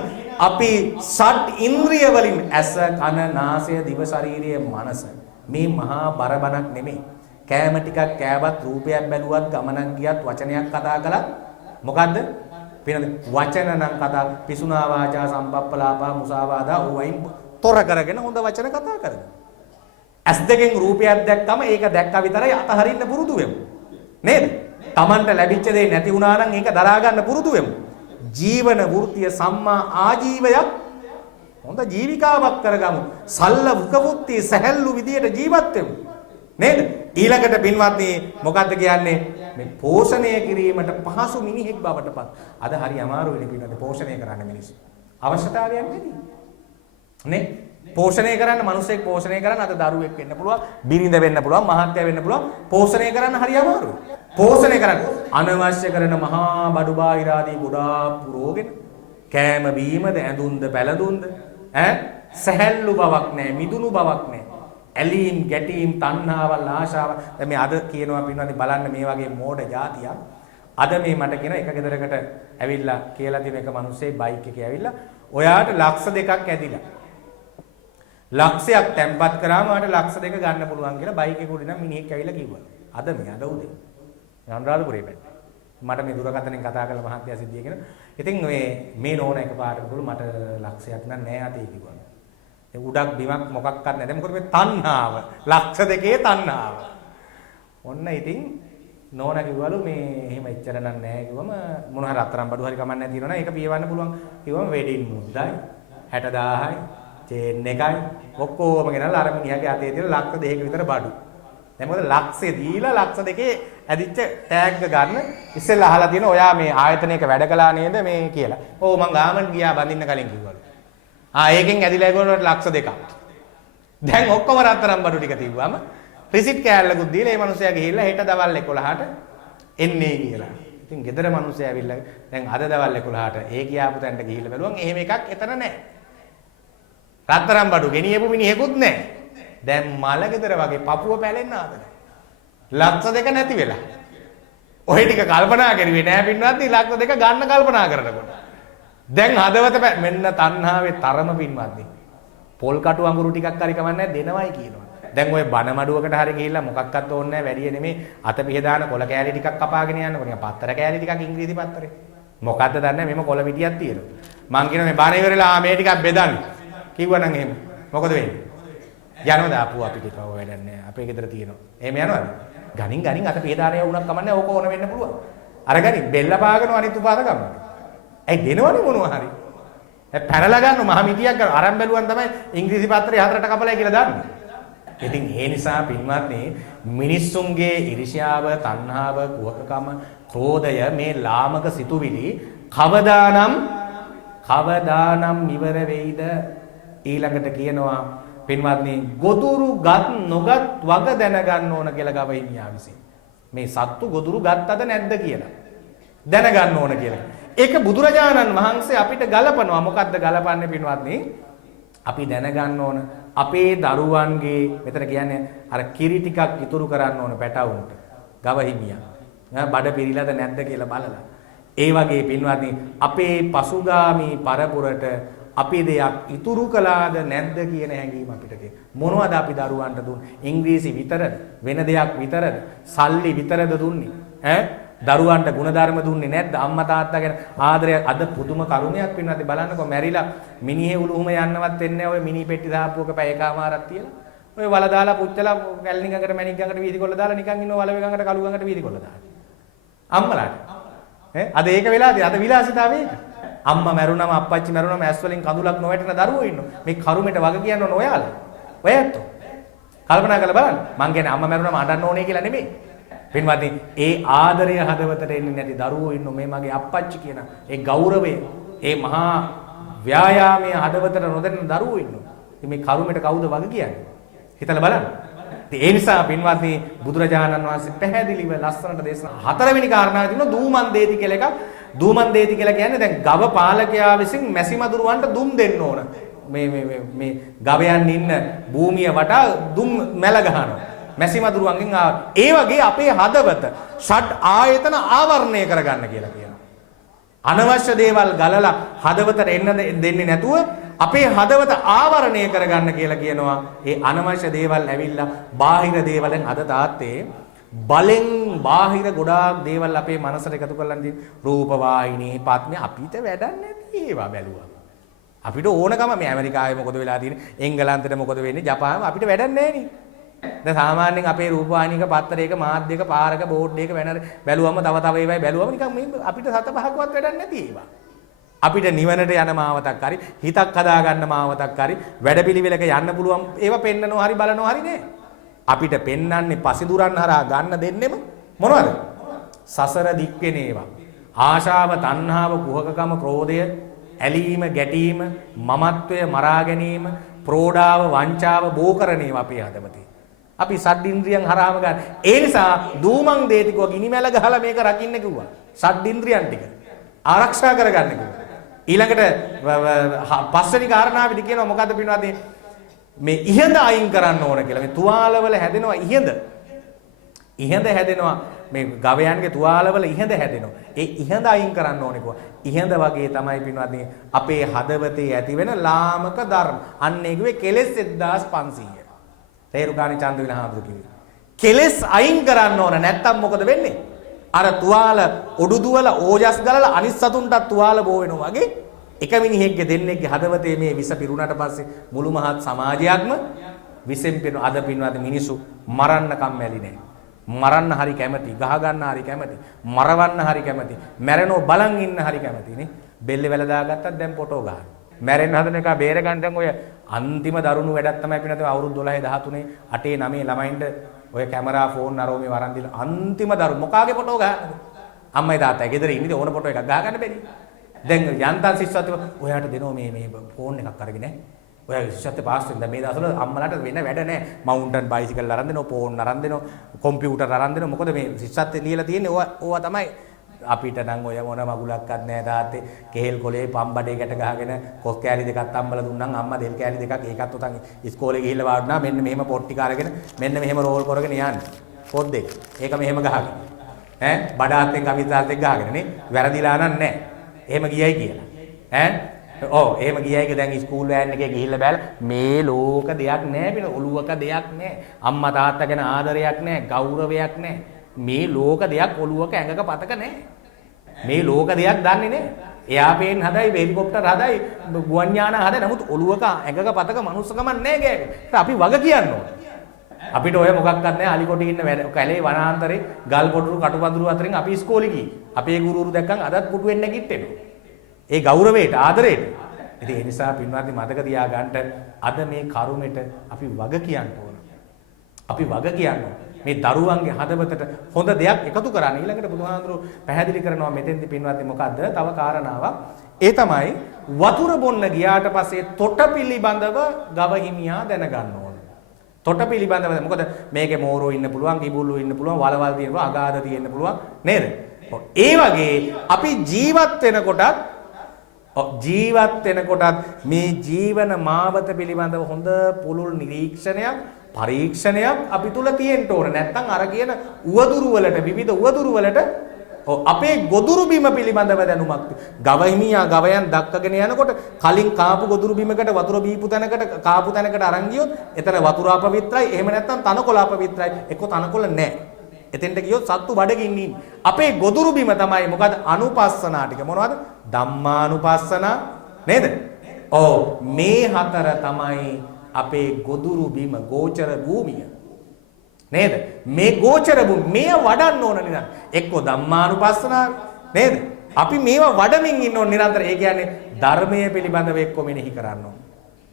අපි සත් ඉන්ද්‍රිය වලින් ඇස කන නාසය දිව ශරීරය මනස මේ මහා බරබණක් නෙමෙයි. කෑම ටිකක් කෑවත් රූපයක් බැලුවත් ගමනක් ගියත් වචනයක් කතා කළත් මොකද්ද? පිනද වචන නම් කතා පිසුනා වාචා සම්පප්පලාපා මුසාවාදා ඕවයින් තොර කරගෙන හොඳ වචන කතා කරගන්න. ඇස් දෙකෙන් රූපයක් දැක්කම ඒක දැක්කා විතරයි අතහරින්න පුරුදු වෙමු. නේද? Tamanට ලැබිච්ච දේ නැති වුණා නම් ඒක දරා ගන්න පුරුදු වෙමු. ජීවන වෘත්තිය සම්මා ආජීවයක් හොඳ ජීවිකාවක් කරගමු. සල්ල වුකවුත්ති සැහැල්ලු විදියට ජීවත් වෙමු. නේද? ඊළඟට පින්වත්නි මොකද්ද කියන්නේ? මේ පෝෂණය කිරීමට පහසු මිනිහෙක් බවටපත්. අද හරි අමාරු වෙන පින්වත්නි පෝෂණය කරන්න මිනිස්සු. අවශ්‍යතාවයක් නැති. නේ? පෝෂණය කරන්න මිනිස්සෙක් පෝෂණය කරන්න අද දරුවෙක් වෙන්න පුළුවන්, බිරිඳ වෙන්න පුළුවන්, මහත්ය වෙන්න පුළුවන්. පෝෂණය කරන්න හරි අමාරුයි. පෝෂණය කරන්න අනවශ්‍ය කරන මහා බඩු බාහිර ආදී ගොඩාක් පුරෝගෙන කෑම බීමද ඇඳුම්ද පැළඳුම්ද සැහැල්ලු බවක් නැහැ, මිදුණු බවක් නැහැ. ඇලීම් ගැටීම් තණ්හාවල් ආශාවල් දැන් මේ අද කියනවා පින්වත්නි බලන්න මේ වගේ මෝඩ જાතියක් අද මේ මට කියන එක ගෙදරකට ඇවිල්ලා කියලා තියෙන එක මිනිස්සේ බයික් එකේ ඇවිල්ලා ඔයාට ලක්ෂ 2ක් ඇදිලා ලක්ෂයක් තැම්පත් කරාම ඔයාට ලක්ෂ 2 ගන්න පුළුවන් කියලා බයික් එකේ උඩින් මිනිහෙක් ඇවිල්ලා කිව්වා. අද උදේ අනුරාධපුරේ පැත්තේ මට මේ දුරකථනෙන් කතා කරලා මහත්ය සිද්ධිය කියන. ඉතින් මේ නෝන එකපාරට කිව්ලු මට ලක්ෂයක් නෑ අතේ කිව්වා. උඩක් බිමක් මොකක්වත් නැහැ. දැන් මොකද මේ තණ්හාව. ලක්ෂ 2 තණ්හාව. ඔන්න ඉතින් නෝනා කිව්වලු මේ එහෙම එච්චර නෑ කිව්වම මොන හරි අතරම් බඩු හරි කමක් නැහැ තියෙනවා ඒක පියවන්න පුළුවන්. කිව්වම වෙඩින් මුද්දයි 60000යි චේන් එකයි ඔක්කොම ගෙනල්ලා අර මිනිහාගේ අතේ තියෙන ලක්ෂ 2ක විතර බඩු. දැන් මොකද ලක්ෂය දීලා ලක්ෂ 2 ඇදිච්ච ටැග් ගන්න ඉස්සෙල්ලා අහලා තියෙන ඔයා මේ ආයතනයක වැඩ කළා නේද මේ කියලා. ඔව් මං ගාමන් ගියා බඳින්න කලින් කිව්වලු. ඒකෙන් ඇදිලා ඒගොල්ලන්ට ලක්ෂ 2ක්. දැන් ඔක්කොම රත්තරන් බඩු ටික තිබ්බම රිසිට් කෑල්ලකුත් දීලා ඒ මිනිස්සයා ගිහිල්ලා හෙට දවල් 11ට එන්නේ කියලා. ඉතින් ගෙදර මිනිස්සයා ඇවිල්ලා දැන් අද දවල් 11ට ඒ කියාපු තැනට ගිහිල්ලා බැලුවම එහෙම එකක් එතන නැහැ. රත්තරන් බඩු ගෙනියපු මිනිහෙකුත් නැහැ. දැන් මල ගෙදර වගේ පපුව පැලෙන්න ආදර. ලක්ෂ 2 නැති වෙලා. ඔය ටික කල්පනා කරුවේ නෑ පින්වත්නි ලක්ෂ 2 ගන්න කල්පනා කරනකොට. දැන් හදවත මෙන්න තණ්හාවේ තරම පින්වත්නි. පොල් කටු අඟුරු ටිකක් හරි කමන්නේ දෙනවයි කියනවා. දැන් ඔය බන මඩුවකට හරි ගිහිල්ලා මොකක්වත් ඕනේ නැහැ වැඩි නෙමෙයි අත පිහ දාන කොළ කෑලි ටිකක් කපාගෙන යන්නකො නිකන් පත්තර කෑලි ටිකක් ඉංග්‍රීසි පත්තරේ. මොකද්ද දන්නේ මෙම කොළ පිටියක් තියෙනවා. මං කියනවා මේ බන ඉවරලා මේ ටිකක් බෙදන්න. කිව්වනම් එහෙම. මොකද වෙන්නේ? යනවද ආපු අපි ටිකව වැඩක් නැහැ. අපේ ගෙදර තියෙනවා. එහෙම යනවද? ගණින් අත පිහ දාන යවුණක් කමන්නේ ඕක ඕන වෙන්න පුළුවන්. අර ගණින් බෙල්ල පාගෙන අනිත් උපාද ගන්නවා. ඇයි දෙනවනේ මොනවා හරි. පැනලා ගන්න මහ මිටියක් ගන්න අරන් බැලුවන් තමයි ඉංග්‍රීසි පත්‍රය 4ට කපලයි කියලා දාන්නේ. ඉතින් ඒ නිසා පින්වත්නි මිනිස්සුන්ගේ iriෂ්‍යාව, තණ්හාව, කුහකකම, ක්‍රෝධය මේ ලාමක සිතුවිලි කවදානම් ඉවර වෙයිද? ඊළඟට කියනවා පින්වත්නි ගොදුරු ගත් නොගත් වග දැනගන්න ඕන කියලා ගවයිනියා විසින්. මේ සත්තු ගොදුරු ගත්තද නැද්ද කියලා දැනගන්න ඕන කියලා. ඒක බුදුරජාණන් වහන්සේ අපිට ගලපනවා. මොකද්ද ගලපන්නේ පින්වත්නි? අපි දැනගන්න ඕන අපේ දරුවන්ගේ මෙතන කියන්නේ අර කිරි ටිකක් ඉතුරු කරන්න ඕන පැටවුන්ට. ගවහිමියා. බඩ පිරීලාද නැද්ද කියලා බලලා. ඒ වගේ පින්වත්නි අපේ පසුගාමී පරපුරට අපි දෙයක් ඉතුරු කළාද නැද්ද කියන හැඟීම අපිට තියෙනවා. මොනවද අපි දරුවන්ට දුන්නේ? ඉංග්‍රීසි විතරද? වෙන දෙයක් විතරද? සල්ලි විතරද දුන්නේ? දරුවන්ට ಗುಣධර්ම දුන්නේ නැද්ද? අම්මා තාත්තා ගැන ආදරය අද පුදුම කරුණයක් පින්නත් බලන්නකෝ මැරිලා මිනිහේ උළුම යන්නවත් වෙන්නේ නැහැ. ඔය මිනි පෙට්ටි දාපුවක පැය එකමාරක් තියලා. ඔය වල දාලා පුච්චලා කැලණි ගඟට මැණික් ගඟට වීදි කොල්ල දාලා නිකන් ඉන්නව වලවේ ගඟට කළු ගඟට වීදි කොල්ල දාලා. අම්මලාට. අද ඒක වෙලාදී අද විලාසිතාවේ ඒක. අම්මා මැරුණම අප්පච්චි මැරුණම ඇස් වලින් කඳුලක් නොවැටෙන දරුවෝ ඉන්නවා. මේ කරුමෙට වග කියන්න ඕන ඔයාලා. ඔය ඇත්තෝ. කල්පනා කරලා බලන්න. මං කියන්නේ අම්මා මැරුණම අඬන්න ඕනේ කියලා නෙමෙයි. පින්වත්නි, ඒ ආදරය හදවතට එන්නේ නැති දරුවෝ ඉන්නෝ මේ මගේ අප්පච්චි කියන. ඒ ගෞරවය, ඒ මහා ව්‍යායාමයේ හදවතට නොදැනෙන දරුවෝ ඉන්නෝ. ඉතින් මේ කරුමෙට කවුද වග කියන්නේ? හිතලා බලන්න. ඒ නිසා පින්වත්නි බුදුරජාණන් වහන්සේ පැහැදිලිව ලස්සනට දේශනා හතරවෙනි කාරණාව තියෙනවා දූමන් දේති කියලා එකක්. දූමන් දේති කියලා කියන්නේ දැන් ගව පාලකයා විසින් මැසිමදුරුවන්ට දුම් දෙන්න ඕන. මේ ගවයන් ඉන්න භූමිය වටා දුම් මැල ගහනවා. මැසිමදුරුවන්ගෙන් ඒ වගේ අපේ හදවත ෂඩ් ආයතන ආවරණය කරගන්න කියලා කියනවා. අනවශ්‍ය දේවල් ගලලා හදවතට එන්න දෙන්නේ නැතුව අපේ හදවත ආවරණය කරගන්න කියලා කියනවා. ඒ අනවශ්‍ය දේවල් ඇවිල්ලා බාහිර දේවල්ෙන් අද තාත්තේ බලෙන් බාහිර ගොඩාක් දේවල් අපේ මනසට එකතු කරලා තියෙන රූප වාහිනී පත්මේ අපිට වැඩක් නැති ඒවා බැලුවා. අපිට ඕනකම මේ ඇමරිකාවේ මොකද වෙලා තියෙන්නේ, එංගලන්තේ මොකද වෙන්නේ, ජපානයේ අපිට වැඩක් නැහැ නේ. දැන් සාමාන්‍යයෙන් අපේ රූප වාහිනියක පත්තරයක මාධ්‍යයක පාරක බෝඩ් එකක වෙන බැලුවම තව ඒවායි බැලුවම නිකන් මේ අපිට සත පහකවත් වැඩක් නැති ඒවා. අපිට නිවනට යන මාවතක් හරි හිතක් හදා ගන්න මාවතක් හරි වැඩපිළිවෙලක යන්න පුළුවන් ඒවා පෙන්නනවා හරි බලනවා හරි නෑ. අපිට පෙන්වන්නේ පසිදුරන් හරහා ගන්න දෙන්නෙම මොනවද? සසර දික් වෙන ඒවා. ආශාව, තණ්හාව, කුහකකම, ක්‍රෝධය, ඇලීම, ගැටීම, මමත්වය මරා ගැනීම, ප්‍රෝඩාව, වංචාව බෝ කරන ඒවා අපේ හදවතේ. අපි සද්දින්ද්‍රියන් හරහාම ගන්න. ඒ නිසා දූමන් දේතිකව ගිනිමැල ගහලා මේක රකින්න කිව්වා. සද්දින්ද්‍රියන් ටික ආරක්ෂා කරගන්න කිව්වා. ඊළඟට පස්වෙනි කාරණාවෙදි කියනවා මොකද්ද පින්වත්නි? මේ ඉහඳ අයින් කරන්න ඕන කියලා. මේ තුවාලවල හැදෙනවා ඉහඳ. ඉහඳ හැදෙනවා මේ ගවයන්ගේ තුවාලවල ඉහඳ හැදෙනවා. ඒ ඉහඳ අයින් කරන්න ඕනේ කොහොම? ඉහඳ වගේ තමයි පින්වත්නි අපේ හදවතේ ඇති වෙන ලාමක ධර්ම. අන්න ඒකේ කෙලෙස් 1500. තේරුකාණී චන්දවිල හාමුදුරු කිව්වේ. කෙලෙස් අයින් කරන්න ඕන නැත්තම් මොකද වෙන්නේ? අර තුවාල ඔඩු දුවල ඕජස් ගලලා අනිත් සතුන්ටත් තුවාල බෝ වෙනවා වගේ එක මිනිහෙක්ගේ දෙන්නෙක්ගේ හදවතේ මේ විස පිරුණාට පස්සේ මුළු මහත් සමාජයක්ම විසෙන් පිරුණ අද පින්වත් මිනිසු මරන්න කම්මැලි නෑ. මරන්න හරි කැමති, ගහ ගන්න හරි කැමති, මරවන්න හරි කැමති, මැරෙනෝ බලන් ඉන්න හරි කැමති නේ. බෙල්ලේ වැල දාගත්තත් දැන් ෆොටෝ ගන්න. මැරෙන්න හදන එක බේර ගන්න දැන් ඔය අන්තිම දරුණු වැඩක් තමයි පින්නත අවුරුදු 12 13 8 9 ළමයින්ට ඔය කැමරා ෆෝන් අරෝ මේ වරන් දීලා අන්තිම දරු මොකාගේ ෆොටෝ ගන්නද? අම්මයි තාත්තයි ගෙදර ඉන්නේ ඕන ෆොටෝ එකක් ගහ ගන්න බැරි. දැන් යන්තම් ශිෂ්‍යත්ව ඔයාට දෙනවා මේ ෆෝන් එකක් අරගෙන ඈ. ඔයා ශිෂ්‍යත්ව පාස් වෙන මේ දවස්වල අම්මලාට වෙන වැඩ නැහැ. මවුන්ටන් බයිසිකල් අරන් දෙනවා, ෆෝන් අරන් දෙනවා, කම්පියුටර් අරන් දෙනවා. මොකද මේ ශිෂ්‍යත්වයේ ලියලා තියෙන්නේ ඕවා තමයි. අපිට නම් ඔය මොන මගුලක්වත් නැහැ තාත්තේ. කෙහෙල් කොලේ පම්බඩේ ගැට ගහගෙන කොස් කෑලි දෙකක් අම්බලා දුන්නම්. අම්මා දෙල් කෑලි දෙකක් ඒකත් උතන් ඉස්කෝලේ ගිහිල්ලා වාඩුණා. මෙන්න මෙහෙම පොත් ටික අරගෙන මෙන්න මෙහෙම රෝල් කරගෙන යන්න. පොත් දෙක. ඒක මෙහෙම ගහගෙන. බඩාත් එක්ක අමිතාත් එක්ක ගහගෙන නේ. වැරදිලා නැහැ. එහෙම ගියයි කියලා. එහෙම ගියයි දැන් ඉස්කෝල් වෑන් එකේ ගිහිල්ලා බැල මේ ලෝක දෙයක් නැහැ පිළ ඔළුවක දෙයක් නැහැ. අම්මා තාත්තා ගැන ආදරයක් නැහැ, ගෞරවයක් නැහැ. මේ ලෝක දෙයක් ඔළුවක ඇඟක පතක නැහැ. මේ ලෝක දෙයක් දන්නේ නැහැ. එයාපේන් හදයි, හෙලිකොප්ටර් හදයි, ගුවන් යාන හදයි. නමුත් ඔළුවක ඇඟක පතක මනුස්සකම නැහැ ගෑවේ. අපි වග කියන්න ඕන. අපිට ඔය මොකක්වත් නැහැ. අලිකොටි ඉන්න කැලේ වනාන්තරේ ගල් පොඩුරු කටුපඳුරු අතරින් අපි ඉස්කෝලේ ගියේ. අපේ ගුරුවරු දැක්කන් අදත් පුටු වෙන්න නැගිටිනවා. ඒ ගෞරවයට, ආදරයට. ඉතින් ඒ නිසා පින්වත්නි මතක තියාගන්න අද මේ කරුමෙට අපි වග කියන්න ඕන. අපි වග කියන්නේ මේ දරුවන්ගේ හදවතට හොඳ දෙයක් එකතු කරන්න. ඊළඟට බුදුහාඳුරු පැහැදිලි කරනවා මෙතෙන්දී පින්වත්නි මොකද්ද? තව කාරණාවක්. ඒ තමයි වතුර බොන්න ගියාට පස්සේ තොට පිළිබඳව ගව හිමියා දැනගන්න ඕන. තොට පිළිබඳව මොකද මේකේ මෝරෝ ඉන්න පුළුවන්, කිඹුල්ලෝ ඉන්න පුළුවන්, වලවල් තියෙන්න පුළුවන්, අගාධ තියෙන්න පුළුවන් නේද? ඒ වගේ අපි ජීවත් වෙනකොටත් මේ ජීවන මාවත පිළිබඳව හොඳ පුළුල් නිරීක්ෂණයක් පරීක්ෂණයක් අපි තුල තියෙන්න ඕන. නැත්නම් අර කියන උවදුරු වලට විවිධ උවදුරු වලට අපේ ගොදුරු බිම පිළිබඳව දැනුමක් ගවහිමියා ගවයන් දක්කගෙන යනකොට කලින් කාපු ගොදුරු බිමකට වතුර බීපු තැනකට කාපු තැනකට අරන් ගියොත් එතන වතුර අපවිත්‍රයි. එහෙම නැත්නම් තනකොළ අපවිත්‍රයි. එක්ක තනකොළ නැහැ. එතෙන්ට ගියොත් සත්තු බඩගින්න ඉන්නේ. අපේ ගොදුරු බිම තමයි මොකද අනුපස්සනා ටික මොනවද? ධම්මානුපස්සනා නේද? ඔව් මේ හතර තමයි අපේ ගොදුරු බිම ගෝචර භූමිය. නේද? මේ ගෝචර භූමිය මේ වඩන්න ඕන නේද? එක්ක ධම්මානුපස්සනාව නේද? අපි මේවා වඩමින් ඉන්න ඕන නිරන්තර. ඒ කියන්නේ ධර්මයේ පිළිබඳව එක්ක මෙනෙහි කරන්න ඕන.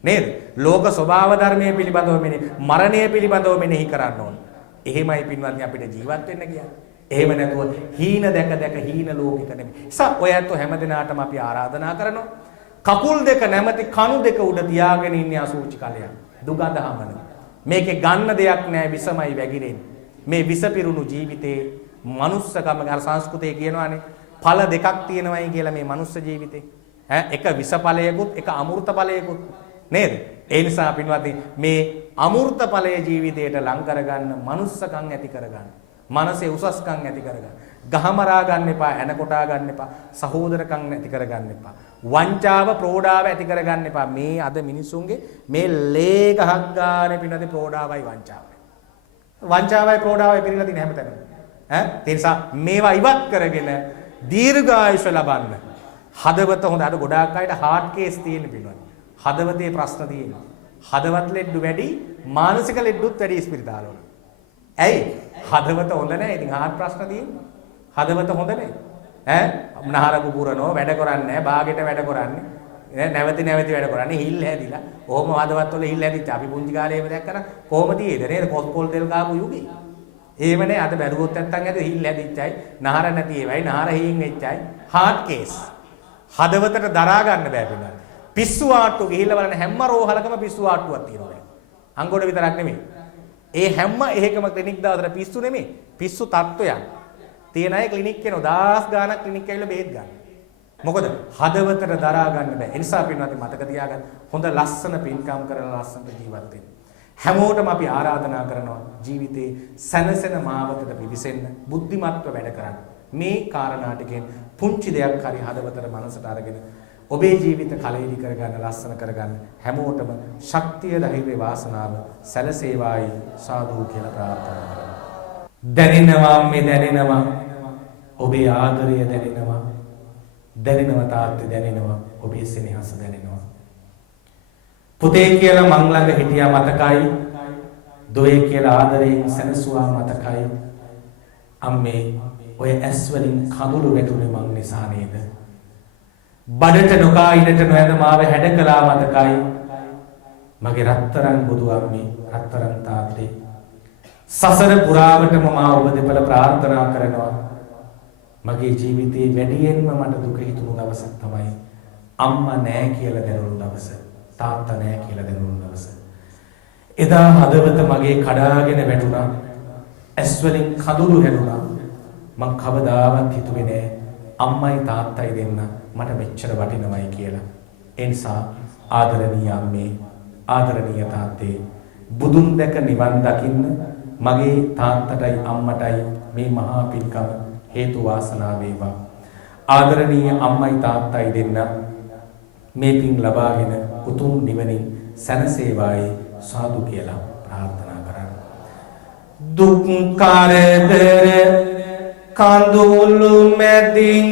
නේද? ලෝක ස්වභාව ධර්මයේ පිළිබඳව මෙනෙහි, මරණය පිළිබඳව මෙනෙහි කරන්න ඕන. එහෙමයි පින්වත්නි අපිට ජීවත් වෙන්න කියන්නේ. එහෙම නැතුව හීන දැක හීන ලෝකික නෙමෙයි. නිසා ඔය ඇත්තෝ හැමදිනාටම අපි ආරාධනා කරනවා. කකුල් දෙක නැමැති කණු දෙක උඩ තියාගෙන ඉන්නේ අසූචි කලයක්. දුගඳ හමන. මේකේ ගන්න දෙයක් නැහැ විසමයි වැగిරෙන්නේ. මේ විස පිරුණු ජීවිතේ මනුස්සකම අර සංස්කෘතිය කියනවානේ ඵල දෙකක් තියෙනවයි කියලා මේ මනුස්ස ජීවිතේ. එක විස ඵලයකුත් එක අමෘත ඵලයකුත් නේද? ඒ නිසා පින්වත්නි මේ අමෘත ඵලයේ ජීවිතයට ලං කරගන්න මනුස්සකම් ඇති කරගන්න. මනසේ උසස්කම් ඇති කරගන්න. ගහමරා ගන්න එපා, එන කොටා ගන්න එපා, සහෝදරකම් ඇති කරගන්න එපා. වංචාව, ප්‍රෝඩාව ඇති කරගන්න එපා. මේ අද මිනිසුන්ගේ මේ ලේ ගහක් ගානේ පින්නදී ප්‍රෝඩාවයි වංචාවයි. වංචාවයි ප්‍රෝඩාවයි පිළිලා තියෙන හැමතැනම. ඒ නිසා මේවා ඉවත් කරගෙන දීර්ඝායුෂ ලබන්න. හදවත හොඳ අද ගොඩාක් අයට හાર્ට් කේස් තියෙන පිළිවෙල. හදවතේ ප්‍රශ්න තියෙනවා. හදවත් ලෙඩ වැඩි, මානසික ලෙඩුත් වැඩි ස්පිරිතාලවල. ඇයි? හදවත හොඳ නැහැ. ඉතින් හાર્ට් ප්‍රශ්න තියෙනවා. හදවත හොඳ නැහැ. නහර කුපුරනෝ වැඩ කරන්නේ නැහැ. බාගෙට වැඩ කරන්නේ. නැවති වැඩ කරන්නේ. හිල් හැදිලා. කොහොම හදවත් වල හිල් හැදිච්ච අපි පුංචි කාලේ එහෙම දැක්කම කොහොමද ඊද නේද? කොස්පෝල් තෙල් කාපු යුගේ. එහෙමනේ අද බැලුවොත් නැත්තම් ඇද හිල් හැදිච්චයි, නහර නැති ඒවයි, නහර හීන් වෙච්චයි. Heart case. හදවතට දරා ගන්න බෑ පිළිගන්න. පිස්සු ආට්ටු ගිහිල්ලා බලන්න හැම රෝහලකම පිස්සු ආට්ටුවක් තියෙනවා. අංගොඩ විතරක් නෙමෙයි. ඒ හැම එකම ක්ලිනික් දාතර පිස්සු නෙමෙයි. පිස්සු තත්ත්වයක්. තියෙන අය ක්ලිනික් යනවා 1000 ගාණක් ක්ලිනික් ඇවිල්ලා බෙහෙත් ගන්න. මොකද හදවතට දරා ගන්න බෑ. ඒ නිසා පින්වත්නි මතක තියාගන්න හොඳ ලස්සන පින්කම් කරලා ලස්සනට ජීවත් වෙන්න. හැමෝටම අපි ආරාධනා කරනවා ජීවිතේ සැනසෙන මාවතට පිවිසෙන්න, බුද්ධිමත්ව වැඩ කරන්න. මේ කාරණා ටිකෙන් පුංචි දෙයක් හරි හදවතට මනසට අරගෙන ඔබේ ජීවිත කලෙලි කරගන්න, ලස්සන කරගන්න හැමෝටම ශක්තිය, ධෛර්ය, වාසනාව සැලසේවායි සාදු කියලා ප්‍රාර්ථනා කරනවා. දැනෙනවා මේ දැනෙනවා ඔබේ ආදරය දැනෙනවා තාත්තේ දැනෙනවා ඔබේ සෙනෙහස දැනෙනවා. පුතේ කියලා මං ළඟ හිටියා මතකයි, දොයේ කියලා ආදරයෙන් සැනසුවා මතකයි. අම්මේ ඔය ඇස් වලින් කඳුළු වැටුනේ මං නිසා නේද? බඩට නොකා ඉඩට නොයද මාව හැඩ කළා මතකයි. මගේ රත්තරන් බුදු අම්මේ, රත්තරන් තාත්තේ සසර පුරාවටම මා ඔබ දෙපළ ප්‍රාර්ථනා කරනවා. මගේ ජීවිතේ වැඩියෙන්ම මට දුක හිතුණු දවසක් තමයි අම්මා නෑ කියලා දැනුණු දවස, තාත්තා නෑ කියලා දැනුණු දවස. එදා හදවත මගේ කඩාගෙන වැටුණා. ඇස් වලින් කඳුළු හැදුණා. මං කවදාවත් හිතුවේ නෑ අම්මයි තාත්තයි දෙන්න මට මෙච්චර වටිනවයි කියලා. ඒ නිසා ආදරණීය අම්මේ, ආදරණීය තාත්තේ බුදුන් දැක නිවන් දකින්න මගේ තාත්තටයි අම්මටයි මේ මහා පින්කම හේතු වාසනා වේවා. ආදරණීය අම්මයි තාත්තයි දෙන්න මේ පින් ලබාගෙන උතුම් නිවනින් සැනසේවායි සාදු කියලා ප්‍රාර්ථනා කරන්න. දුක් කරදර කඳුළු මැදින්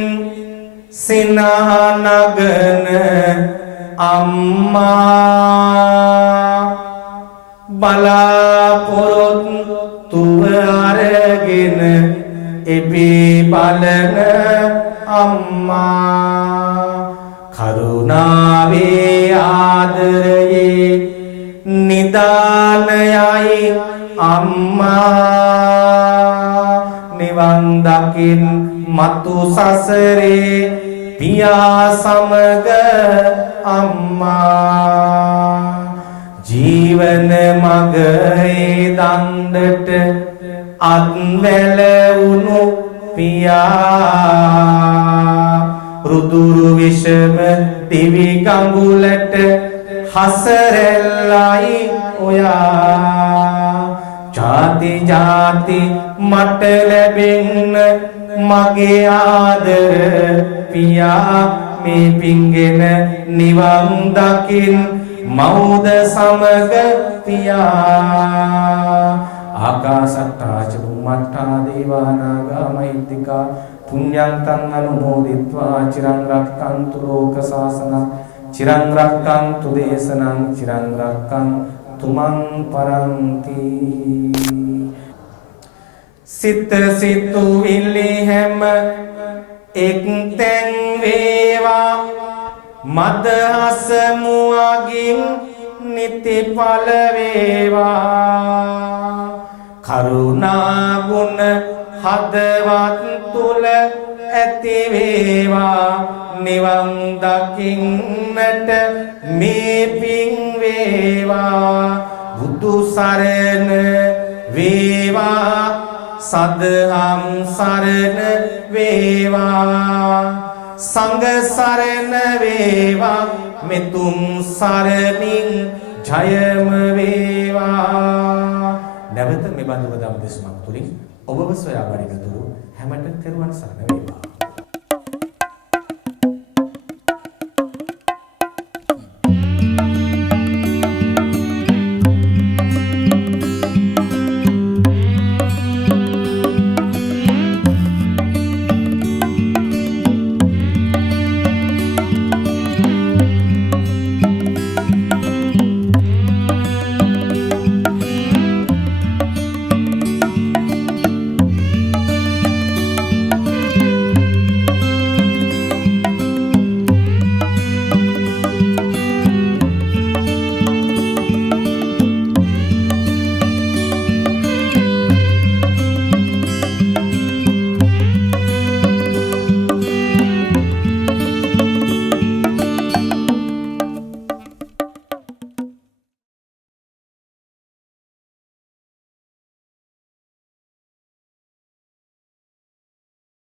සිනහ නගන අම්මා බලාපොරොත්තුව අරගෙන එබේ බලන අම්මා කරුණාවේ ආදරයේ නිදානයයි අම්මා නිවන් දකින් මතු සසරේ පියා සමග අම්මා ජීවන මගේ දණ්ඩට අත්වැල වුණු පියා රුදුරු විෂම දිවි ගඟුලට හසරෙල්ලයි ඔයා ජාති ජාති මට ලැබෙන්න මගේ ආදර පියා මේ පිංගෙන නිවන් දකින් මෞද සමග පියා ආකාසට්ටා ච බුම්මට්ටා දේවානාගා මහිත්‍තිකා පුඤ්ඤං තං අනුමෝදිත්වා චිරං රක්ඛන්තු ලෝක සාසනං චිරං රක්ඛන්තු දේශනං චිරං රක්ඛන්තු මං පරන්ති සිත සිතුවිලි හැම එක්තෙන් වේවා මදහස මුවගින් නිතිඵල වේවා කරුණා ගුණ හදවත් තුල ඇති වේවා නිවන් දකින්නට මේ පිං වේවා බුදු සරණ වේවා සදහම් සරණ වේවා සංඝ සරණ වේවා මෙතුම් සරණින් ජයම වේවා නැවත මේ බඳුව දම් දෙස්මක් තුලින් ඔබව සොයා වඩිනතුරු හැමතෙම තෙරුවන් සරණ වේවා